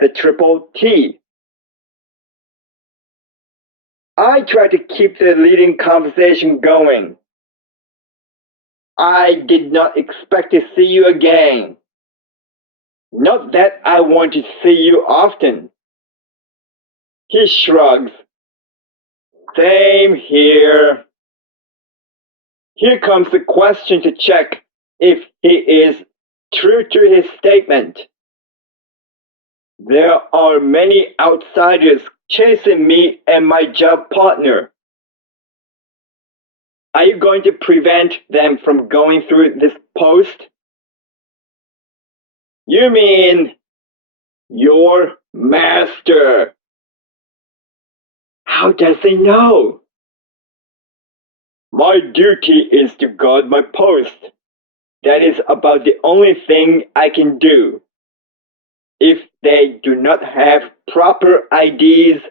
the Triple T. I try to keep the leading conversation going. I did not expect to see you again. Not that I want to see you often. He shrugs. Same here. Here comes the question to check if he is true to his statement. There are many outsiders chasing me and my job partner. Are you going to prevent them from going through this post? You mean your master? How does he know? My duty is to guard my post. That is about the only thing I can do. If they do not have proper IDs,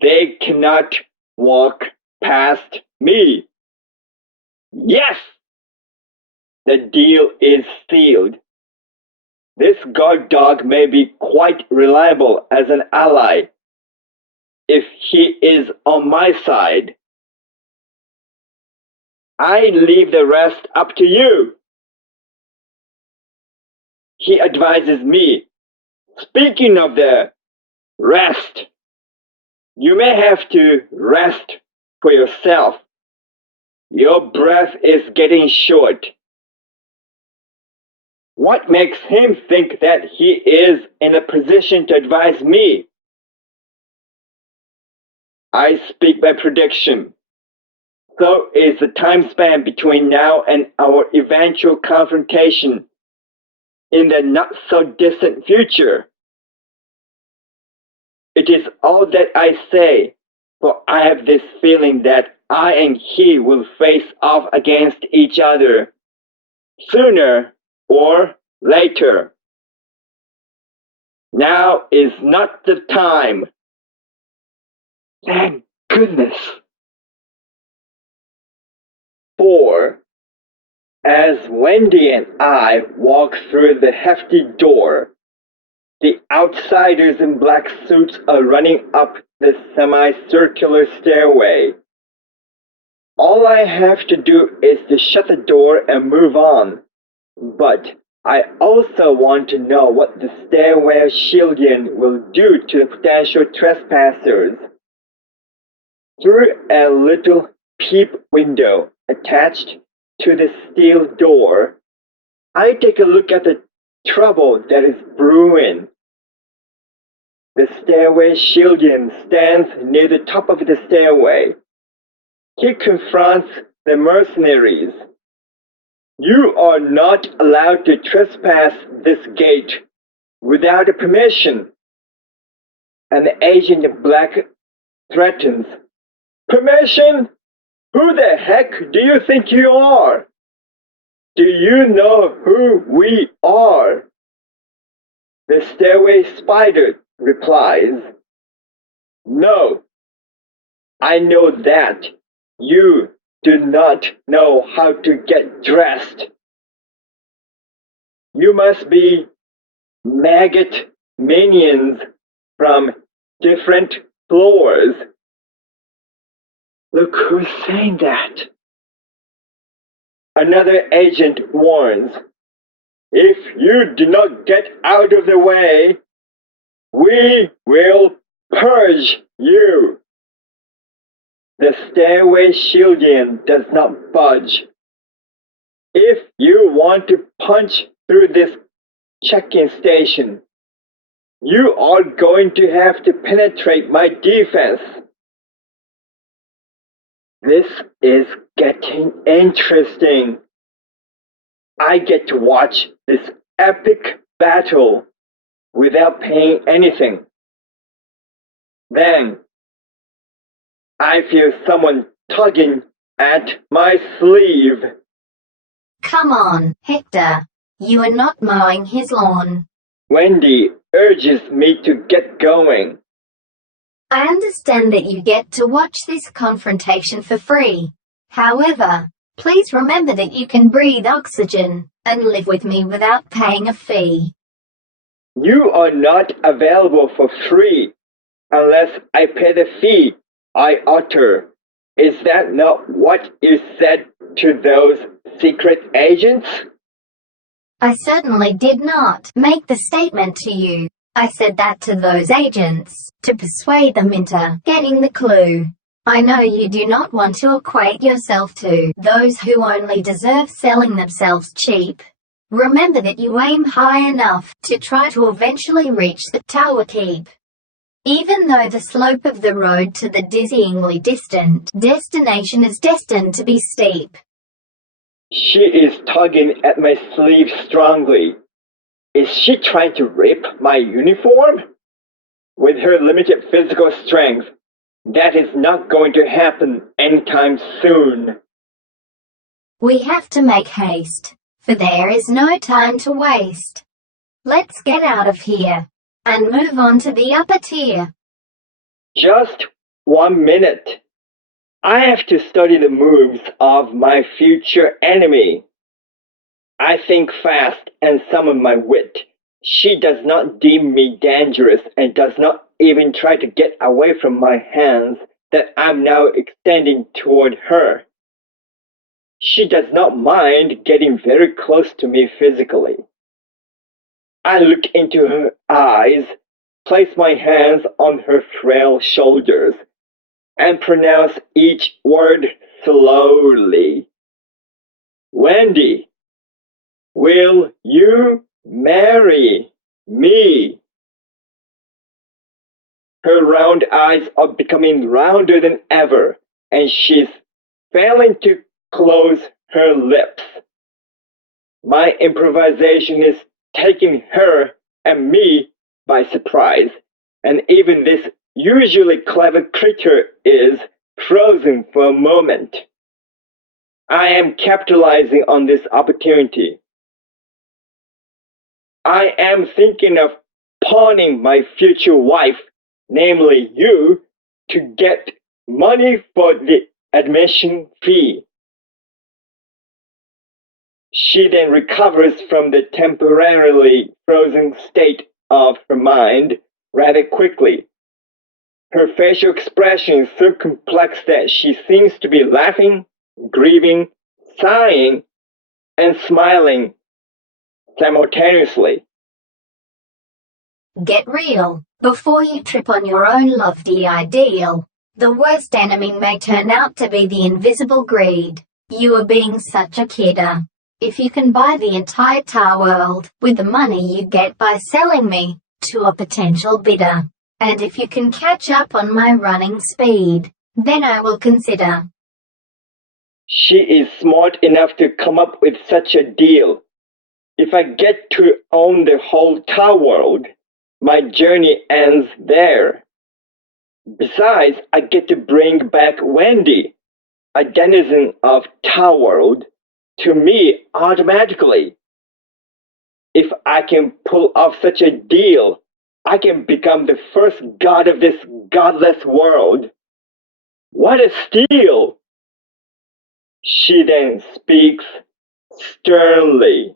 they cannot walk past me. Yes! The deal is sealed. This guard dog may be quite reliable as an ally if he is on my side. I leave the rest up to you. He advises me. Speaking of the rest, you may have to rest for yourself. Your breath is getting short. What makes him think that he is in a position to advise me? I speak by prediction. So is the time span between now and our eventual confrontation in the not-so-distant future. It is all that I say, for I have this feeling that I and he will face off against each other, sooner or later. Now is not the time. Thank goodness. 4. As Wendy and I walk through the hefty door, the outsiders in black suits are running up the semicircular stairway. All I have to do is to shut the door and move on. But I also want to know what the stairway shielding will do to the potential trespassers. Through a little peep window attached to the steel door, I take a look at the trouble that is brewing. The stairway shielding stands near the top of the stairway. He confronts the mercenaries. You are not allowed to trespass this gate without a permission. And the agent in black threatens. Permission? Who the heck do you think you are? Do you know who we are? The stairway spider replies. No, I know that. You do not know how to get dressed. You must be maggot minions from different floors. Look who's saying that. Another agent warns. If you do not get out of the way, we will purge you. The stairway shielding does not budge. If you want to punch through this check-in station, you are going to have to penetrate my defense. This is getting interesting. I get to watch this epic battle without paying anything. Then, I feel someone tugging at my sleeve. Come on, Hector. You are not mowing his lawn. Wendy urges me to get going. I understand that you get to watch this confrontation for free. However, please remember that you can breathe oxygen and live with me without paying a fee. You are not available for free unless I pay the fee I utter. Is that not what you said to those secret agents? I certainly did not make the statement to you. I said that to those agents, to persuade them into getting the clue. I know you do not want to equate yourself to those who only deserve selling themselves cheap. Remember that you aim high enough to try to eventually reach the Tower Keep. Even though the slope of the road to the dizzyingly distant destination is destined to be steep. She is tugging at my sleeve strongly. Is she trying to rip my uniform? With her limited physical strength, that is not going to happen anytime soon. We have to make haste, for there is no time to waste. Let's get out of here and move on to the upper tier. Just 1 minute. I have to study the moves of my future enemy. I think fast and summon my wit. She does not deem me dangerous and does not even try to get away from my hands that I'm now extending toward her. She does not mind getting very close to me physically. I look into her eyes, place my hands on her frail shoulders, and pronounce each word slowly. Wendy, will you marry me? Her round eyes are becoming rounder than ever, and she's failing to close her lips. My improvisation is taking her and me by surprise, and even this usually clever creature is frozen for a moment. I am capitalizing on this opportunity. I am thinking of pawning my future wife, namely you, to get money for the admission fee. She then recovers from the temporarily frozen state of her mind rather quickly. Her facial expression is so complex that she seems to be laughing, grieving, sighing, and smiling simultaneously. Get real, before you trip on your own lofty ideal. The worst enemy may turn out to be the invisible greed. You are being such a kidder. If you can buy the entire Towerld with the money you get by selling me to a potential bidder, and if you can catch up on my running speed, then I will consider. She is smart enough to come up with such a deal. If I get to own the whole Towerld, my journey ends there. Besides, I get to bring back Wendy, a denizen of Towerld, to me automatically. If I can pull off such a deal, I can become the first god of this godless world. What a steal! She then speaks sternly.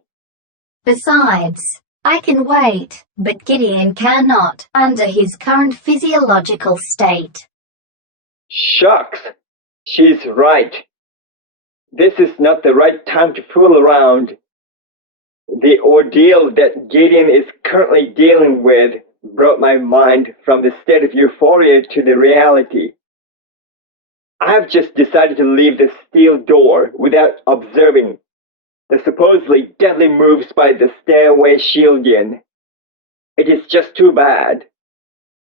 Besides, I can wait, but Gideon cannot, under his current physiological state. Shucks, she's right. This is not the right time to fool around. The ordeal that Gideon is currently dealing with brought my mind from the state of euphoria to the reality. I've just decided to leave the steel door without observing the supposedly deadly moves by the stairway Shieldian. It is just too bad.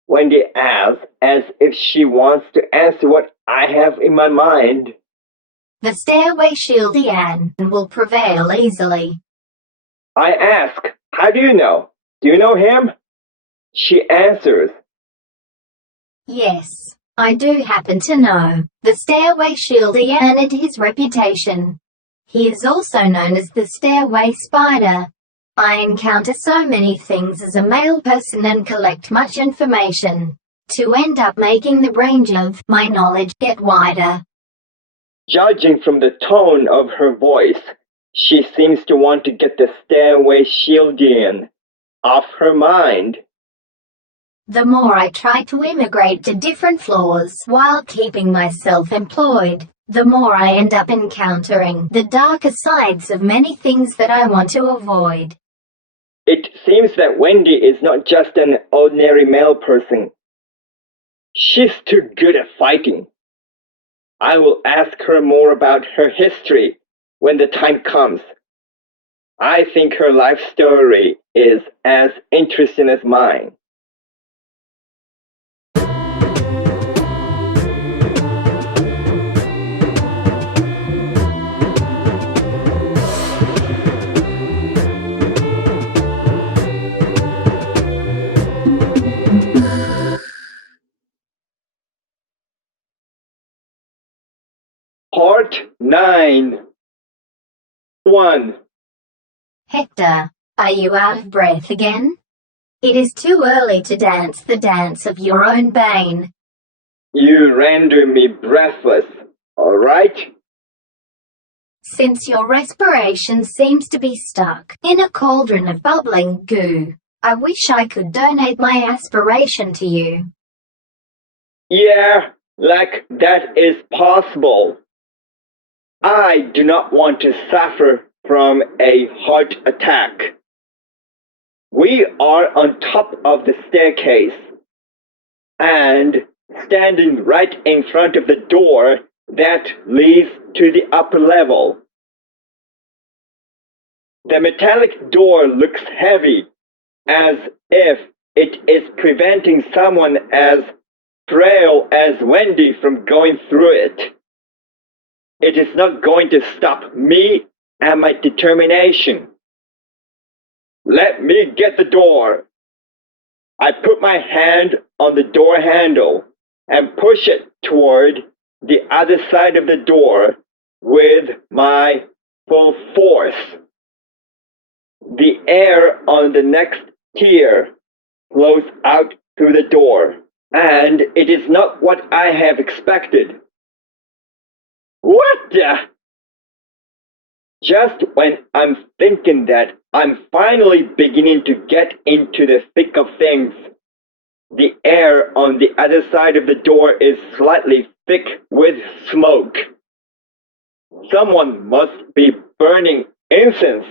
Wendy asks as if she wants to answer what I have in my mind. The stairway Shieldian will prevail easily. I ask, how do you know? Do you know him? She answers, Yes, I do happen to know the stairway Shieldian and his reputation. He is also known as the stairway spider. I encounter so many things as a male person and collect much information to end up making the range of my knowledge get wider. Judging from the tone of her voice, she seems to want to get the stairway Shieldian off her mind. The more I try to immigrate to different floors while keeping myself employed, the more I end up encountering the darker sides of many things that I want to avoid. It seems that Wendy is not just an ordinary male person. She's too good at fighting. I will ask her more about her history when the time comes. I think her life story is as interesting as mine. Part 9. 1. Hector, are you out of breath again? It is too early to dance the dance of your own bane. You render me breathless, all right? Since your respiration seems to be stuck in a cauldron of bubbling goo, I wish I could donate my aspiration to you. Yeah, like that is possible. I do not want to suffer from a heart attack. We are on top of the staircase and standing right in front of the door that leads to the upper level. The metallic door looks heavy, as if it is preventing someone as frail as Wendy from going through it. It is not going to stop me and my determination. Let me get the door. I put my hand on the door handle and push it toward the other side of the door with my full force. The air on the next tier flows out through the door, and it is not what I have expected. What the? Just when I'm thinking that I'm finally beginning to get into the thick of things, the air on the other side of the door is slightly thick with smoke. Someone must be burning incense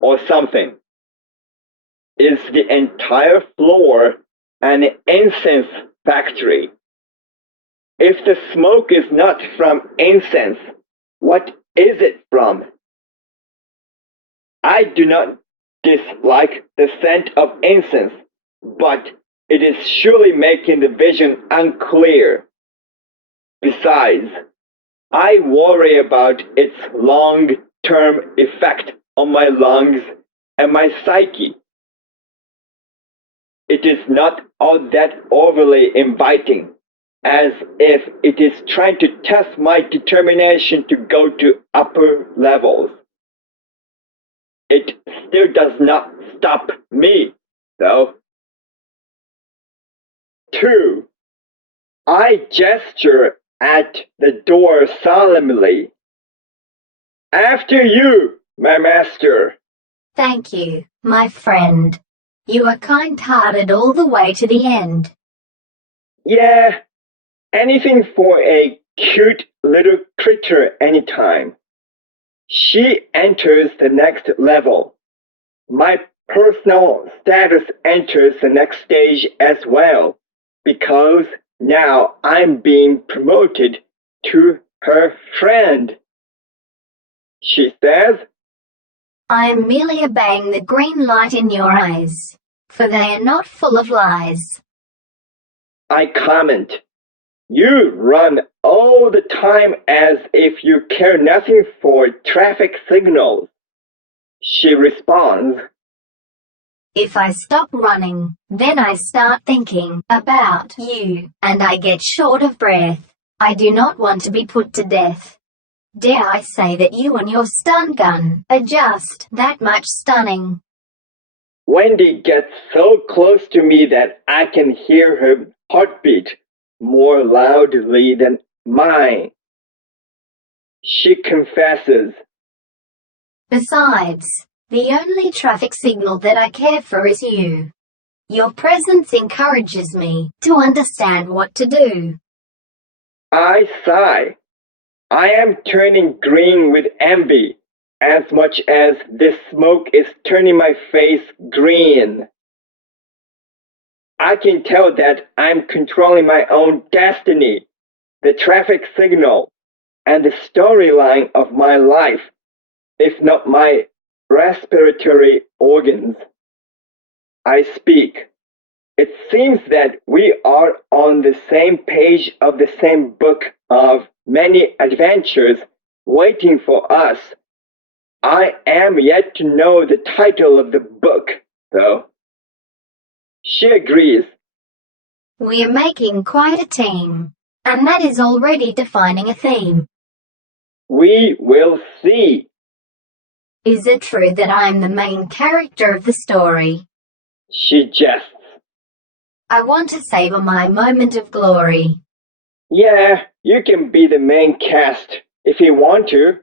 or something. Is the entire floor an incense factory? If the smoke is not from incense, what is it from? I do not dislike the scent of incense, but it is surely making the vision unclear. Besides, I worry about its long-term effect on my lungs and my psyche. It is not all that overly inviting, as if it is trying to test my determination to go to upper levels. It still does not stop me, though. 2. I gesture at the door solemnly. After you, my master. Thank you, my friend. You are kind-hearted all the way to the end. Yeah, anything for a cute little creature anytime. She enters the next level. My personal status enters the next stage as well, because now I'm being promoted to her friend. She says, I am merely obeying the green light in your eyes, for they are not full of lies. I comment, you run all the time as if you care nothing for traffic signals. She responds, If I stop running, then I start thinking about you, and I get short of breath. I do not want to be put to death. Dare I say that you and your stun gun are just that much stunning. Wendy gets so close to me that I can hear her heartbeat more loudly than mine. She confesses, Besides, the only traffic signal that I care for is you. Your presence encourages me to understand what to do. I sigh. I am turning green with envy, as much as this smoke is turning my face green. I can tell that I'm controlling my own destiny, the traffic signal, and the storyline of my life, if not my respiratory organs. I speak. It seems that we are on the same page of the same book of many adventures waiting for us. I am yet to know the title of the book, though. She agrees. We are making quite a team, and that is already defining a theme. We will see. Is it true that I am the main character of the story? She jests. I want to savor my moment of glory. Yeah, you can be the main cast if you want to.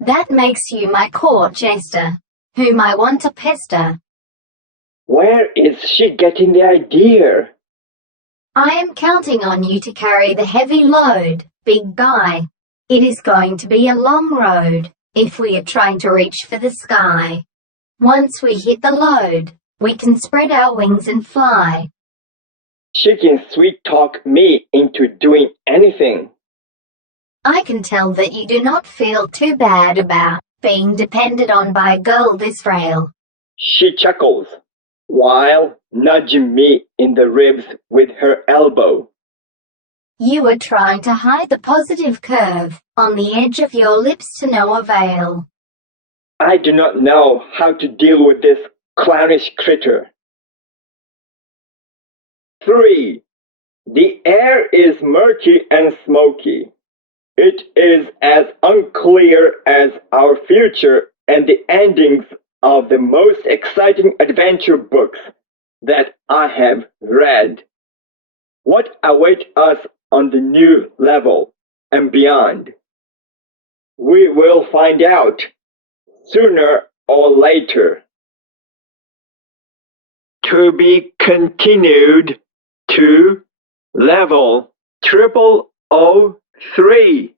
That makes you my court jester, whom I want to pester. Where is she getting the idea? I am counting on you to carry the heavy load, big guy. It is going to be a long road if we are trying to reach for the sky. Once we hit the load, we can spread our wings and fly. She can sweet-talk me into doing anything. I can tell that you do not feel too bad about being depended on by a girl this frail. She chuckles, while nudging me in the ribs with her elbow. You are trying to hide the positive curve on the edge of your lips to no avail. I do not know how to deal with this clownish critter. 3. The air is murky and smoky. It is as unclear as our future and the endings of the most exciting adventure books that I have read. What awaits us on the new level and beyond? We will find out sooner or later. To be continued to level 0003.